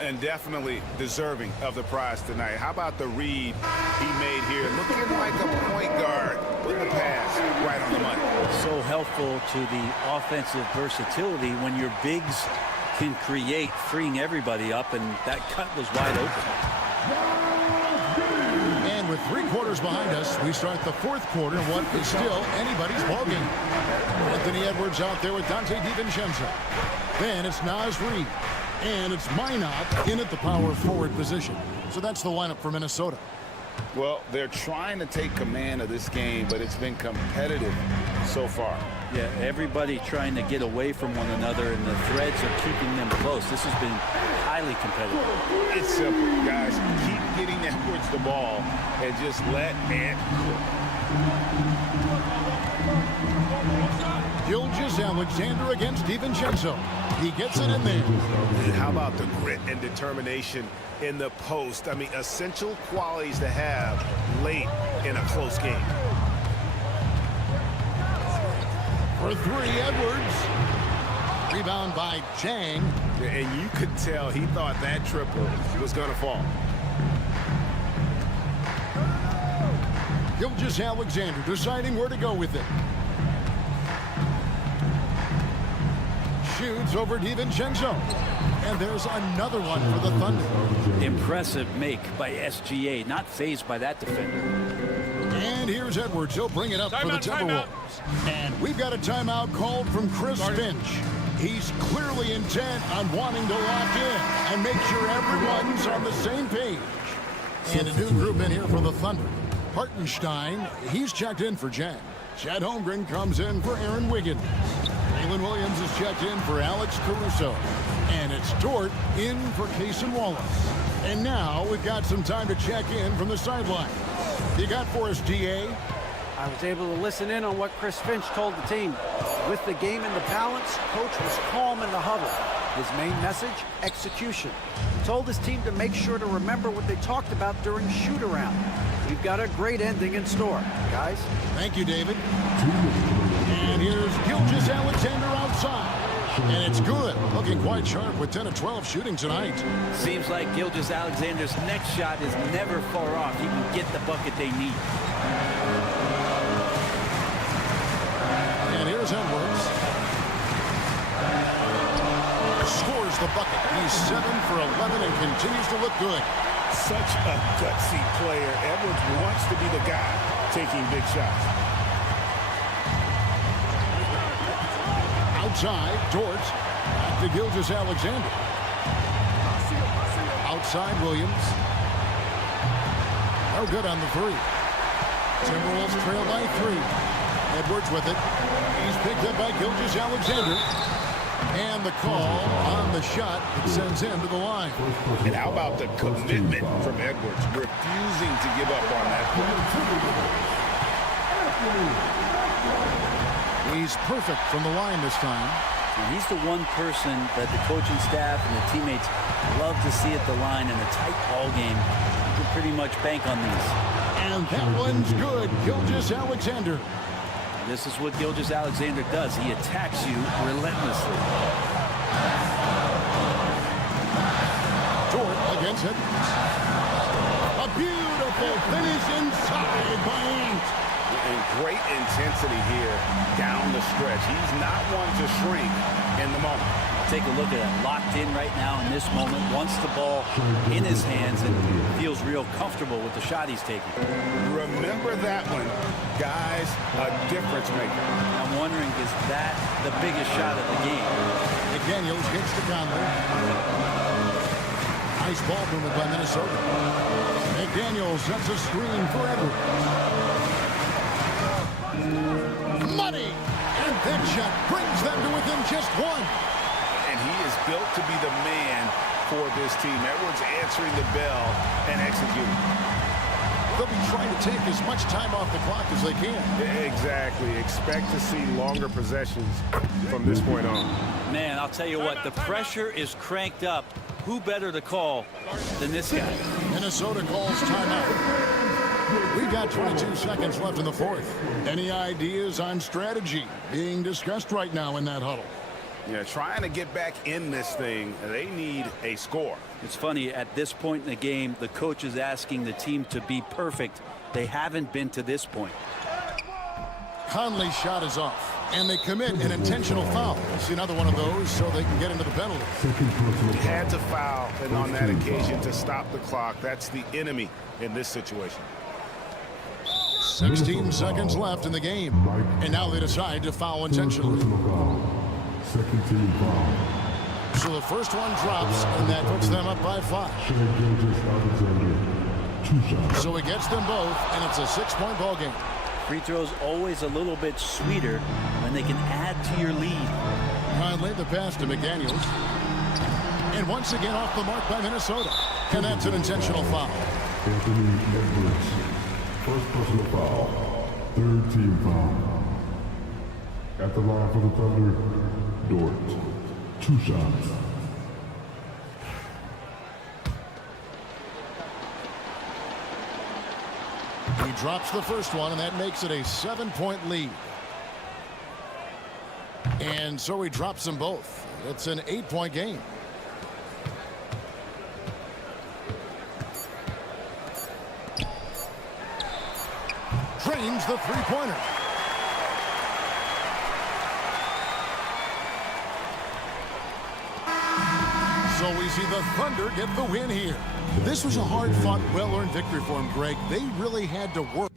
And definitely deserving of the prize tonight. How about the read he made here? Looking like a point guard with the pass right on the money. So helpful to the offensive versatility when your bigs can create, freeing everybody up, and that cut was wide open. And with 3 quarters behind us, we start the 4th quarter in what is still anybody's ballgame. Anthony Edwards out there with Dante DiVincenzo. Then it's Naz Reid. And it's Minot in at the power forward position. So that's the lineup for Minnesota. Well, they're trying to take command of this game, but it's been competitive so far. Yeah, everybody trying to get away from one another, and the threads are keeping them close. This has been highly competitive. It's simple, guys. Keep getting Edwards the ball and just let Ant cook. Gilgeous-Alexander against DiVincenzo. He gets it in there. And how about the grit and determination in the post? I mean, essential qualities to have late in a close game. For 3, Edwards. Rebound by Chang. And you could tell he thought that triple was going to fall. Gilgeous-Alexander deciding where to go with it. Shoots over DiVincenzo. And there's another one for the Thunder. Impressive make by SGA, not fazed by that defender. And here's Edwards. He'll bring it up for the Timberwolves. And we've got a timeout called from Chris Finch. He's clearly intent on wanting to lock in and make sure everyone's on the same page. And a new group in here for the Thunder. Hartenstein, he's checked in for Jen. Chet Holmgren comes in for Aaron Wiggins. Jalen Williams is checked in for Alex Caruso. And it's Dort in for Cason Wallace. And now we've got some time to check in from the sideline. You got for us, DA? I was able to listen in on what Chris Finch told the team. With the game in the balance, coach was calm in the huddle. His main message, execution. He told his team to make sure to remember what they talked about during shoot-around. We've got a great ending in store, guys. Thank you, David. And here's Gilgeous-Alexander outside. And it's good. Looking quite sharp with 10 of 12 shooting tonight. Seems like Gilgeous-Alexander's next shot is never far off. He can get the bucket they need. And here's Edwards. Scores the bucket. He's 7 for 11 and continues to look good. Such a gutsy player. Edwards wants to be the guy taking big shots. Outside, Dort. Back to Gilgeous-Alexander. Outside, Williams. No good on the 3. Timberwolves trail by 3. Edwards with it. He's picked up by Gilgeous-Alexander. And the call on the shot that sends him to the line. And how about the commitment from Edwards, refusing to give up on that play. He's perfect from the line this time. And he's the one person that the coaching staff and the teammates love to see at the line in a tight ball game. You can pretty much bank on these. And that one's good. Gilgeous-Alexander. This is what Gilgeous-Alexander does. He attacks you relentlessly. Dort against Edwards. A beautiful finish inside by Ant. And great intensity here down the stretch. He's not one to shrink in the moment. Take a look at that. Locked in right now in this moment. Wants the ball in his hands and feels real comfortable with the shot he's taking. Remember that one, guys, a difference maker. I'm wondering, is that the biggest shot of the game? McDaniels gets to Conley. Nice ball movement by Minnesota. McDaniels sets a screen for Edwards. Money! And that shot brings them to within just 1. And he is built to be the man for this team. Edwards answering the bell and executing. They'll be trying to take as much time off the clock as they can. Exactly. Expect to see longer possessions from this point on. Man, I'll tell you what, the pressure is cranked up. Who better to call than this guy? Minnesota calls timeout. We've got 22 seconds left in the 4th. Any ideas on strategy being discussed right now in that huddle? Yeah, trying to get back in this thing, they need a score. It's funny, at this point in the game, the coach is asking the team to be perfect. They haven't been to this point. Conley's shot is off, and they commit an intentional foul. See another one of those so they can get into the penalty. Had to foul, and on that occasion to stop the clock. That's the enemy in this situation. 16 seconds left in the game, and now they decide to foul intentionally. Second team foul. So the first one drops, and that puts them up by 5. So he gets them both, and it's a 6-point ball game. Free throws always a little bit sweeter when they can add to your lead. Conley the pass to McDaniels. And once again off the mark by Minnesota. And that's an intentional foul. Anthony Edwards. First personal foul. Third team foul. At the line for the Thunder, Dort. 2 shots. He drops the first one, and that makes it a 7-point lead. And so he drops them both. It's an 8-point game. Drains the three-pointer. So we see the Thunder get the win here. This was a hard-fought, well-earned victory for him, Greg. They really had to work.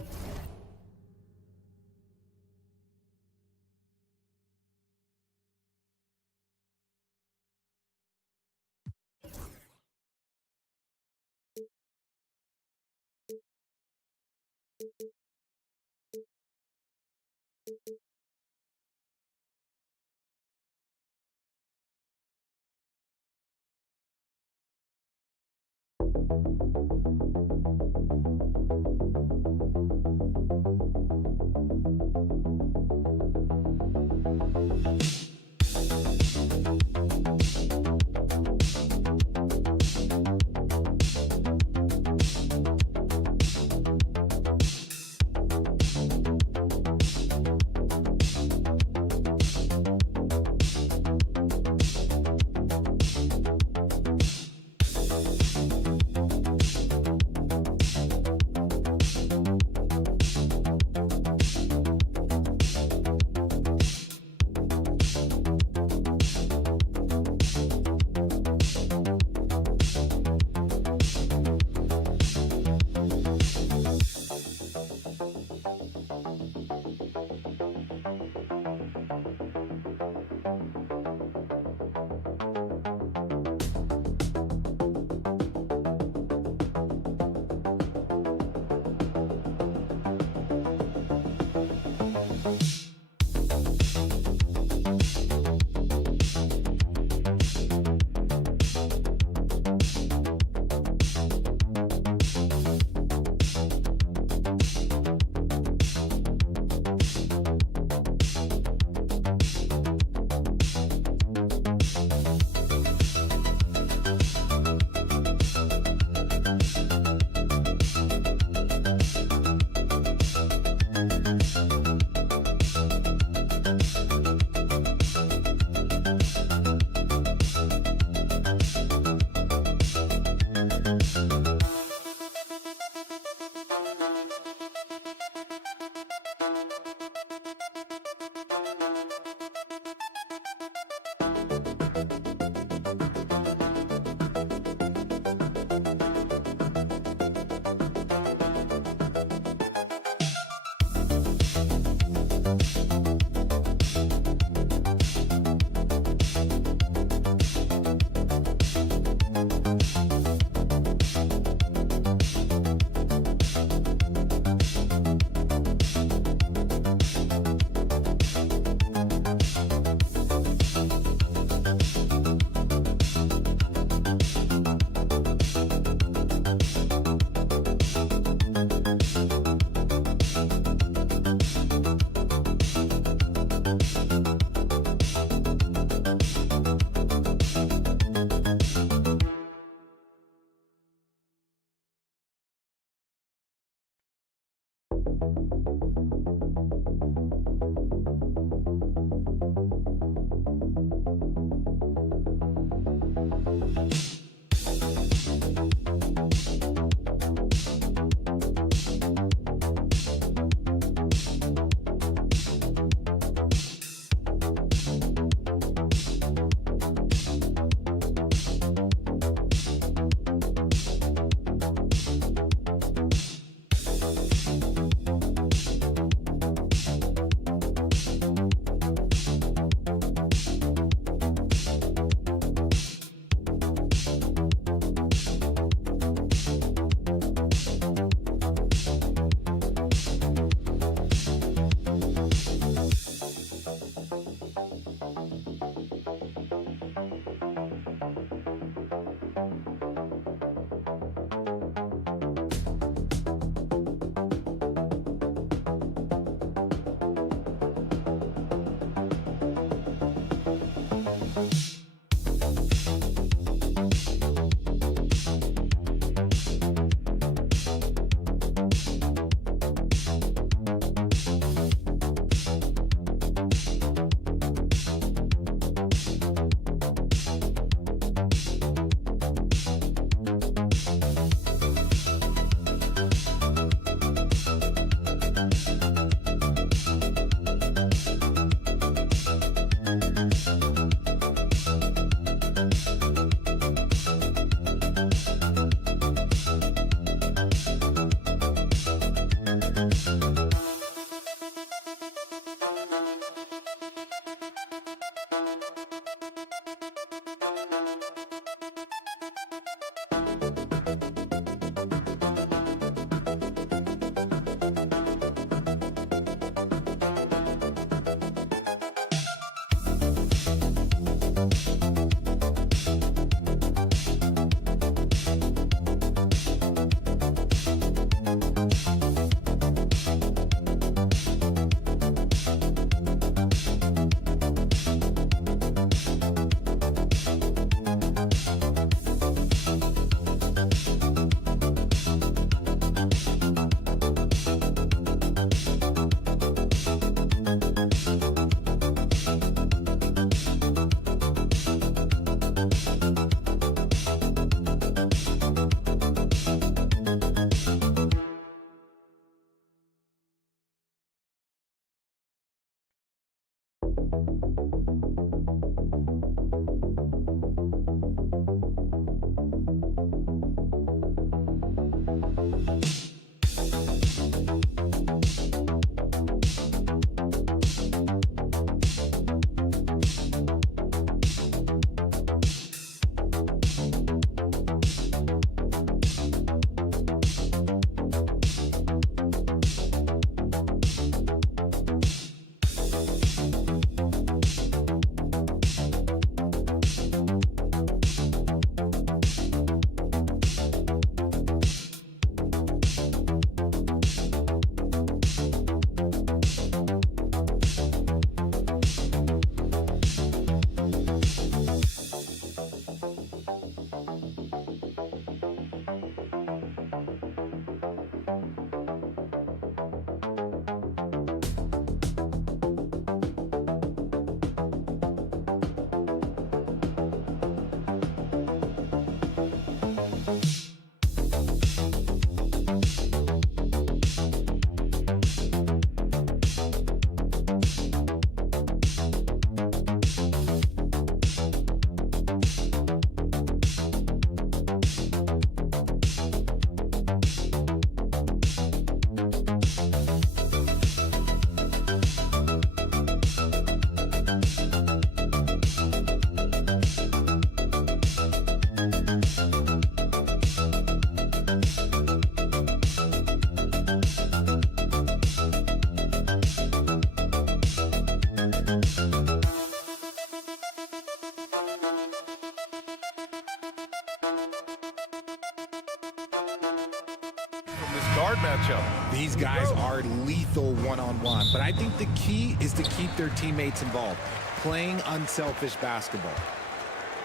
guard matchup. These guys are lethal one-on-one, but I think the key is to keep their teammates involved, playing unselfish basketball.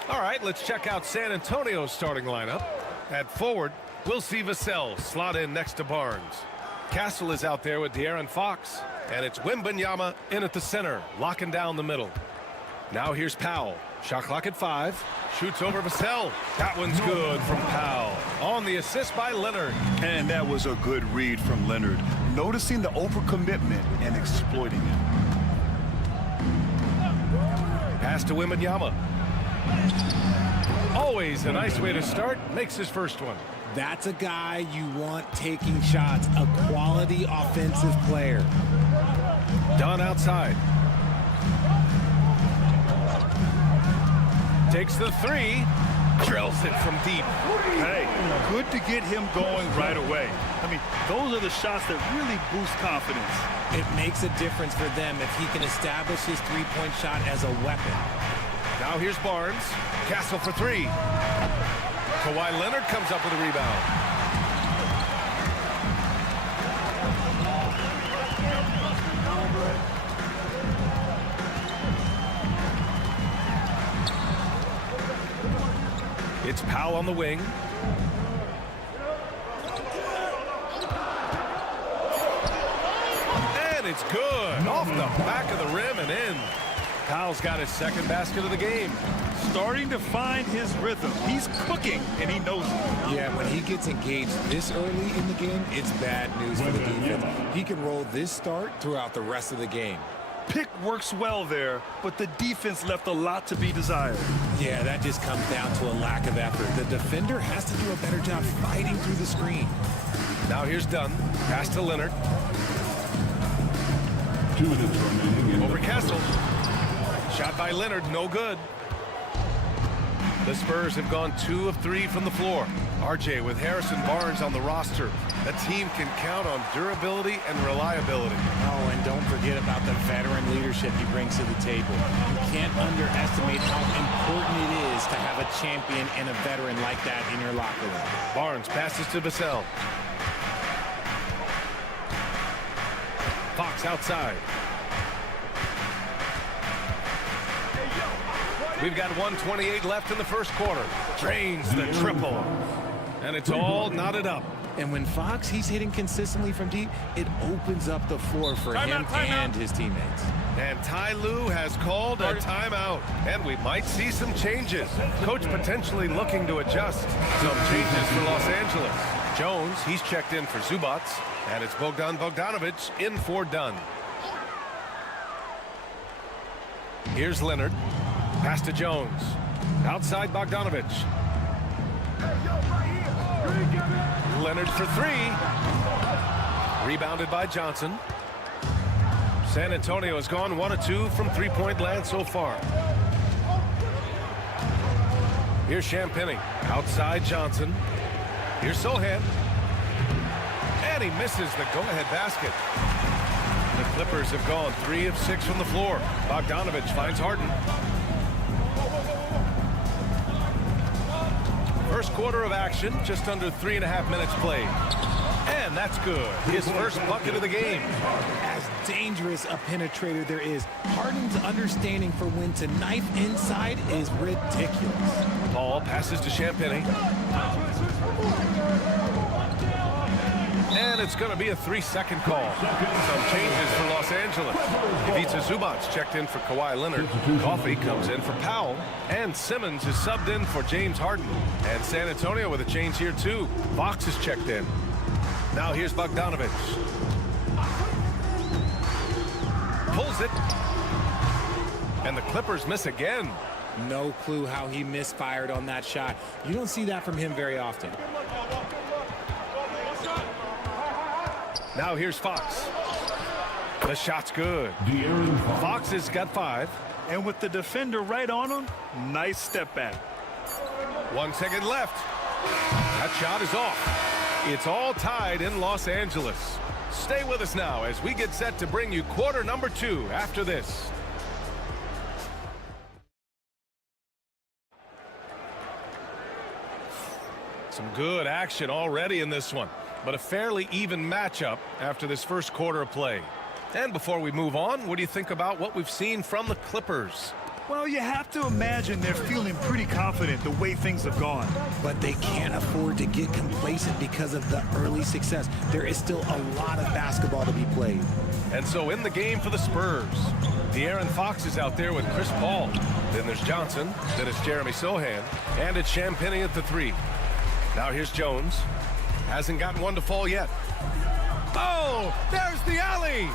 All right, let's check out San Antonio's starting lineup. At forward, we'll see Vassell slot in next to Barnes. Castle is out there with De'Aaron Fox, and it's Wembanyama in at the center, locking down the middle. Now here's Powell. Shot clock at 5. Shoots over Vassell. That one's good from Powell. On the assist by Leonard. And that was a good read from Leonard, noticing the overcommitment and exploiting it. Pass to Wembanyama. Always a nice way to start. Makes his first one. That's a guy you want taking shots, a quality offensive player. Dunn outside. Takes the 3. Drills it from deep. Hey, good to get him going right away. I mean, those are the shots that really boost confidence. It makes a difference for them if he can establish his three-point shot as a weapon. Now here's Barnes. Castle for 3. Kawhi Leonard comes up with a rebound. It's Powell on the wing. And it's good. Off the back of the rim and in. Powell's got his second basket of the game. Starting to find his rhythm. He's cooking, and he knows it. Yeah, when he gets engaged this early in the game, it's bad news for the defense. He can roll this start throughout the rest of the game. Pick works well there, but the defense left a lot to be desired. Yeah, that just comes down to a lack of effort. The defender has to do a better job fighting through the screen. Now here's Dunn. Pass to Leonard. 2 minutes remaining. Over Castle. Shot by Leonard, no good. The Spurs have gone 2 of 3 from the floor. RJ with Harrison Barnes on the roster. A team can count on durability and reliability. Oh, and don't forget about the veteran leadership he brings to the table. You can't underestimate how important it is to have a champion and a veteran like that in your locker room. Barnes passes to Vassell. Fox outside. We've got 1:28 left in the first quarter. Drains the triple. And it's all knotted up. And when Fox, he's hitting consistently from deep, it opens up the floor for him and his teammates. And Ty Lue has called a timeout. And we might see some changes. Coach potentially looking to adjust. Some changes for Los Angeles. Jones, he's checked in for Zubats. And it's Bogdan Bogdanovic in for Dunn. Here's Leonard. Pass to Jones. Outside Bogdanovic. Leonard for three. Rebounded by Johnson. San Antonio has gone 1 of 2 from three-point land so far. Here's Champagny. Outside Johnson. Here's Sohan. And he misses the go-ahead basket. The Clippers have gone 3 of 6 from the floor. Bogdanovic finds Harden. First quarter of action, just under 3.5 minutes played. And that's good. His first bucket of the game. As dangerous a penetrator there is, Harden's understanding for when to knife inside is ridiculous. Paul passes to Champagny. And it's going to be a 3-second call. Some changes for Los Angeles. Ivica Zubats checked in for Kawhi Leonard. Coffey comes in for Powell. And Simmons is subbed in for James Harden. And San Antonio with a change here too. Fox is checked in. Now here's Bogdanovic. Pulls it. And the Clippers miss again. No clue how he misfired on that shot. You don't see that from him very often. Now here's Fox. The shot's good. Fox has got 5. And with the defender right on him, nice step back. 1 second left. That shot is off. It's all tied in Los Angeles. Stay with us now as we get set to bring you quarter number 2 after this. Some good action already in this one, but a fairly even matchup after this first quarter of play. And before we move on, what do you think about what we've seen from the Clippers? Well, you have to imagine they're feeling pretty confident the way things have gone. But they can't afford to get complacent because of the early success. There is still a lot of basketball to be played. And so in the game for the Spurs, De'Aaron Fox is out there with Chris Paul. Then there's Johnson. Then it's Jeremy Sohan. And it's Champagny at the 3. Now here's Jones. Hasn't gotten one to fall yet. Oh, there's the alley.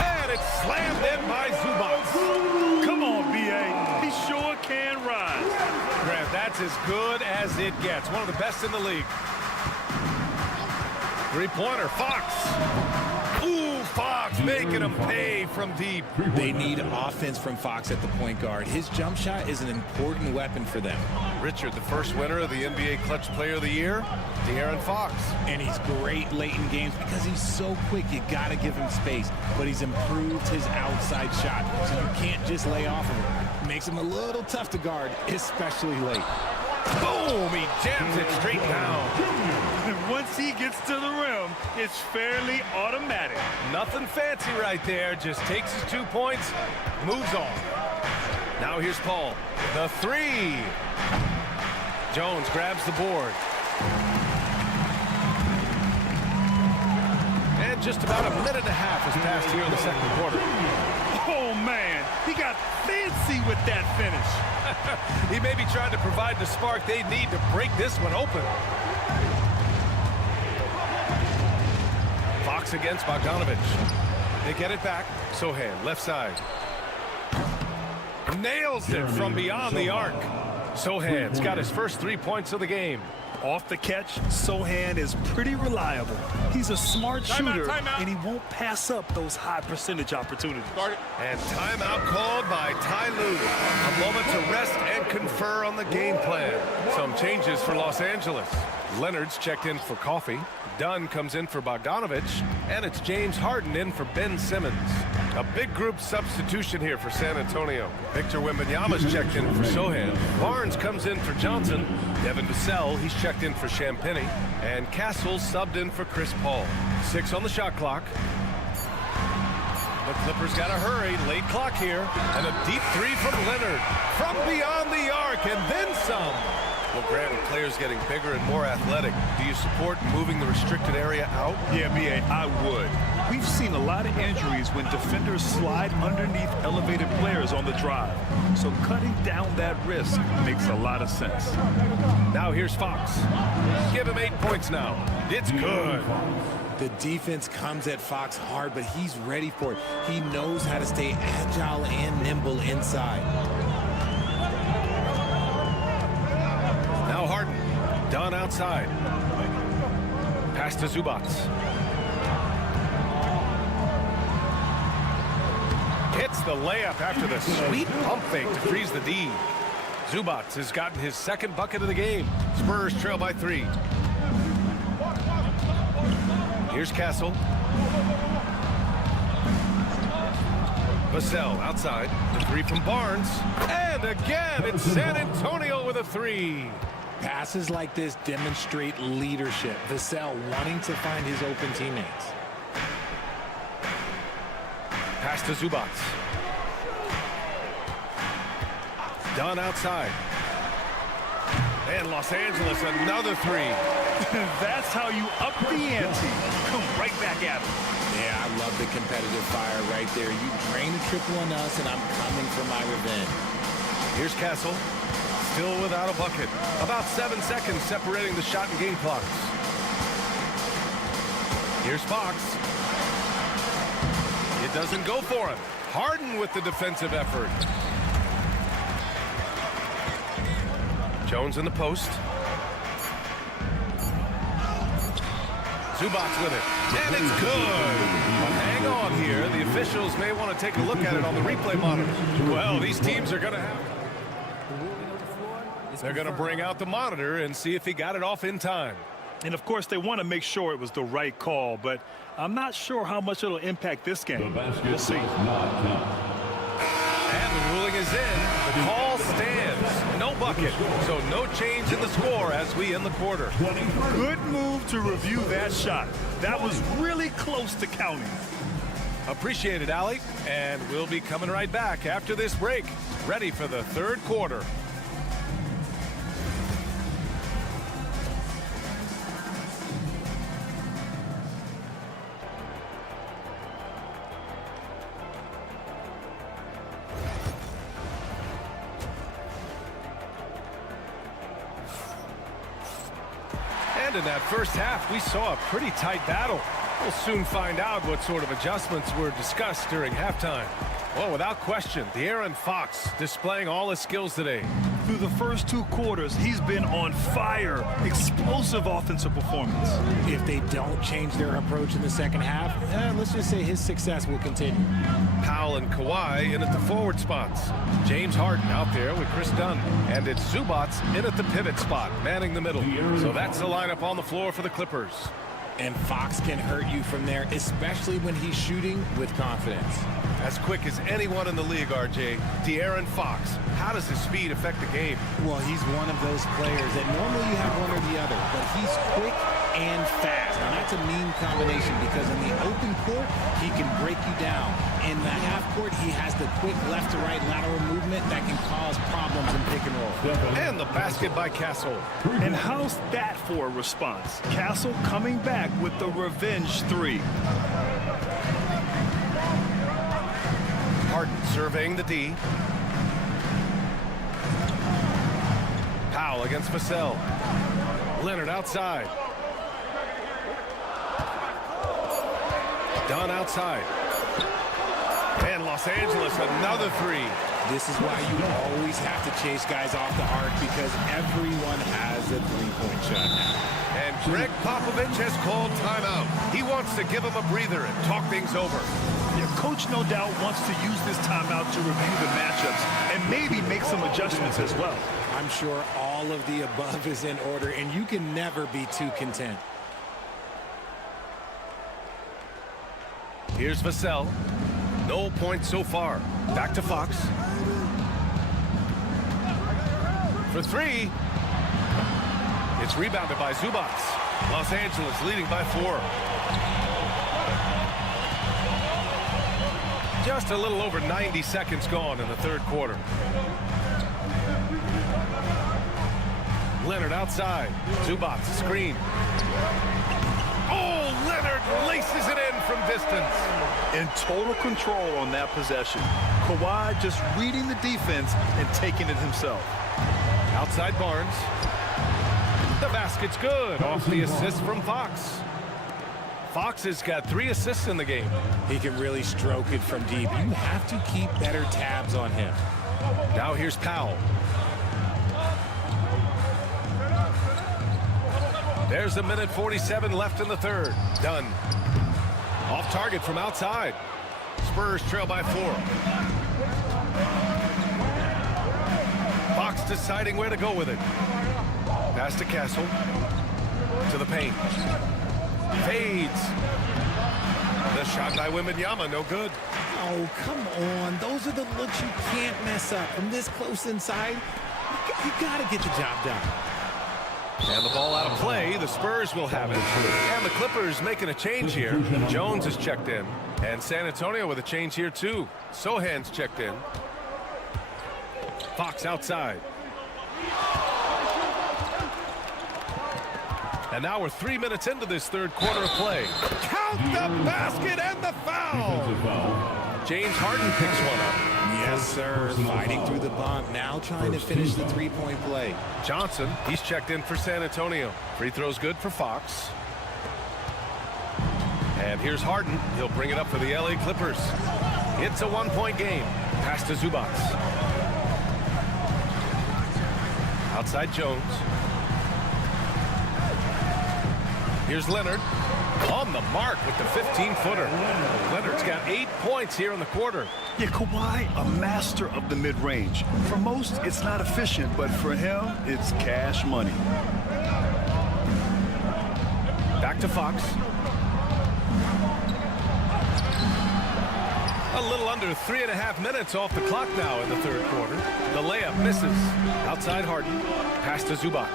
And it's slammed in by Zubats. Come on, B.A. He sure can rise. Grant, that's as good as it gets. One of the best in the league. Three-pointer, Fox. Ooh, Fox making him pay from deep. They need offense from Fox at the point guard. His jump shot is an important weapon for them. Richard, the first winner of the NBA Clutch Player of the Year, De'Aaron Fox. And he's great late in games because he's so quick. You got to give him space. But he's improved his outside shot, so you can't just lay off of him. Makes him a little tough to guard, especially late. Boom! He jams it straight down. And once he gets to the rim, it's fairly automatic. Nothing fancy right there. Just takes his 2 points, moves on. Now here's Paul. The 3. Jones grabs the board. And just about a minute and a half has passed here in the second quarter. Oh, man. He got fancy with that finish. He may be trying to provide the spark they need to break this one open. Fox against Bogdanovic. They get it back. Sohan, left side. Nails it from beyond the arc. Sohan's got his first 3 points of the game. Off the catch, Sohan is pretty reliable. He's a smart shooter, and he won't pass up those high percentage opportunities. And timeout called by Ty Lue. A moment to rest and confer on the game plan. Some changes for Los Angeles. Leonard's checked in for Coffey. Dunn comes in for Bogdanovic. And it's James Harden in for Ben Simmons. A big group substitution here for San Antonio. Victor Wembanyama's checked in for Sohan. Barnes comes in for Johnson. Devin Vassell, he's checked in for Champagny. And Castle subbed in for Chris Paul. 6 on the shot clock. The Clippers got to hurry. Late clock here. And a deep three from Leonard. From beyond the arc and then some. Well, Grant, with players getting bigger and more athletic, do you support moving the restricted area out? Yeah, B.A., I would. We've seen a lot of injuries when defenders slide underneath elevated players on the drive. So cutting down that risk makes a lot of sense. Now here's Fox. Give him 8 points now. It's good. The defense comes at Fox hard, but he's ready for it. He knows how to stay agile and nimble inside. Now Harden. Dunn outside. Pass to Zubac. Hits the layup after the sweet pump fake to freeze the D. Zubac has gotten his second bucket of the game. Spurs trail by 3. Here's Castle. Vassell outside. The 3 from Barnes. And again, it's San Antonio with a 3. Passes like this demonstrate leadership. Vassell wanting to find his open teammates. Pass to Zubac. Dunn outside. And Los Angeles, another 3. That's how you up the ante. Come right back at him. Yeah, I love the competitive fire right there. You drain a triple on us, and I'm coming for my revenge. Here's Castle. Still without a bucket. About 7 seconds separating the shot and game clocks. Here's Fox. It doesn't go for him. Harden with the defensive effort. Jones in the post. Zubac with it. And it's good. But hang on here. The officials may want to take a look at it on the replay monitor. Well, these teams are going to have... They're going to bring out the monitor and see if he got it off in time. And, of course, they want to make sure it was the right call, but I'm not sure how much it'll impact this game. We'll see. And the ruling is in. The call stands. No bucket. So no change in the score as we end the quarter. Good move to review that shot. That was really close to counting. Appreciate it, Allie. And we'll be coming right back after this break. Ready for the third quarter. And in that first half, we saw a pretty tight battle. We'll soon find out what sort of adjustments were discussed during halftime. Well, without question, De'Aaron Fox displaying all his skills today. Through the first 2 quarters, he's been on fire. Explosive offensive performance. If they don't change their approach in the second half, let's just say his success will continue. Powell and Kawhi in at the forward spots. James Harden out there with Chris Dunn. And it's Zubac in at the pivot spot, manning the middle. So that's the lineup on the floor for the Clippers. And Fox can hurt you from there, especially when he's shooting with confidence. As quick as anyone in the league, RJ. De'Aaron Fox. How does his speed affect the game? Well, he's one of those players that normally you have one or the other, but he's quick and fast. Now, that's a mean combination because in the open court, he can break you down. In the half court, he has the quick left to right lateral movement that can cause problems in pick and roll. And the basket by Castle. And how's that for a response? Castle coming back with the revenge 3. Harden surveying the D. Powell against Vassell. Leonard outside. Dunn outside. And Los Angeles, another 3. This is why you always have to chase guys off the arc because everyone has a three-point shot now. And Greg Popovich has called timeout. He wants to give him a breather and talk things over. Yeah, Coach no doubt wants to use this timeout to review the matchups and maybe make some adjustments as well. I'm sure all of the above is in order, and you can never be too content. Here's Vassell. No points so far. Back to Fox. For 3. It's rebounded by Zubac. Los Angeles leading by 4. Just a little over 90 seconds gone in the third quarter. Leonard outside. Zubac screen. Oh, Leonard laces it in from distance. In total control on that possession. Kawhi just reading the defense and taking it himself. Outside Barnes. The basket's good off the assist from Fox. Fox has got 3 assists in the game. He can really stroke it from deep. You have to keep better tabs on him. Now here's Powell. There's a minute 47 left in the third. Done. Off target from outside. Spurs trail by 4. Fox deciding where to go with it. Pass to Castle. To the paint. Fades. The shot by Wembanyama, no good. Oh, come on. Those are the looks you can't mess up. From this close inside, you got to get the job done. And the ball out of play. The Spurs will have it. And the Clippers making a change here. Jones is checked in. And San Antonio with a change here, too. Sohan's checked in. Fox outside. And now we're 3 minutes into this third quarter of play. Count the basket and the foul. James Harden picks one up. Yes, sir. Fighting through the bump. Now trying to finish the three-point play. Johnson, he's checked in for San Antonio. Free throw's good for Fox. And here's Harden. He'll bring it up for the LA Clippers. It's a 1-point game. Pass to Zubac. Outside Jones. Here's Leonard. On the mark with the 15-footer. Leonard's got 8 points here in the quarter. Yeah, Kawhi, a master of the mid-range. For most, it's not efficient, but for him, it's cash money. Back to Fox. A little under 3.5 minutes off the clock now in the third quarter. The layup misses. Outside Harden. Pass to Zubac.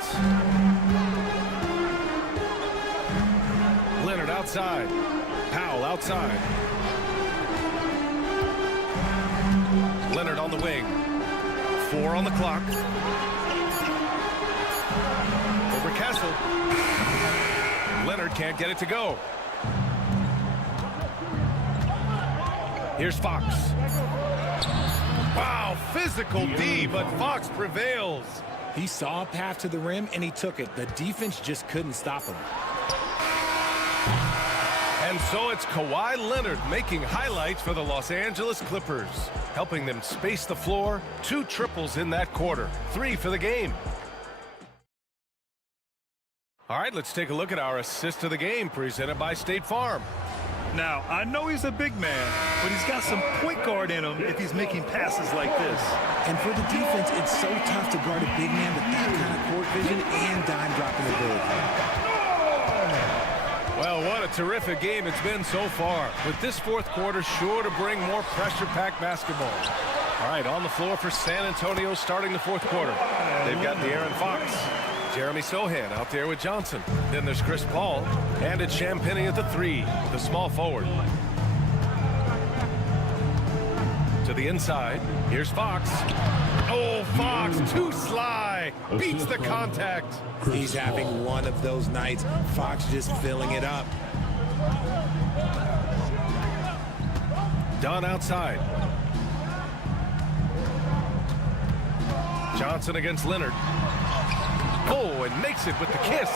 Leonard outside. Powell outside. Leonard on the wing. 4 on the clock. Over Castle. Leonard can't get it to go. Here's Fox. Wow, physical D, but Fox prevails. He saw a path to the rim, and he took it. The defense just couldn't stop him. And so it's Kawhi Leonard making highlights for the Los Angeles Clippers, helping them space the floor. 2 triples in that quarter. 3 for the game. All right, let's take a look at our assist of the game presented by State Farm. Now, I know he's a big man, but he's got some point guard in him if he's making passes like this. And for the defense, it's so tough to guard a big man with that kind of court vision and dime-dropping ability. Well, what a terrific game it's been so far, with this fourth quarter sure to bring more pressure-packed basketball. All right, on the floor for San Antonio starting the fourth quarter. They've got De'Aaron Fox. Jeremy Sohan out there with Johnson. Then there's Chris Paul. And it's Champagnie at the 3, the small forward. To the inside. Here's Fox. Oh, Fox, too sly. Beats the contact. He's having one of those nights. Fox just filling it up. Dunn outside. Johnson against Leonard. Oh, and makes it with the kiss.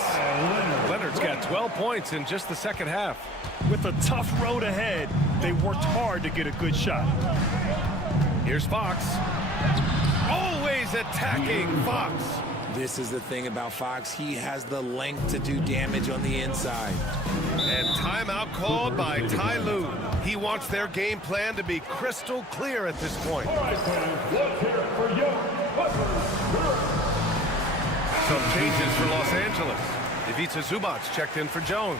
Leonard's got 12 points in just the second half. With a tough road ahead, they worked hard to get a good shot. Here's Fox. Always attacking Fox. This is the thing about Fox. He has the length to do damage on the inside. And timeout called by Ty Lue. He wants their game plan to be crystal clear at this point. Some changes for Los Angeles. Ivica Zubac checked in for Jones.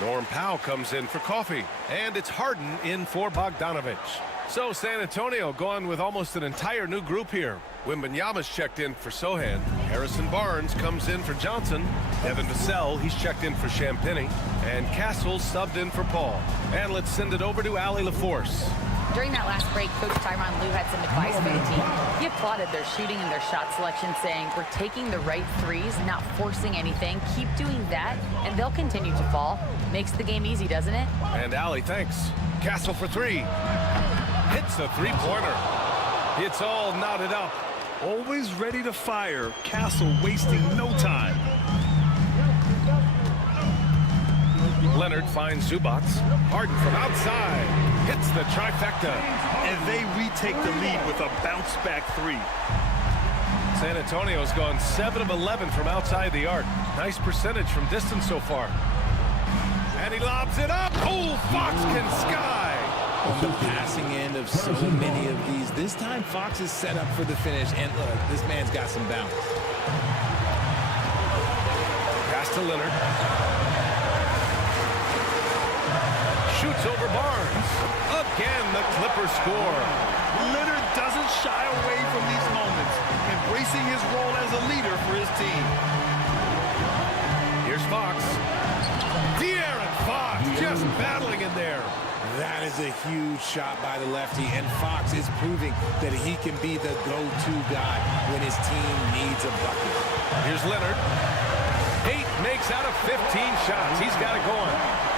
Norm Powell comes in for Coffey. And it's Harden in for Bogdanovich. So San Antonio going with almost an entire new group here. Wembanyama's checked in for Sohan. Harrison Barnes comes in for Johnson. Devin Vassell, he's checked in for Champagnie. And Castle subbed in for Paul. And let's send it over to Allie LaForce. During that last break, Coach Tyronn Lue had some advice for the team. He applauded their shooting and their shot selection, saying, we're taking the right threes, not forcing anything. Keep doing that, and they'll continue to fall. Makes the game easy, doesn't it? And Allie, thanks. Castle for three. Hits a three-pointer. It's all knotted up. Always ready to fire. Castle wasting no time. Leonard finds Zubac. Harden from outside. Hits the trifecta. And they retake the lead with a bounce-back three. San Antonio's gone 7 of 11 from outside the arc. Nice percentage from distance so far. And he lobs it up. Oh, Fox can sky. On the passing end of so many of these. This time, Fox is set up for the finish. And look, this man's got some bounce. Pass to Leonard. Shoots over Barnes. Again, the Clippers score. Leonard doesn't shy away from these moments, embracing his role as a leader for his team. Here's Fox. De'Aaron Fox just battling in there. That is a huge shot by the lefty, and Fox is proving that he can be the go-to guy when his team needs a bucket. Here's Leonard. 8 makes out of 15 shots. He's got it going.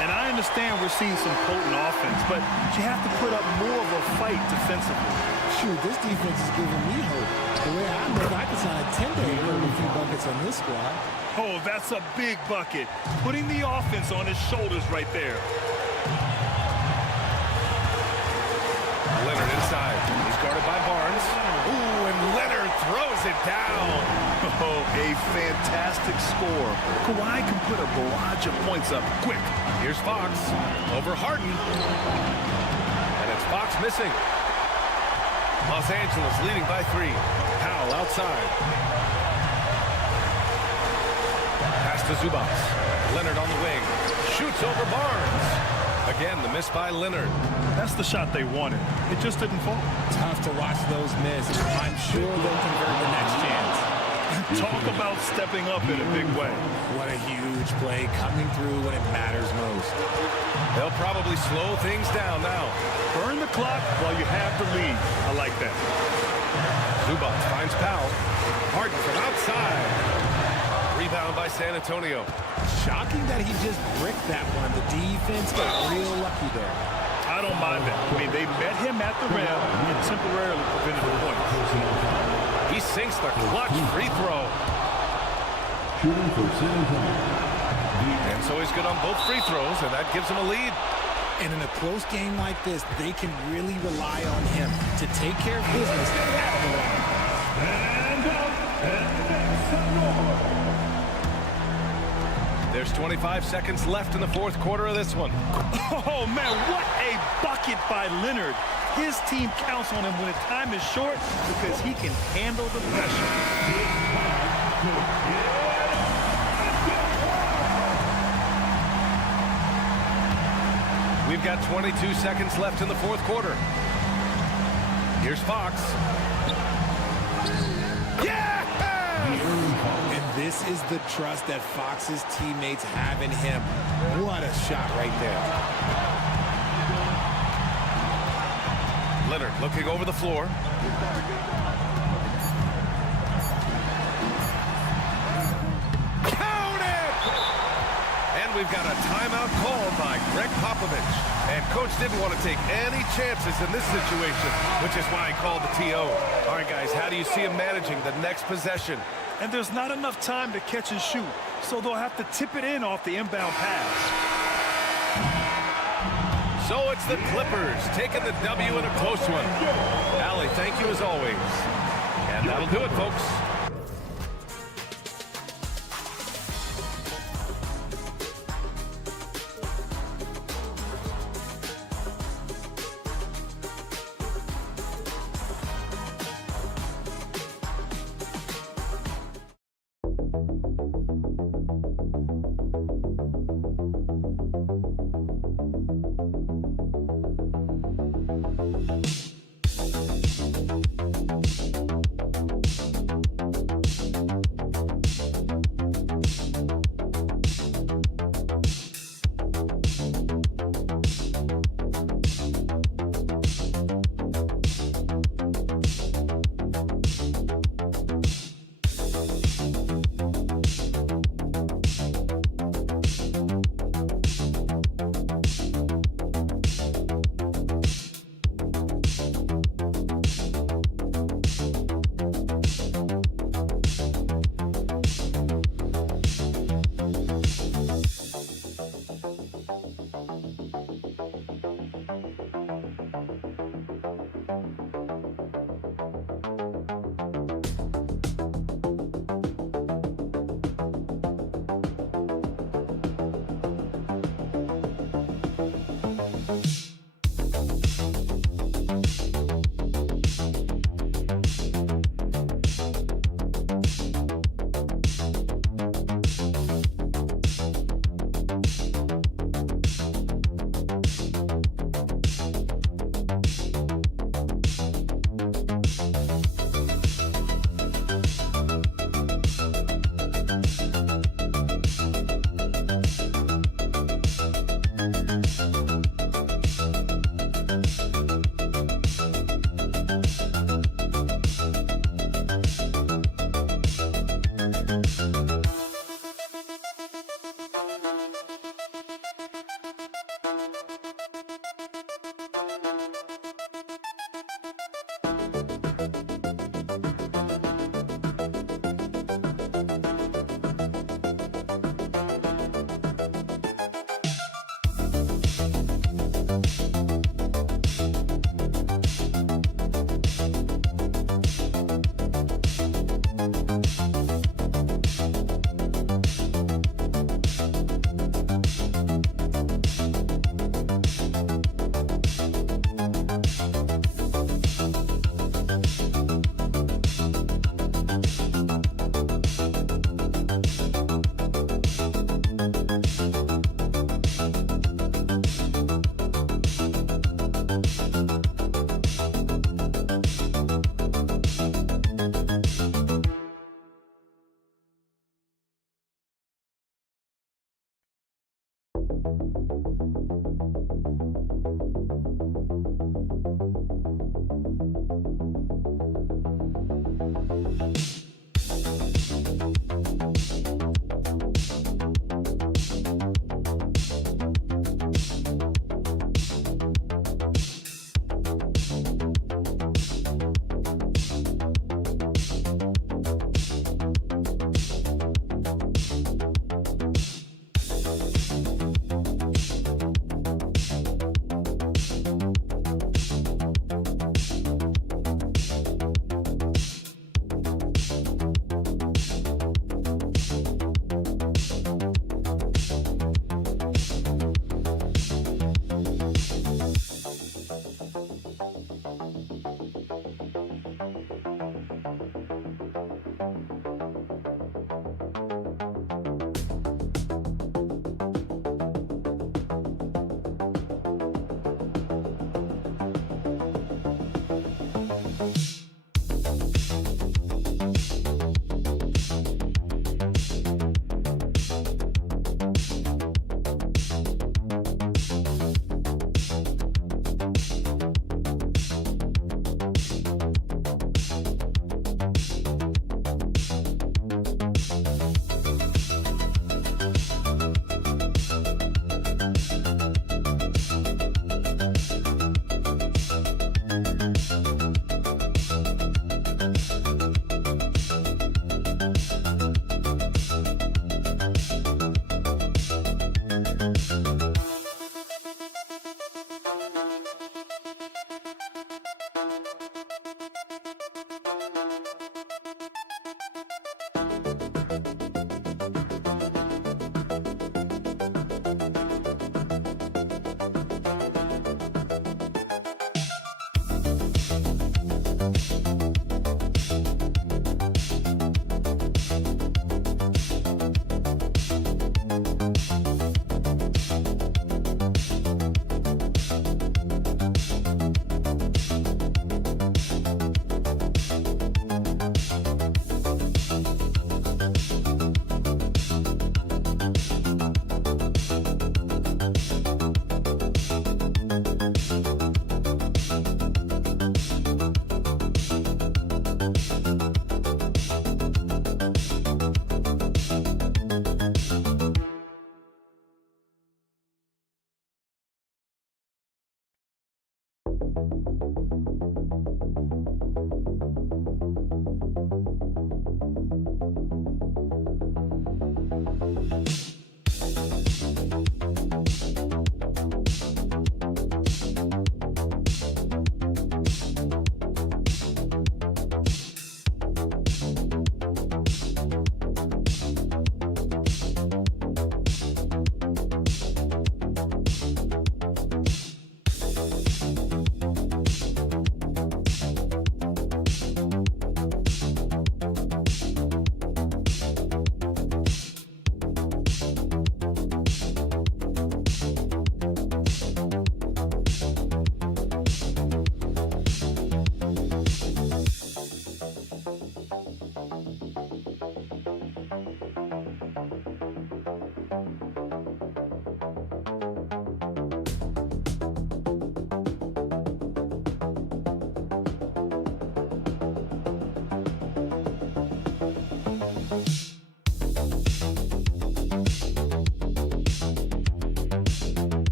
And I understand we're seeing some potent offense, but you have to put up more of a fight defensively. Shoot, this defense is giving me hope. The way I look, I can sign a 10-day with a few buckets on this squad. Oh, that's a big bucket. Putting the offense on his shoulders right there. Leonard inside. He's guarded by Barnes. Ooh, and Leonard throws it down. Oh, a fantastic score. Kawhi can put a barrage of points up quick. Here's Fox over Harden. And it's Fox missing. Los Angeles leading by 3. Powell outside. Pass to Zubac. Leonard on the wing. Shoots over Barnes. Again, the miss by Leonard. That's the shot they wanted. It just didn't fall. Tough to watch those miss. I'm sure they'll convert the next chance. Talk about stepping up in a big way. What a huge play coming through when it matters most. They'll probably slow things down now. Burn the clock while you have the lead. I like that. Zubac finds Powell. Harden from outside. Rebound by San Antonio. Shocking that he just bricked that one. The defense got real lucky there. I don't mind that. I mean, they met him at the rim and temporarily prevented the point. He sinks the clutch free throw. Shooting for San Antonio. And so he's good on both free throws, and that gives him a lead. And in a close game like this, they can really rely on him to take care of business at the line. There's 25 seconds left in the fourth quarter of this one. Oh, man, what a bucket by Leonard. His team counts on him when time is short because he can handle the pressure. We've got 22 seconds left in the fourth quarter. Here's Fox. Yeah! And this is the trust that Fox's teammates have in him. What a shot right there. Leonard looking over the floor. Count it! And we've got a timeout called by Greg Popovich. And Coach didn't want to take any chances in this situation, which is why he called the TO. All right, guys, how do you see him managing the next possession? And there's not enough time to catch and shoot, so they'll have to tip it in off the inbound pass. So it's the Clippers taking the W in a close one. Allie, thank you as always. And that'll do it, folks.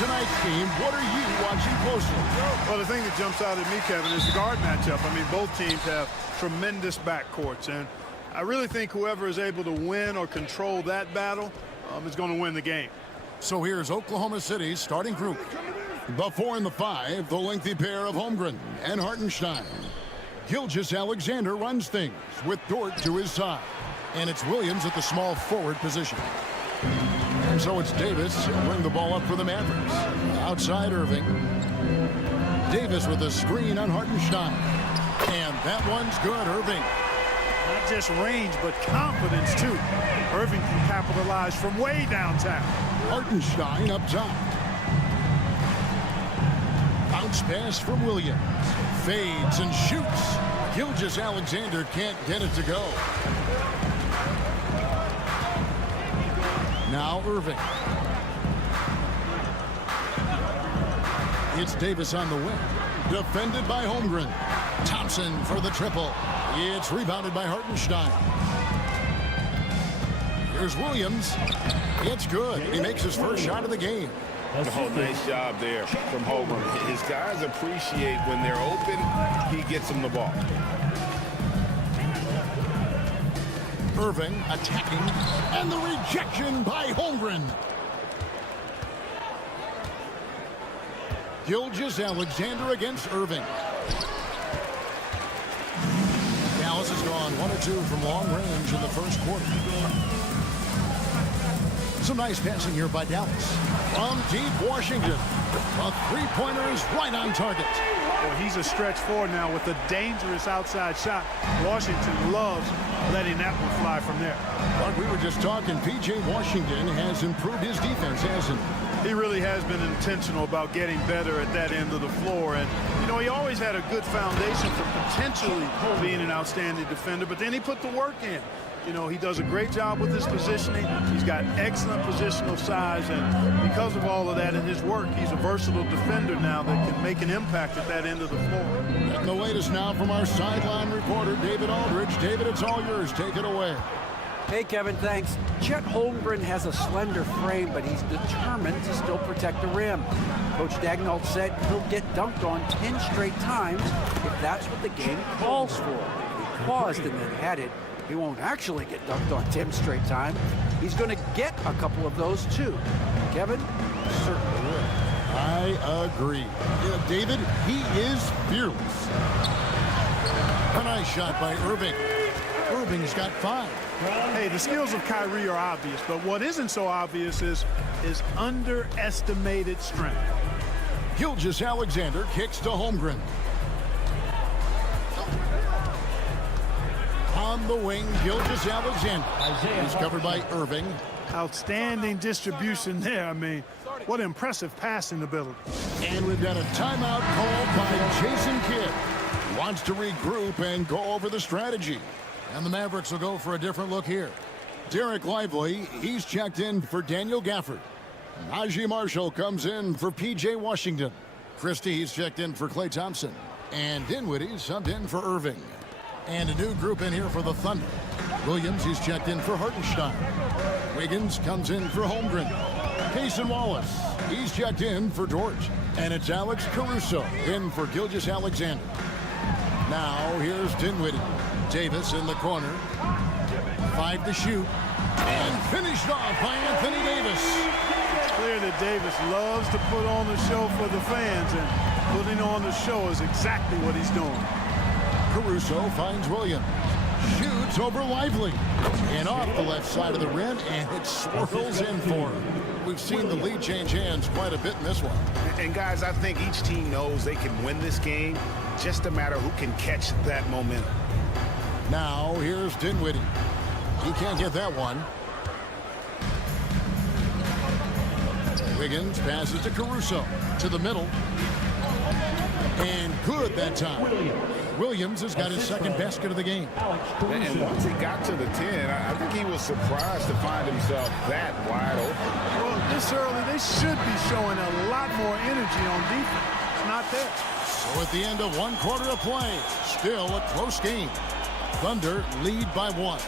tonight's game, what are you watching closely? Well, the thing that jumps out at me, Kevin, is the guard matchup. I mean, both teams have tremendous backcourts, and I really think whoever is able to win or control that battle is going to win the game. So here's Oklahoma City's starting group. The 4 and the 5, the lengthy pair of Holmgren and Hartenstein. Gilgeous-Alexander runs things with Dort to his side. And it's Williams at the small forward position. And so it's Davis bring the ball up for the Mavericks. Outside Irving. Davis with a screen on Hartenstein. And that one's good, Irving. Not just range, but confidence, too. Irving can capitalize from way downtown. Hartenstein up top. Bounce pass from Williams. Fades and shoots. Gilgeous-Alexander can't get it to go. Now Irving. It's Davis on the wing. Defended by Holmgren. Thompson for the triple. It's rebounded by Hartenstein. Here's Williams. It's good. He makes his first shot of the game. Oh, nice job there from Holmgren. His guys appreciate when they're open, he gets them the ball. Irving attacking, and the rejection by Holmgren. Gilgeous-Alexander against Irving. Dallas has gone 1 or 2 from long range in the first quarter. Some nice passing here by Dallas. From deep Washington. A three-pointer is right on target. Well, he's a stretch forward now with a dangerous outside shot. Washington loves letting that one fly from there. But we were just talking, P.J. Washington has improved his defense, hasn't he? He really has been intentional about getting better at that end of the floor. And, you know, he always had a good foundation for potentially being an outstanding defender, but then he put the work in. You know, he does a great job with his positioning. He's got excellent positional size, and because of all of that in his work, he's a versatile defender now that can make an impact at that end of the floor. And the latest now from our sideline reporter, David Aldridge. David, it's all yours. Take it away. Hey, Kevin, thanks. Chet Holmgren has a slender frame, but he's determined to still protect the rim. Coach Daigneault said he'll get dunked on 10 straight times if that's what the game calls for. He paused and then added, he won't actually get dunked on 10 straight times. He's going to get a couple of those, too. Kevin? Certainly will. I agree. Yeah, David, he is fearless. A nice shot by Irving. Irving's got 5. Hey, the skills of Kyrie are obvious, but what isn't so obvious is his underestimated strength. Gilgeous-Alexander kicks to Holmgren. On the wing, Gilgeous-Alexander. He's covered by Irving. Outstanding distribution there. I mean, what impressive passing ability. And we've got a timeout called by Jason Kidd. He wants to regroup and go over the strategy. And the Mavericks will go for a different look here. Derek Lively, he's checked in for Daniel Gafford. Najee Marshall comes in for P.J. Washington. Christie, he's checked in for Klay Thompson. And Dinwiddie subbed in for Irving. And a new group in here for the Thunder. Williams, he's checked in for Hartenstein. Wiggins comes in for Holmgren. Payson Wallace, he's checked in for Dort. And it's Alex Caruso in for Gilgeous-Alexander. Now here's Dinwiddie. Davis in the corner. 5 to shoot. And finished off by Anthony Davis. It's clear that Davis loves to put on the show for the fans, and putting on the show is exactly what he's doing. Caruso finds Williams. Shoots over Lively. And off the left side of the rim, and it swirls in for him. We've seen the lead change hands quite a bit in this one. And guys, I think each team knows they can win this game. Just a matter who can catch that momentum. Now, here's Dinwiddie. He can't get that one. Wiggins passes to Caruso. To the middle. And good that time. Williams has got his second basket of the game. And once he got to the 10, I think he was surprised to find himself that wide open. Well, this early, they should be showing a lot more energy on defense. It's not there. So at the end of 1 quarter of play, still a close game. Thunder lead by 1.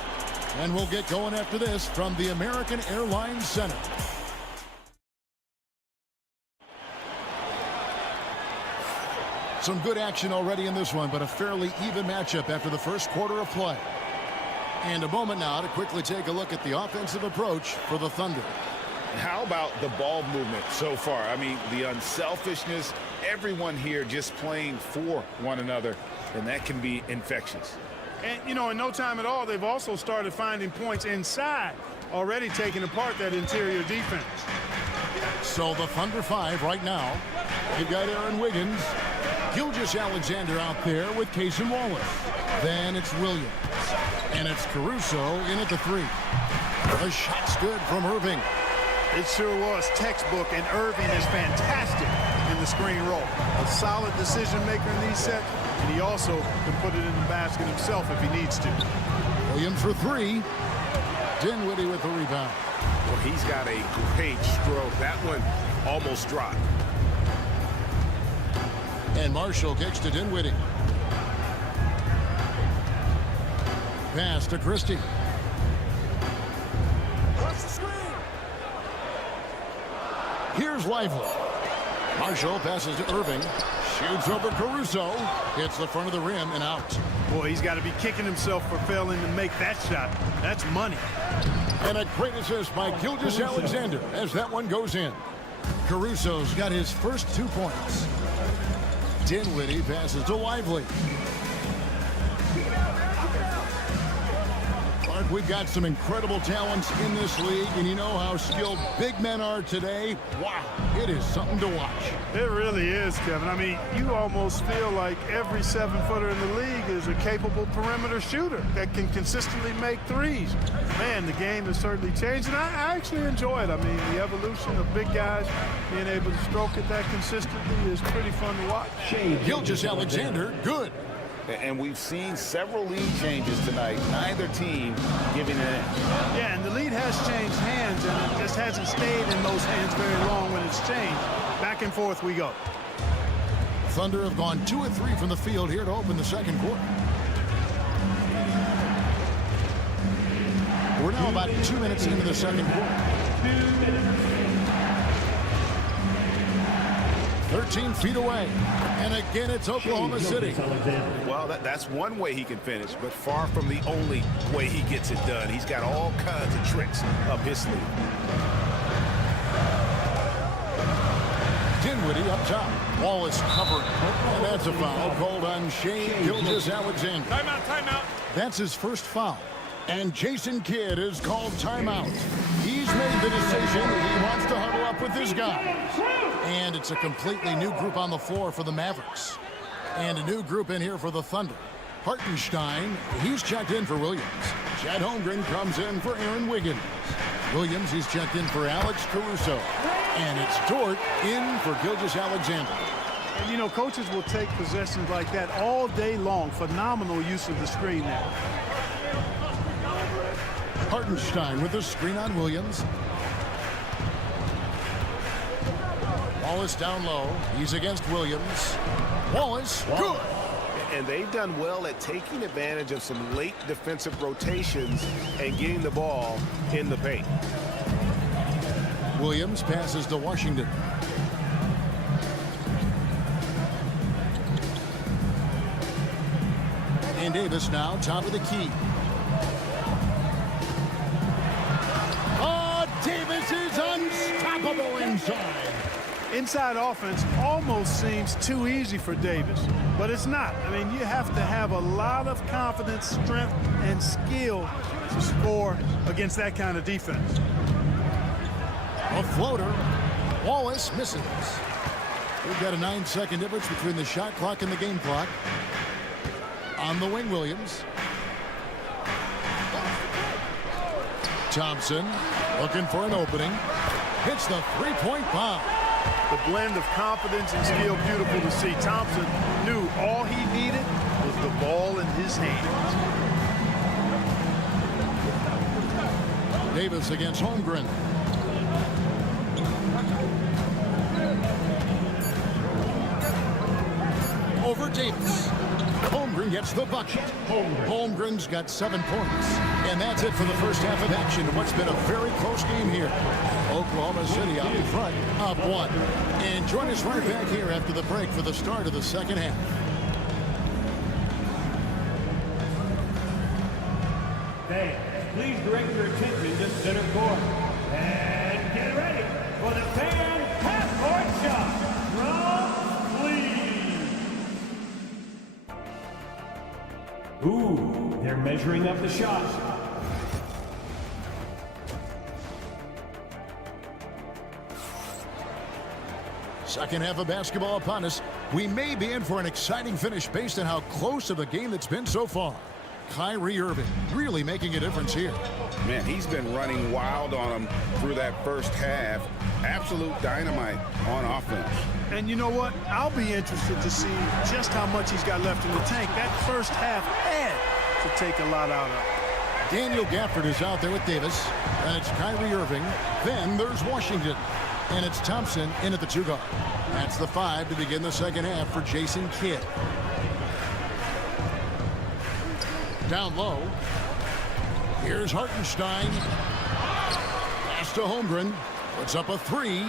And we'll get going after this from the American Airlines Center. Some good action already in this one, but a fairly even matchup after the first quarter of play. And a moment now to quickly take a look at the offensive approach for the Thunder. How about the ball movement so far? I mean, the unselfishness, everyone here just playing for one another, and that can be infectious. And, you know, in no time at all, they've also started finding points inside, already taking apart that interior defense. So the Thunder 5 right now. They've got Aaron Wiggins. Gilgeous-Alexander out there with Payson Wallace. Then it's Williams. And it's Caruso in at the 3. The shot's good from Irving. It sure was textbook, and Irving is fantastic in the screen roll. A solid decision maker in these sets, and he also can put it in the basket himself if he needs to. Williams for 3. Dinwiddie with the rebound. Well, he's got a great stroke. That one almost dropped. And Marshall kicks to Dinwiddie. Pass to Christie. Here's Lively. Marshall passes to Irving. Shoots over Caruso. Hits the front of the rim and out. Boy, he's got to be kicking himself for failing to make that shot. That's money. And a great assist by Gilgeous-Alexander as that one goes in. Caruso's got his first 2 points. Dinwiddie passes to Lively. Clark We've got some incredible talents in this league, and you know how skilled big men are today. Wow, it is something to watch. It really is, Kevin. I mean, you almost feel like every 7-footer in the league is a capable perimeter shooter that can consistently make threes. Man, the game has certainly changed, and I actually enjoy it. I mean, the evolution of big guys being able to stroke it that consistently is pretty fun to watch. Gilgeous-Alexander, good. And we've seen several lead changes tonight, neither team giving an inch. Yeah, and the lead has changed hands, and it just hasn't stayed in those hands very long when it's changed. Back and forth we go. Thunder have gone 2 of 3 from the field here to open the second quarter. We're now about 2 minutes into the second quarter. 13 feet away. And again, it's Oklahoma City. Well, that's one way he can finish, but far from the only way he gets it done. He's got all kinds of tricks up his sleeve. Dinwiddie up top. Wallace covering. And that's a foul called on Shane Gilgeous-Alexander. Timeout. That's his first foul. And Jason Kidd is called timeout. He's made the decision that he wants to huddle up with his guys. And it's a completely new group on the floor for the Mavericks. And a new group in here for the Thunder. Hartenstein, he's checked in for Williams. Chad Holmgren comes in for Aaron Wiggins. Williams, he's checked in for Alex Caruso. And it's Dort in for Gilgeous-Alexander. And, you know, coaches will take possessions like that all day long. Phenomenal use of the screen there. Hartenstein with a screen on Williams. Wallace down low. He's against Williams. Wallace, good. And they've done well at taking advantage of some late defensive rotations and getting the ball in the paint. Williams passes to Washington. And Davis now top of the key. Davis is unstoppable inside. Inside offense almost seems too easy for Davis, but it's not. I mean, you have to have a lot of confidence, strength, and skill to score against that kind of defense. A floater. Wallace misses. We've got a 9-second difference between the shot clock and the game clock. On the wing, Williams. Thompson looking for an opening. Hits the three-point bomb. The blend of confidence and skill, beautiful to see. Thompson knew all he needed was the ball in his hands. Davis against Holmgren. Over Davis. Holmgren gets the bucket. Holmgren's got 7 points. And that's it for the first half of action in what's been a very close game here. Oklahoma City out in front, up 1. And join us right back here after the break for the start of the second half. Fans, please direct your attention to center court. And get ready for the fan half-court shot from Lee. Ooh, they're measuring up the shot. Second half of basketball upon us. We may be in for an exciting finish based on how close of the game that's been so far. Kyrie Irving really making a difference here. Man, he's been running wild on him through that first half. Absolute dynamite on offense. And you know what? I'll be interested to see just how much he's got left in the tank. That first half had to take a lot out of it. Daniel Gafford is out there with Davis. And it's Kyrie Irving. Then there's Washington. And it's Thompson in at the 2 guard. That's the 5 to begin the second half for Jason Kidd. Down low. Here's Hartenstein. Pass to Holmgren. Puts up a 3.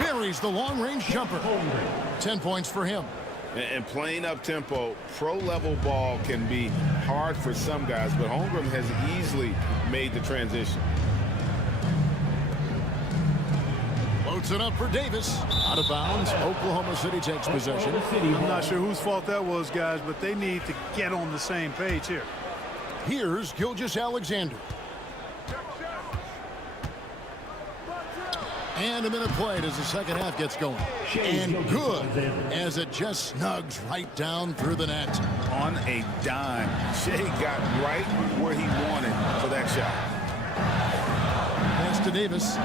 Buries the long-range jumper. 10 points for him. And playing up-tempo, pro-level ball can be hard for some guys, but Holmgren has easily made the transition. Floats it up for Davis. Out of bounds. Oklahoma City takes possession. I'm not sure whose fault that was, guys, but they need to get on the same page here. Here's Gilgeous-Alexander. And a minute played as the second half gets going. And good as it just snugs right down through the net. On a dime, Shea got right where he wanted for that shot. Pass to Davis.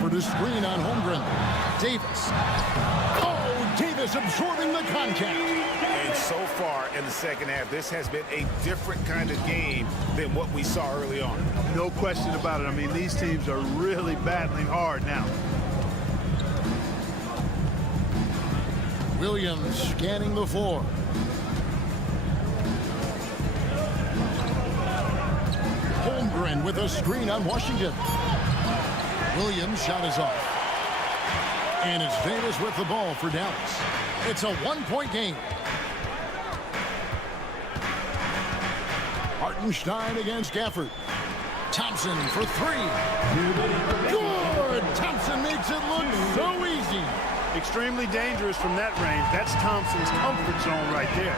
For the screen on Holmgren. Davis. Oh, Davis absorbing the contact. And so far in the second half, this has been a different kind of game than what we saw early on. No question about it. I mean, these teams are really battling hard now. Williams scanning the floor. Holmgren with a screen on Washington. Williams' shot is off. And it's Davis with the ball for Dallas. It's a one-point game. Hartenstein against Gafford. Thompson for three. Good! Thompson makes it look so easy. Extremely dangerous from that range. That's Thompson's comfort zone right there.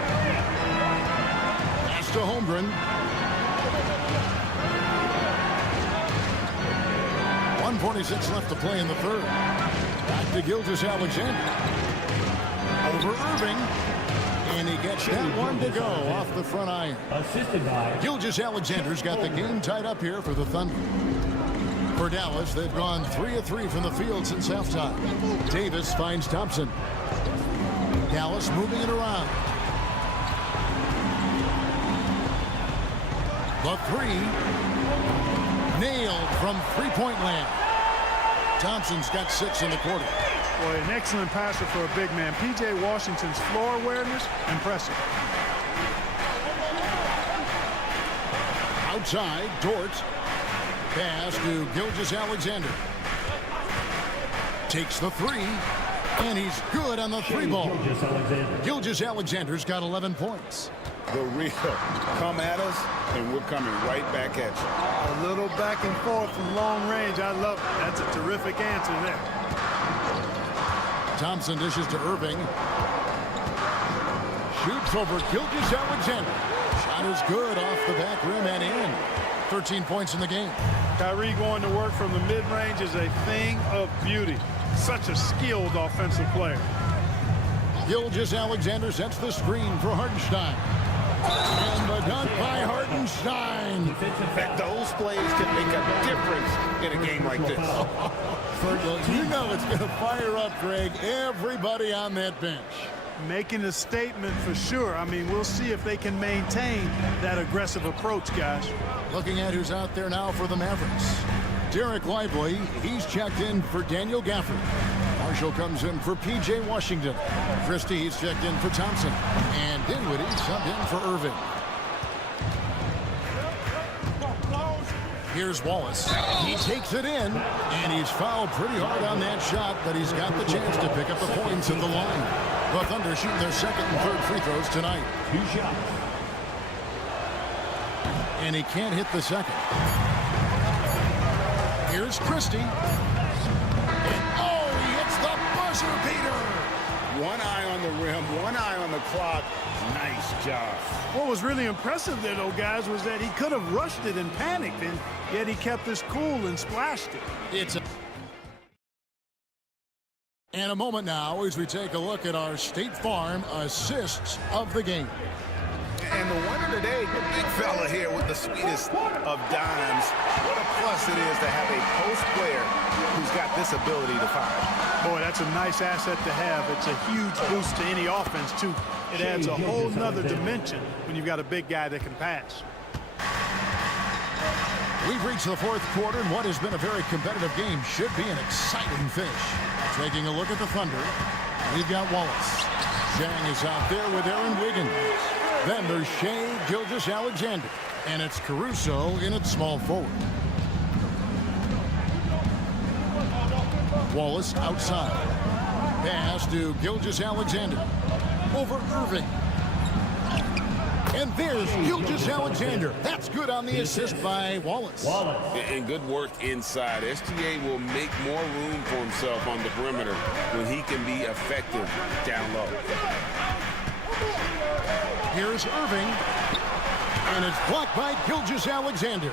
Pass to Holmgren. 1:46 left to play in the third. Back to Gilgeous-Alexander. Over Irving. And he gets that one to go off the front iron. Assisted by Gilgeous-Alexander's got the game tied up here for the Thunder. For Dallas, they've gone 3 of 3 from the field since halftime. Davis finds Thompson. Dallas moving it around. The three. Nailed from three-point land. Thompson's got 6 in the quarter. Boy, an excellent passer for a big man. P.J. Washington's floor awareness, impressive. Outside, Dort. Pass to Gilgeous-Alexander. Takes the three, and he's good on the three ball. Gilgeous-Alexander's got 11 points. The real come at us, and we're coming right back at you. A little back and forth from long range. I love it. That's a terrific answer there. Thompson dishes to Irving. Shoots over Gilgeous-Alexander. Shot is good off the back rim and in. 13 points in the game. Kyrie going to work from the mid-range is a thing of beauty. Such a skilled offensive player. Gilgeous-Alexander sets the screen for Hartenstein. And the dunk by Hartenstein. Those plays can make a difference in a game like this. You know it's going to fire up, Greg, everybody on that bench. Making a statement for sure. I mean, we'll see if they can maintain that aggressive approach, guys. Looking at who's out there now for the Mavericks. Derek Lively, he's checked in for Daniel Gafford. Marshall comes in for P.J. Washington. Christie, he's checked in for Thompson. And Dinwiddie subbed in for Irving. Here's Wallace. He takes it in, and he's fouled pretty hard on that shot, but he's got the chance to pick up the points at the line. The Thunder shooting their second and third free throws tonight. 2 shots. And he can't hit the second. Here's Christie. And oh, he hits the buzzer beater. One eye on the rim, one eye on the clock. Nice job. What was really impressive there, though, guys, was that he could have rushed it and panicked, and yet he kept his cool and splashed it. And a moment now as we take a look at our State Farm assists of the game. And the winner today, the big fella here with the sweetest of dimes. What a plus it is to have a post player who's got this ability to fire. Boy, that's a nice asset to have. It's a huge boost to any offense, too. It adds a whole nother dimension when you've got a big guy that can pass. We've reached the fourth quarter, and what has been a very competitive game should be an exciting finish. Taking a look at the Thunder, we've got Wallace. Zhang is out there with Aaron Wiggins. Then there's Shea Gilgeous-Alexander, and it's Caruso in at small forward. Wallace outside. Pass to Gilgeous-Alexander. Over Irving. And there's Gilgeous-Alexander. That's good on the assist by Wallace. And good work inside. SGA will make more room for himself on the perimeter when he can be effective down low. Here's Irving. And it's blocked by Gilgeous-Alexander.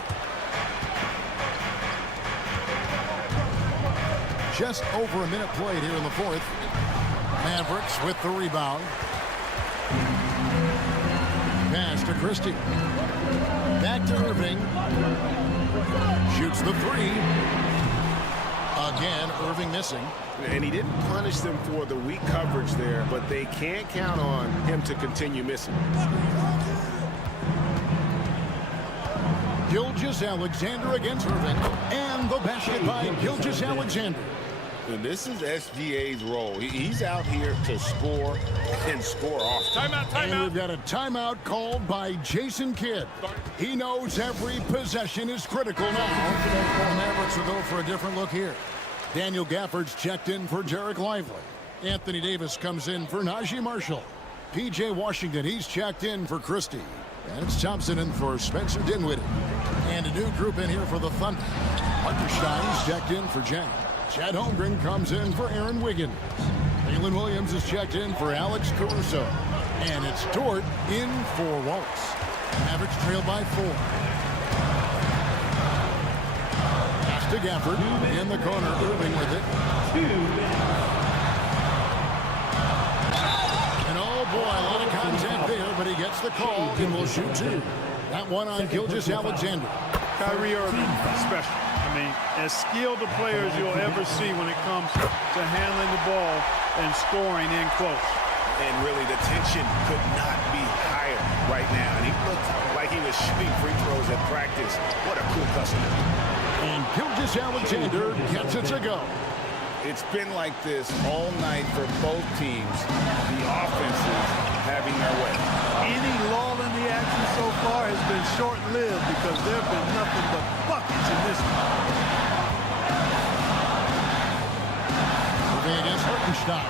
just over a minute played here in the fourth. Mavericks with the rebound. Pass to Christie. Back to Irving. Shoots the three. Again, Irving missing. And he didn't punish them for the weak coverage there, but they can't count on him to continue missing. Gilgeous-Alexander against Irving. And the basket by Gilgeous-Alexander. And this is SGA's role. He's out here to score and score off. Timeout. And we've got a timeout called by Jason Kidd. He knows every possession is critical now. The Mavericks will go for a different look here. Daniel Gafford's checked in for Derek Lively. Anthony Davis comes in for Najee Marshall. P.J. Washington, he's checked in for Christie. And it's Thompson in for Spencer Dinwiddie. And a new group in here for the Thunder. Hartenstein's checked in for Jang. Chad Holmgren comes in for Aaron Wiggins. Jalen Williams is checked in for Alex Caruso. And it's Dort in for Wallace. Mavericks trail by 4. Pass to Gafford. In the corner, Irving with it. And oh boy, a lot of contact there, but he gets the call and will shoot 2. That one on Gilgeous-Alexander. Kyrie Irving, special. I mean, as skilled a player as you'll ever see when it comes to handling the ball and scoring in close. And really, the tension could not be higher right now. And he looked like he was shooting free throws at practice. What a cool customer. And Gilgeous-Alexander gets it to go. It's been like this all night for both teams. The offenses having their way. Any lull in the action so far has been short-lived because there have been nothing but buckets in this one. Moving against Hartenstein.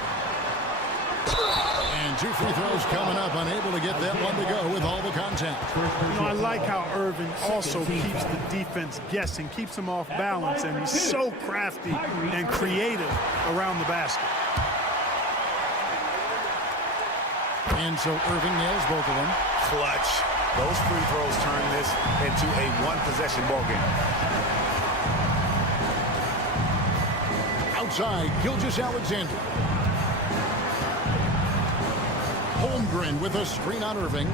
And 2 free throws coming up, unable to get that one to go with all the contact. You know, I like how Irving also keeps the defense guessing, keeps them off balance, and he's so crafty and creative around the basket. And so Irving nails both of them. Clutch. Those free throws turn this into a one-possession ball game. Outside, Gilgeous-Alexander. Holmgren with a screen on Irving.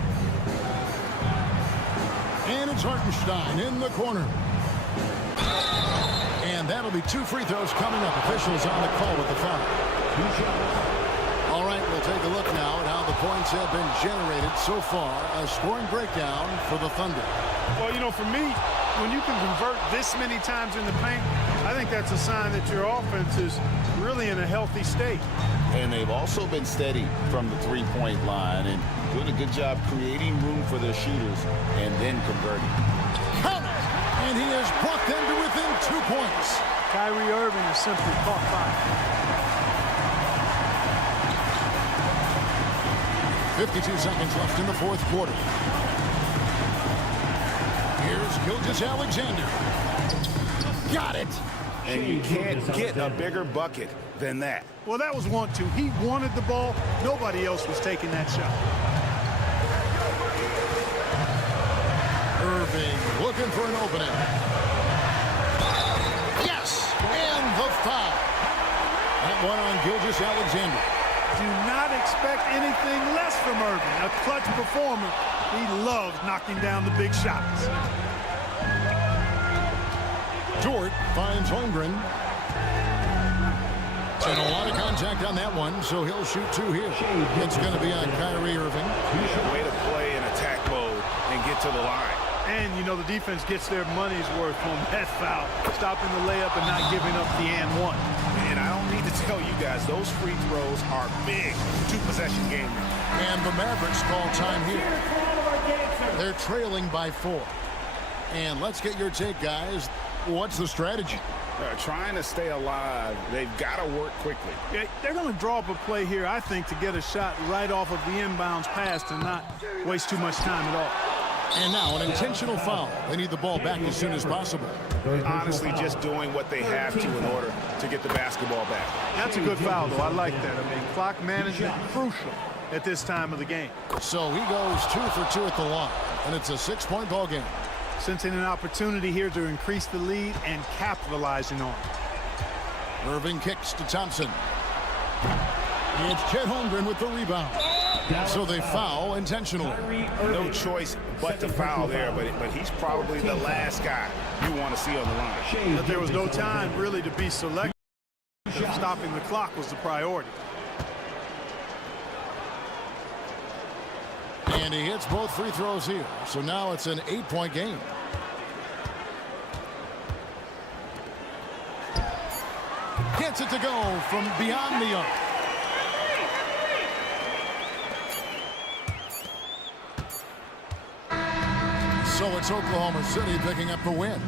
And it's Hartenstein in the corner. And that'll be 2 free throws coming up. Officials on the call with the foul. All right, we'll take a look now at how the points have been generated so far. A scoring breakdown for the Thunder. Well, you know, for me, when you can convert this many times in the paint, I think that's a sign that your offense is really in a healthy state. And they've also been steady from the three-point line and doing a good job creating room for their shooters and then converting. Count it! And he has brought them to within 2 points. Kyrie Irving is simply caught fire. 52 seconds left in the fourth quarter. Here's Gilgeous-Alexander. Got it! And you can't get a bigger bucket than that. Well, that was 1-2. He wanted the ball. Nobody else was taking that shot. Irving looking for an opening. Yes! And the foul. That one on Gilgeous-Alexander. Do not expect anything less from Irving. A clutch performer. He loves knocking down the big shots. Dort finds Holmgren. And a lot of contact on that one, so he'll shoot 2 here. It's going to be on Kyrie Irving. Way to play in attack mode and get to the line. And, you know, the defense gets their money's worth on that foul. Stopping the layup and not giving up the and one. And I don't need to tell you guys, those free throws are big. 2-possession game. And the Mavericks call time here. They're trailing by 4. And let's get your take, guys. What's the strategy? Trying to stay alive. They've got to work quickly. Yeah, they're going to draw up a play here, I think, to get a shot right off of the inbounds pass and not waste too much time at all. And now an intentional foul. They need the ball back as soon as possible. Honestly, just doing what they have to in order to get the basketball back. That's a good foul, though. I like that. I mean, clock management crucial at this time of the game. So he goes 2 for 2 at the line, and it's a 6-point ball game. Sensing an opportunity here to increase the lead and capitalizing on it. Irving kicks to Thompson. It's Chet Holmgren with the rebound. So they foul intentionally. No choice but to foul there, but he's probably the last guy you want to see on the line. But there was no time really to be selective. Stopping the clock was the priority. And he hits both free throws here. So now it's an 8-point game. Gets it to go from beyond the arc. So it's Oklahoma City picking up the win.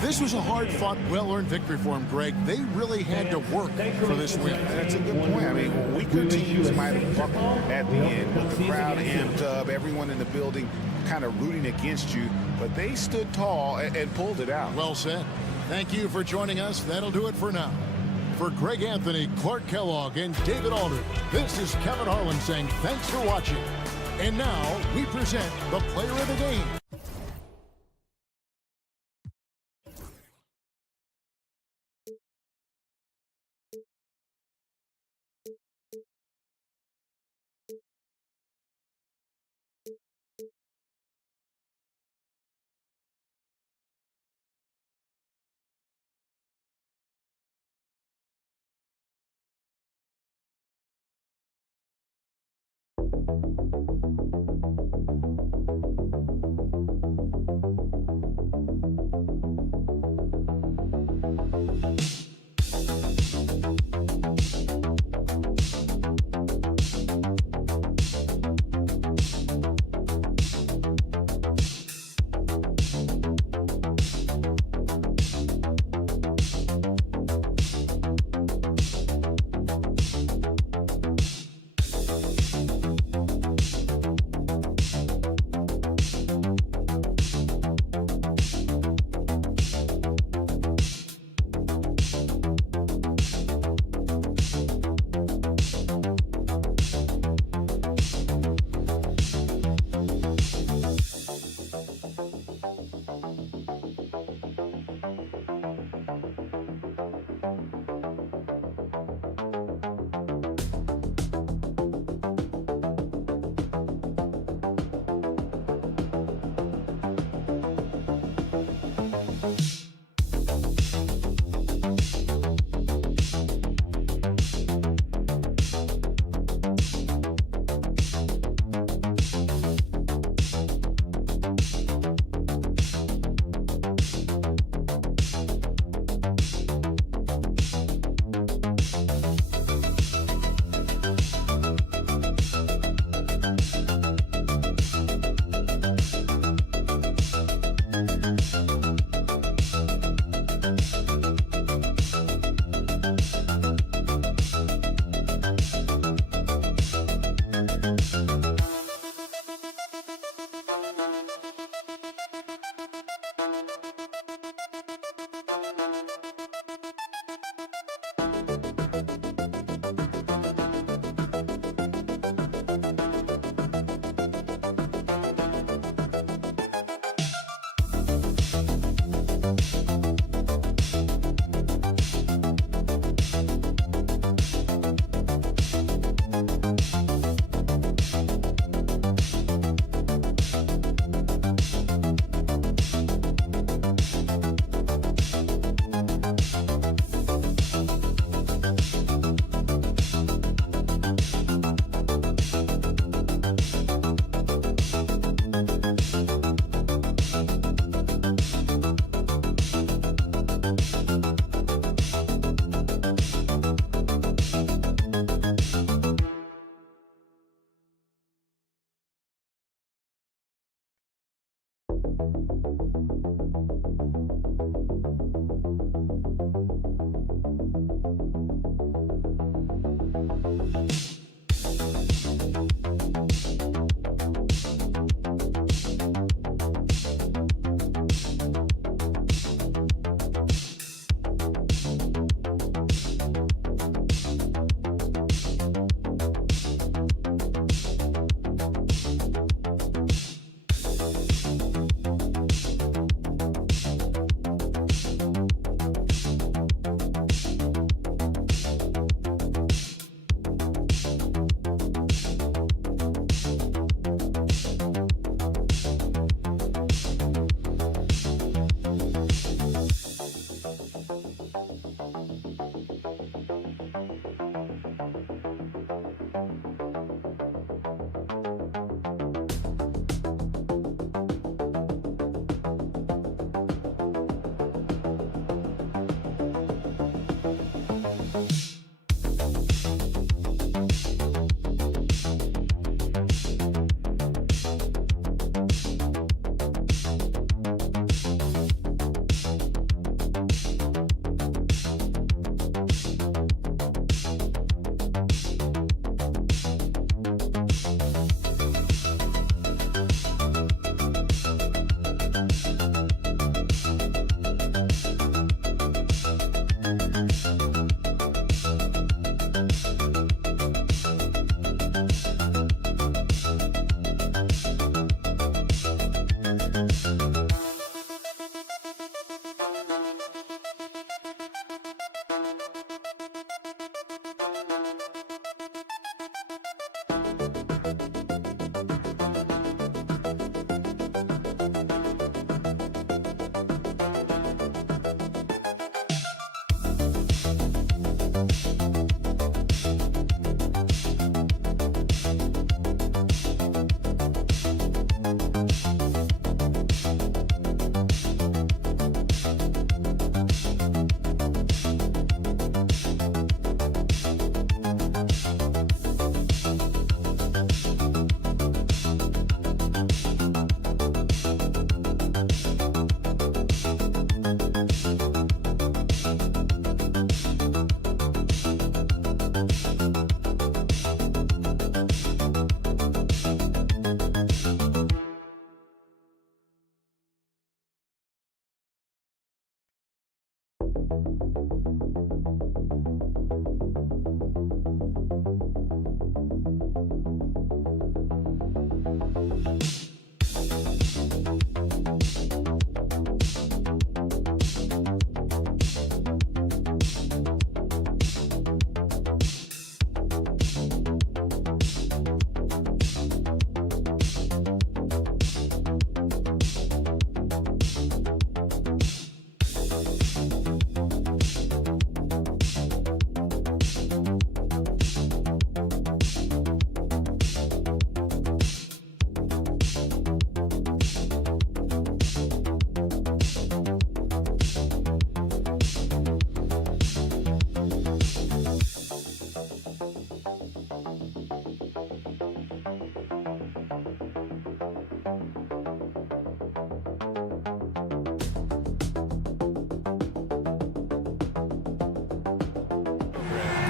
This was a hard-fought, well-earned victory for them, Greg. They really had to work for this win. That's a good point. I mean, weaker teams might have buckled at the end with the crowd amped up, everyone in the building kind of rooting against you, but they stood tall and pulled it out. Well said. Thank you for joining us. That'll do it for now. For Greg Anthony, Clark Kellogg, and David Aldridge, this is Kevin Harlan saying thanks for watching. And now we present the player of the game.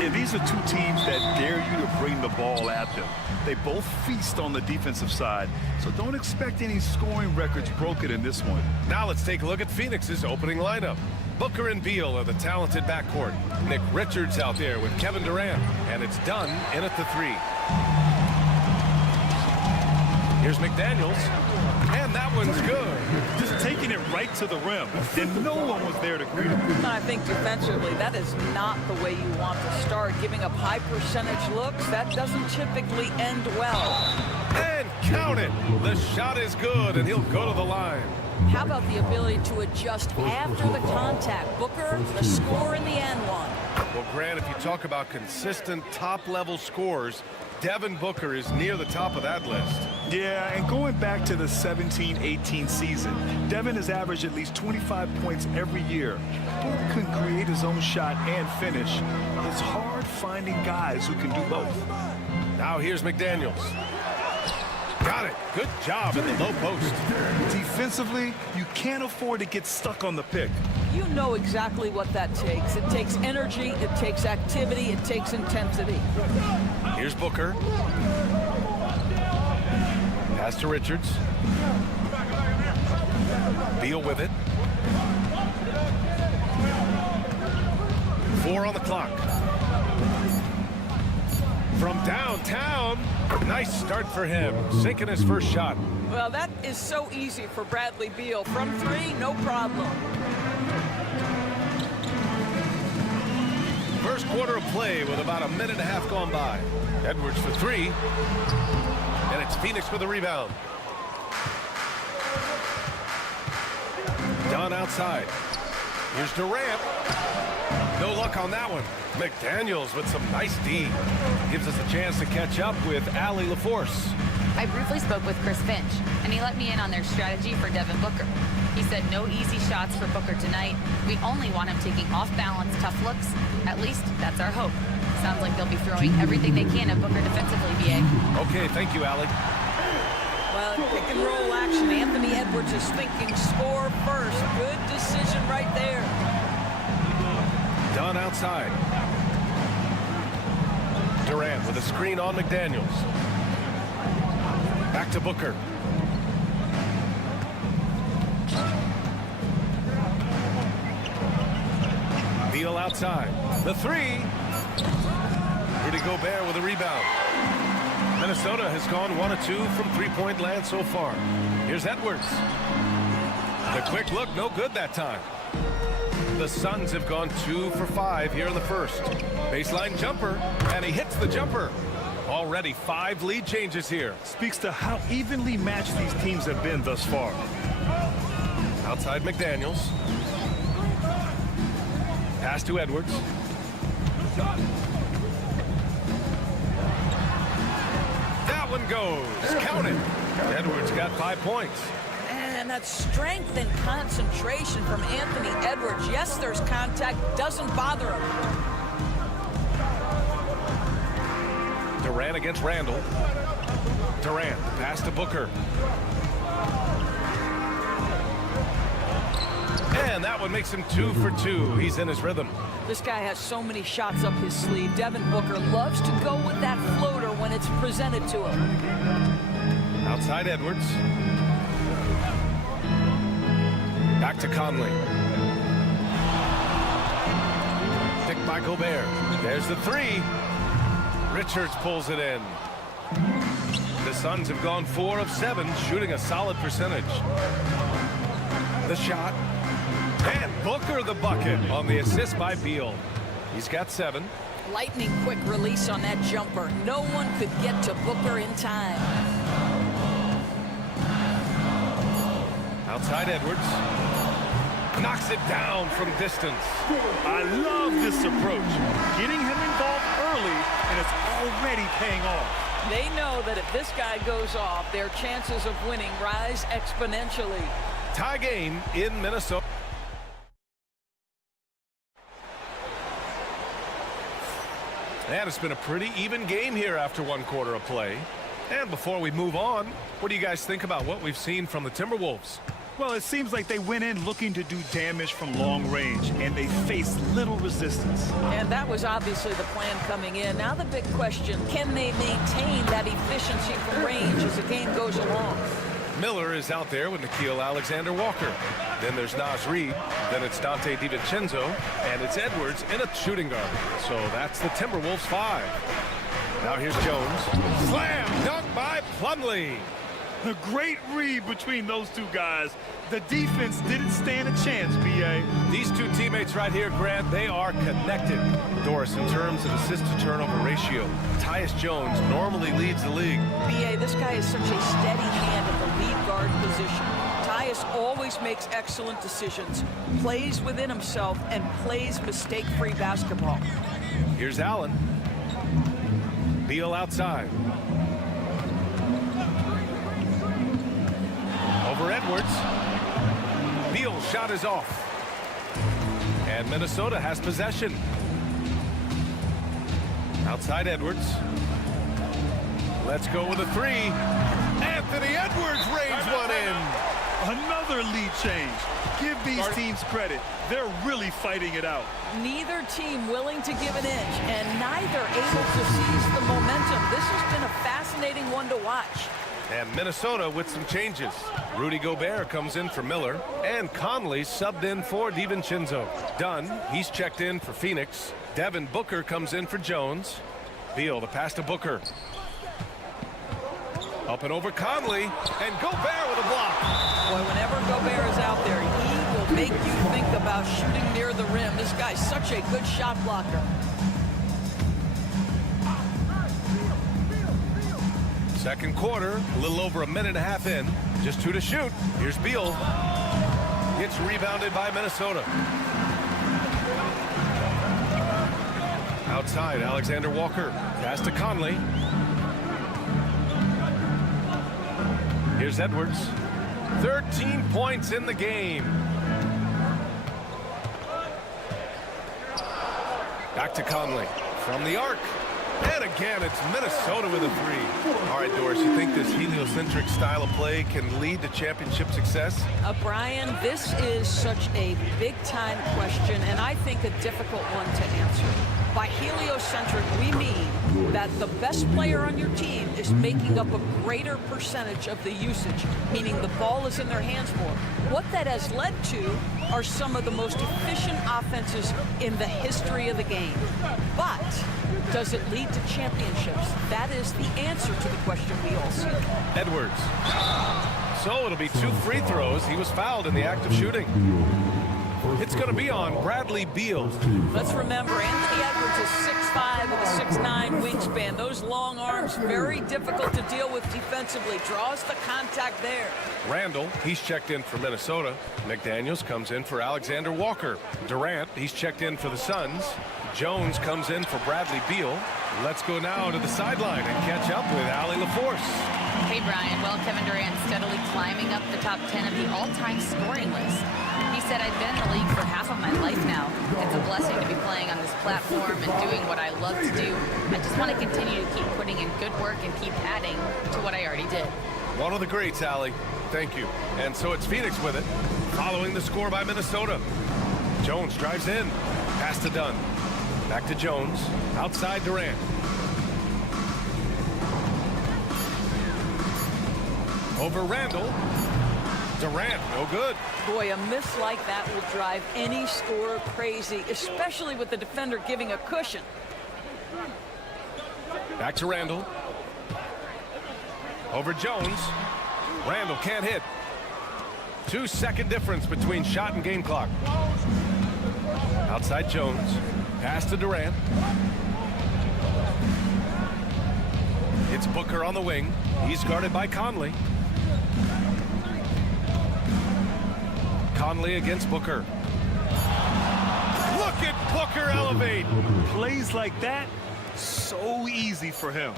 And these are two teams that dare you to bring the ball at them. They both feast on the defensive side, so don't expect any scoring records broken in this one. Now let's take a look at Phoenix's opening lineup. Booker and Beal are the talented backcourt. Nick Richards out there with Kevin Durant, and it's done in at the 3. Here's McDaniels, and that one's good. Just taking it right to the rim, and no one was there to greet him. I think defensively, that is not the way you want to start. Giving up high percentage looks, that doesn't typically end well. And count it. The shot is good, and he'll go to the line. How about the ability to adjust after the contact? Booker, the score in the end one. Well, Grant, if you talk about consistent top-level scores, Devin Booker is near the top of that list. Yeah, and going back to the 17-18 season, Devin has averaged at least 25 points every year. Booker can create his own shot and finish. It's hard finding guys who can do both. Now here's McDaniels. Got it. Good job in the low post. Defensively, you can't afford to get stuck on the pick. You know exactly what that takes. It takes energy, it takes activity, it takes intensity. Here's Booker. Pass to Richards. Beal with it. 4 on the clock. From downtown, nice start for him, sinking his first shot. Well, that is so easy for Bradley Beal. From 3, no problem. First quarter of play with about a minute and a half gone by. Edwards for 3, and it's Phoenix with the rebound. Dunn outside. Here's Durant. No luck on that one. McDaniels with some nice D. Gives us a chance to catch up with Allie LaForce. I briefly spoke with Chris Finch, and he let me in on their strategy for Devin Booker. He said no easy shots for Booker tonight. We only want him taking off-balance tough looks. At least that's our hope. Sounds like they'll be throwing everything they can at Booker defensively, BA. Okay, thank you, Allie. Well, pick and roll action. Anthony Edwards is thinking score first. Good decision right there. Dunn outside. Durant with a screen on McDaniels. Back to Booker. Beal outside. The 3. Rudy Gobert with a rebound. Minnesota has gone 1 of 2 from three-point land so far. Here's Edwards. The quick look, no good that time. The Suns have gone 2 for 5 here in the first. Baseline jumper, and he hits the jumper. Already 5 lead changes here. Speaks to how evenly matched these teams have been thus far. Outside McDaniels. Pass to Edwards. That one goes. Count it. Edwards got 5 points. And that strength and concentration from Anthony Edwards. Yes, there's contact. Doesn't bother him. Durant against Randall. Durant, pass to Booker. And that one makes him 2 for 2. He's in his rhythm. This guy has so many shots up his sleeve. Devin Booker loves to go with that floater when it's presented to him. Outside Edwards. Back to Conley. by Gobert. There's the three. Richards pulls it in. The Suns have gone 4 of 7, shooting a solid percentage. The shot. And Booker the bucket on the assist by Beal. He's got 7. Lightning quick release on that jumper. No one could get to Booker in time. Outside Edwards. Knocks it down from distance. I love this approach. Getting him involved early, and it's already paying off. They know that if this guy goes off, their chances of winning rise exponentially. Tie game in Minnesota. And it's been a pretty even game here after 1 quarter of play. And before we move on, what do you guys think about what we've seen from the Timberwolves? Well, it seems like they went in looking to do damage from long range, and they faced little resistance. And that was obviously the plan coming in. Now the big question, can they maintain that efficiency from range as the game goes along? Miller is out there with Nickeil Alexander-Walker. Then there's Naz Reid. Then it's Dante DiVincenzo. And it's Edwards in a shooting guard. So that's the Timberwolves 5. Now here's Jones. Slam dunk by Plumlee. A great read between those two guys. The defense didn't stand a chance, B.A. These two teammates right here, Grant, they are connected. Doris, in terms of assist-to-turnover ratio, Tyus Jones normally leads the league. B.A., this guy is such a steady hand at the lead guard position. Tyus always makes excellent decisions, plays within himself, and plays mistake-free basketball. Here's Allen. Beal outside. Over Edwards. Beal's shot is off. And Minnesota has possession. Outside Edwards. Let's go with a 3. Anthony Edwards rains one in. Another lead change. Give these teams credit. They're really fighting it out. Neither team willing to give an inch, and neither able to seize the momentum. This has been a fascinating one to watch. And Minnesota with some changes. Rudy Gobert comes in for Miller, and Conley subbed in for DiVincenzo. Dunn, he's checked in for Phoenix. Devin Booker comes in for Jones. Beal, the pass to Booker. Up and over Conley, and Gobert with a block. Boy, whenever Gobert is out there, he will make you think about shooting near the rim. This guy's such a good shot blocker. Second quarter, a little over a minute and a half in. Just 2 to shoot. Here's Beal. It's rebounded by Minnesota. Outside, Alexander Walker. Pass to Conley. Here's Edwards. 13 points in the game. Back to Conley. From the arc. And again, it's Minnesota with a 3. All right, Doris, you think this heliocentric style of play can lead to championship success? Brian, this is such a big-time question, and I think a difficult one to answer. By heliocentric, we mean that the best player on your team is making up a greater percentage of the usage, meaning the ball is in their hands more. What that has led to are some of the most efficient offenses in the history of the game. But does it lead to championships? That is the answer to the question we all see. Edwards. So it'll be 2 free throws. He was fouled in the act of shooting. It's going to be on Bradley Beal. Let's remember, Anthony Edwards is 6'5" with a 6'9" wingspan. Those long arms, very difficult to deal with defensively. Draws the contact there. Randall, he's checked in for Minnesota. McDaniels comes in for Alexander Walker. Durant, he's checked in for the Suns. Jones comes in for Bradley Beal. Let's go now to the sideline and catch up with Allie LaForce. Hey, Brian. Well, Kevin Durant steadily climbing up the top 10 of the all-time scoring list. He said, I've been in the league for half of my life now. It's a blessing to be playing on this platform and doing what I love to do. I just want to continue to keep putting in good work and keep adding to what I already did. One of the greats, Allie. Thank you. And so it's Phoenix with it, following the score by Minnesota. Jones drives in. Pass to Dunn. Back to Jones. Outside Durant. Over Randall. Durant, no good. Boy, a miss like that will drive any scorer crazy, especially with the defender giving a cushion. Back to Randall. Over Jones. Randall can't hit. 2-second difference between shot and game clock. Outside Jones. Pass to Durant. It's Booker on the wing. He's guarded by Conley. Conley against Booker. Look at Booker elevate. Plays like that, so easy for him.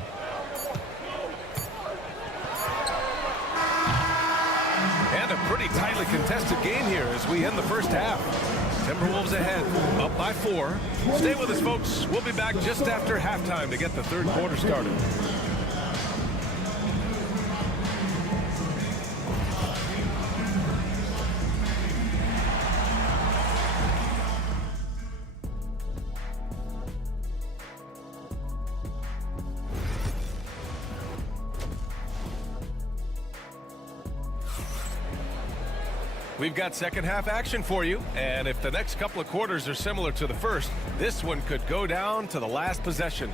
And a pretty tightly contested game here as we end the first half. Timberwolves ahead, up by 4. Stay with us, folks. We'll be back just after halftime to get the third quarter started. We've got second half action for you, and if the next couple of quarters are similar to the first, this one could go down to the last possession.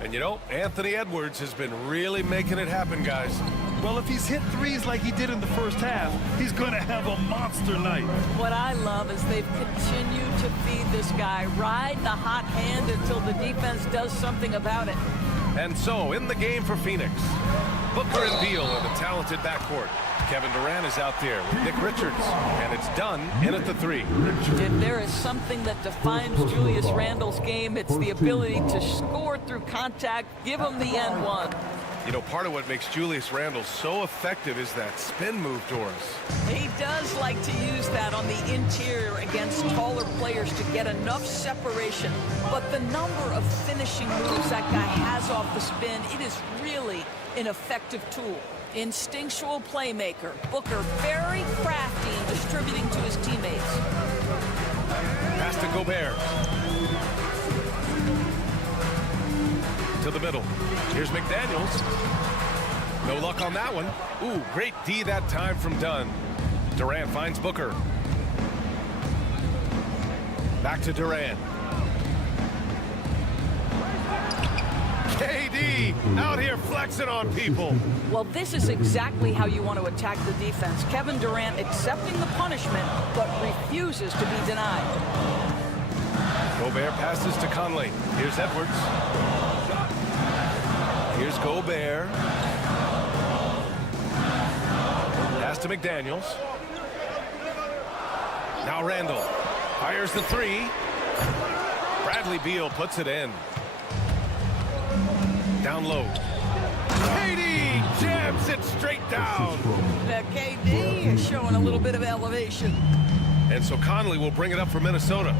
And you know, Anthony Edwards has been really making it happen, guys. Well, if he's hit threes like he did in the first half, he's going to have a monster night. What I love is they've continued to feed this guy, ride the hot hand until the defense does something about it. And so, in the game for Phoenix, Booker and Beal in the talented backcourt. Kevin Durant is out there with Nick Richards, and it's done in at the 3. If there is something that defines Julius Randle's game, it's the ability to score through contact, give him the N1. You know, part of what makes Julius Randle so effective is that spin move, Doris. He does like to use that on the interior against taller players to get enough separation. But the number of finishing moves that guy has off the spin, it is really an effective tool. Instinctual playmaker. Booker very crafty in distributing to his teammates. Pass to Gobert. To the middle. Here's McDaniels. No luck on that one. Ooh, great D that time from Dunn. Durant finds Booker. Back to Durant. KD out here flexing on people. Well, this is exactly how you want to attack the defense. Kevin Durant accepting the punishment, but refuses to be denied. Gobert passes to Conley. Here's Edwards. Here's Gobert. Pass to McDaniels. Now Randall fires the 3. Bradley Beal puts it in. Down low. KD jams it straight down. Now KD is showing a little bit of elevation. And so Conley will bring it up for Minnesota.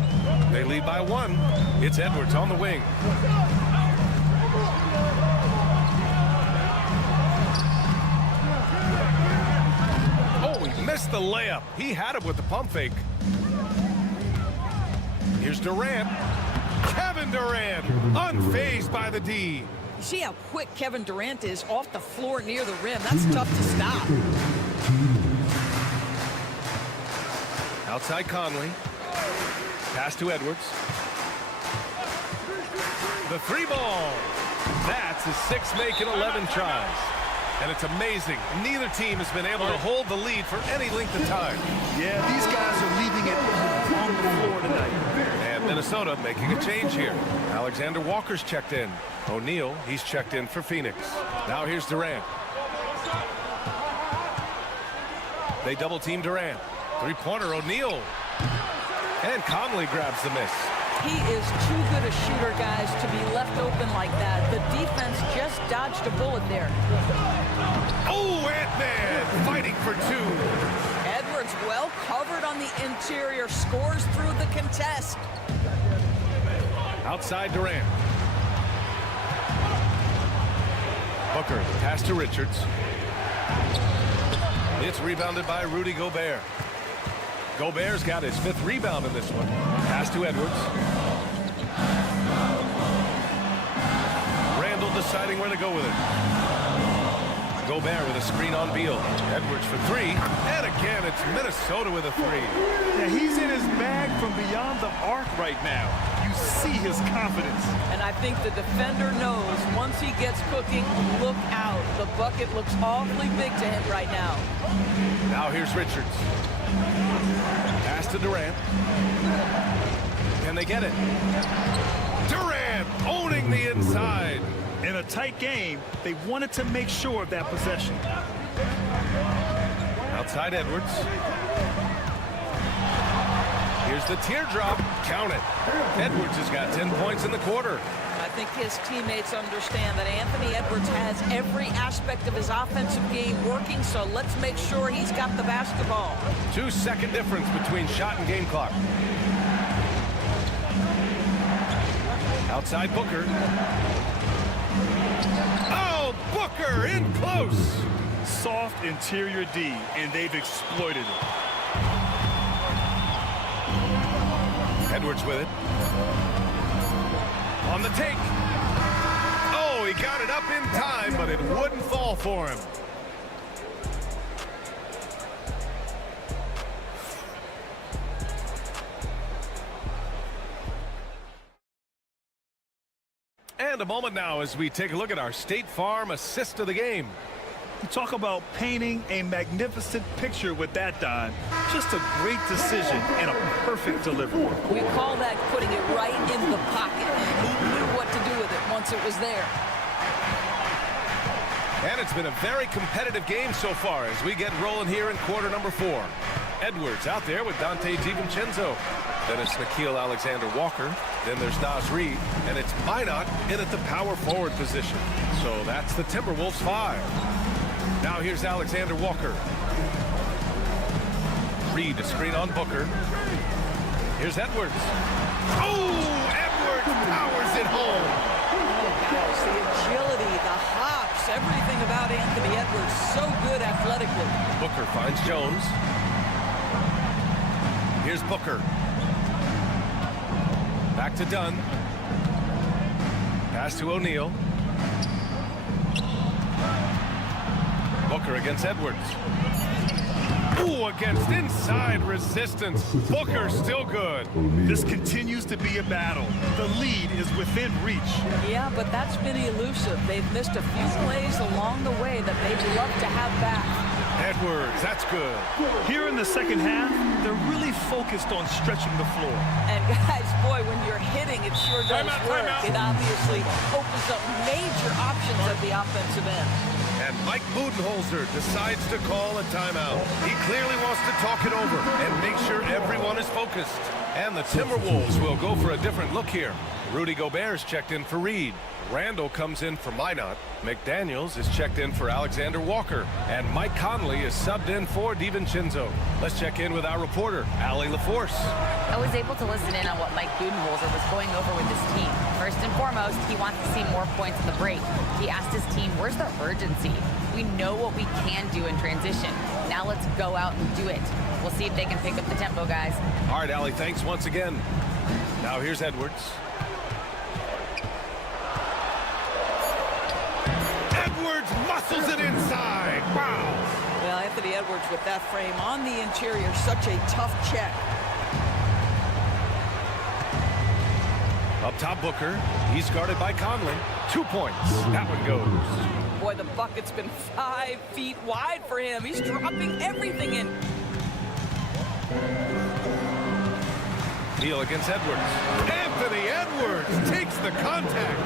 They lead by 1. It's Edwards on the wing. Oh, he missed the layup. He had it with the pump fake. Here's Durant. Kevin Durant, unfazed by the D. See how quick Kevin Durant is off the floor near the rim. That's tough to stop. Outside Conley. Pass to Edwards. The 3 ball. That's his 6th make in 11 tries. And it's amazing. Neither team has been able to hold the lead for any length of time. Yeah, these guys are leaving it on the floor tonight. And Minnesota making a change here. Alexander Walker's checked in. O'Neal, he's checked in for Phoenix. Now here's Durant. They double team Durant. 3-pointer O'Neal. And Conley grabs the miss. He is too good a shooter, guys, to be left open like that. The defense just dodged a bullet there. Oh, Ant-Man fighting for 2. Edwards well covered on the interior, scores through the contest. Outside Durant. Booker, pass to Richards. It's rebounded by Rudy Gobert. Gobert's got his 5th rebound in this one. Pass to Edwards. Randall deciding where to go with it. Gobert with a screen on Beal. Edwards for three. And again, it's Minnesota with a three. Yeah, he's in his bag from beyond the arc right now. You see his confidence. And I think the defender knows once he gets cooking, look out. The bucket looks awfully big to him right now. Now here's Richards. Pass to Durant. Can they get it? Durant owning the inside. In a tight game, they wanted to make sure of that possession. Outside Edwards. Here's the teardrop. Count it. Edwards has got 10 points in the quarter. I think his teammates understand that Anthony Edwards has every aspect of his offensive game working, so let's make sure he's got the basketball. 2-second difference between shot and game clock. Outside Booker. Oh, Booker in close. Soft interior D, and they've exploited it. Edwards with it. On the take. Oh, he got it up in time, but it wouldn't fall for him. And a moment now as we take a look at our State Farm assist of the game. You talk about painting a magnificent picture with that, Don. Just a great decision and a perfect delivery. We call that putting it right in the pocket. And he knew what to do with it once it was there. And it's been a very competitive game so far as we get rolling here in quarter number 4. Edwards out there with Dante DiVincenzo. Then it's Nickeil Alexander-Walker. Then there's Naz Reid. And it's Minot in at the power forward position. So that's the Timberwolves 5. Now here's Alexander Walker. Reid to screen on Booker. Here's Edwards. Oh, Edwards powers it home. Guys, the agility, the hops, everything about Anthony Edwards, so good athletically. Booker finds Jones. Here's Booker. Back to Dunn. Pass to O'Neal. Booker against Edwards. Ooh, against inside resistance. Booker still good. This continues to be a battle. The lead is within reach. Yeah, but that's been elusive. They've missed a few plays along the way that they'd love to have back. Edwards, that's good. Here in the second half, they're really focused on stretching the floor. And guys, boy, when you're hitting, it sure does work. It obviously opens up major options at the offensive end. And Mike Budenholzer decides to call a timeout. He clearly wants to talk it over and make sure everyone is focused. And the Timberwolves will go for a different look here. Rudy Gobert's checked in for Reid. Randall comes in for Minot. McDaniels is checked in for Alexander Walker. And Mike Conley is subbed in for DiVincenzo. Let's check in with our reporter, Allie LaForce. I was able to listen in on what Mike Budenholzer was going over with his team. First and foremost, he wants to see more points in the break. He asked his team, where's the urgency? We know what we can do in transition. Now let's go out and do it. We'll see if they can pick up the tempo, guys. All right, Allie, thanks once again. Now here's Edwards. Edwards muscles it inside. Wow. Well, Anthony Edwards with that frame on the interior, such a tough check. Up top, Booker. He's guarded by Conley. 2 points. That one goes. Boy, the bucket's been 5 feet wide for him. He's dropping everything in. Deal against Edwards. Anthony Edwards takes the contact.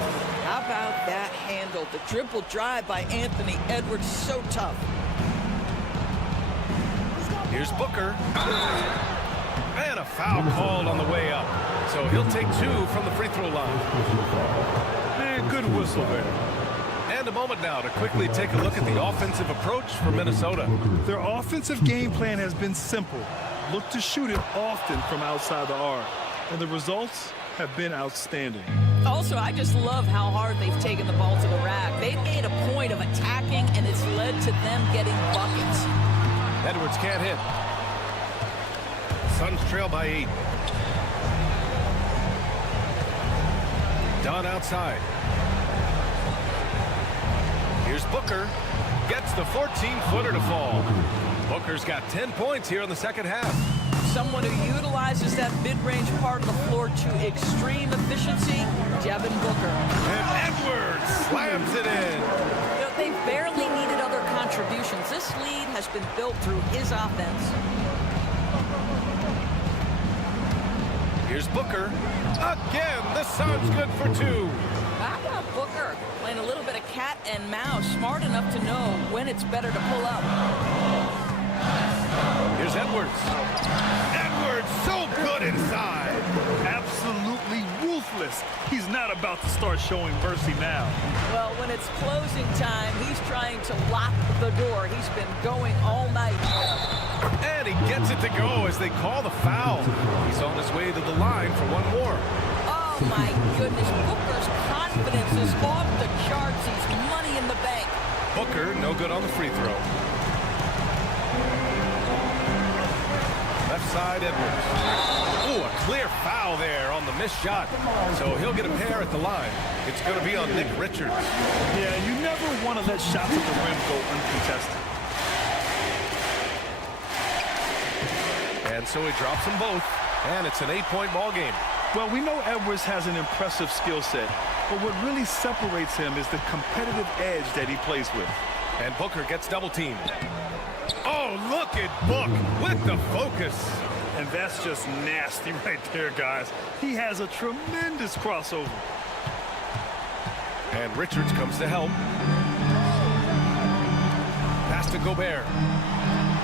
How about that handle? The dribble drive by Anthony Edwards, so tough. Here's Booker. And a foul called on the way up. So he'll take 2 from the free throw line. And good whistle there. And a moment now to quickly take a look at the offensive approach for Minnesota. Their offensive game plan has been simple. Look to shoot it often from outside the arc. And the results have been outstanding. Also, I just love how hard they've taken the ball to the rack. They've made a point of attacking, and it's led to them getting buckets. Edwards can't hit. Suns trail by 8. Dunn outside. Here's Booker. Gets the 14-footer to fall. Booker's got 10 points here in the second half. Someone who utilizes that mid-range part of the floor to extreme efficiency, Devin Booker. And Edwards slams it in. You know, they barely needed other contributions. This lead has been built through his offense. Here's Booker. Again, the Suns good for 2. How about Booker playing a little bit of cat and mouse, smart enough to know when it's better to pull up. Here's Edwards. Edwards so good inside. Absolutely ruthless. He's not about to start showing mercy now. Well, when it's closing time, he's trying to lock the door. He's been going all night. And he gets it to go as they call the foul. He's on his way to the line for one more. Oh, my goodness. Booker's confidence is off the charts. He's money in the bank. Booker, no good on the free throw. Left side, Edwards. Ooh, a clear foul there on the missed shot. So he'll get a pair at the line. It's going to be on Nick Richards. Yeah, you never want to let shots at the rim go uncontested. And so he drops them both, and it's an 8-point ball game. Well, we know Edwards has an impressive skill set, but what really separates him is the competitive edge that he plays with. And Booker gets double-teamed. Oh, look at Book with the focus. And that's just nasty right there, guys. He has a tremendous crossover. And Richards comes to help. Pass to Gobert.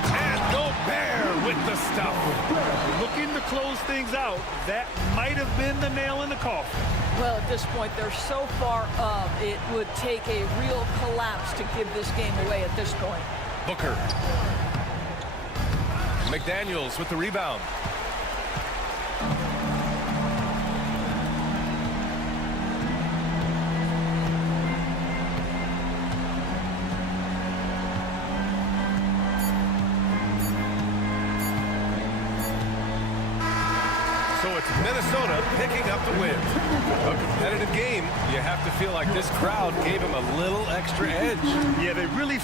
And Gobert with the stuff. Looking to close things out. That might have been the nail in the coffin. Well, at this point, they're so far up, it would take a real collapse to give this game away at this point. Booker. McDaniels with the rebound. So it's Minnesota picking up the win. A competitive game. You have to feel like this crowd gave him a little extra edge. Yeah, they really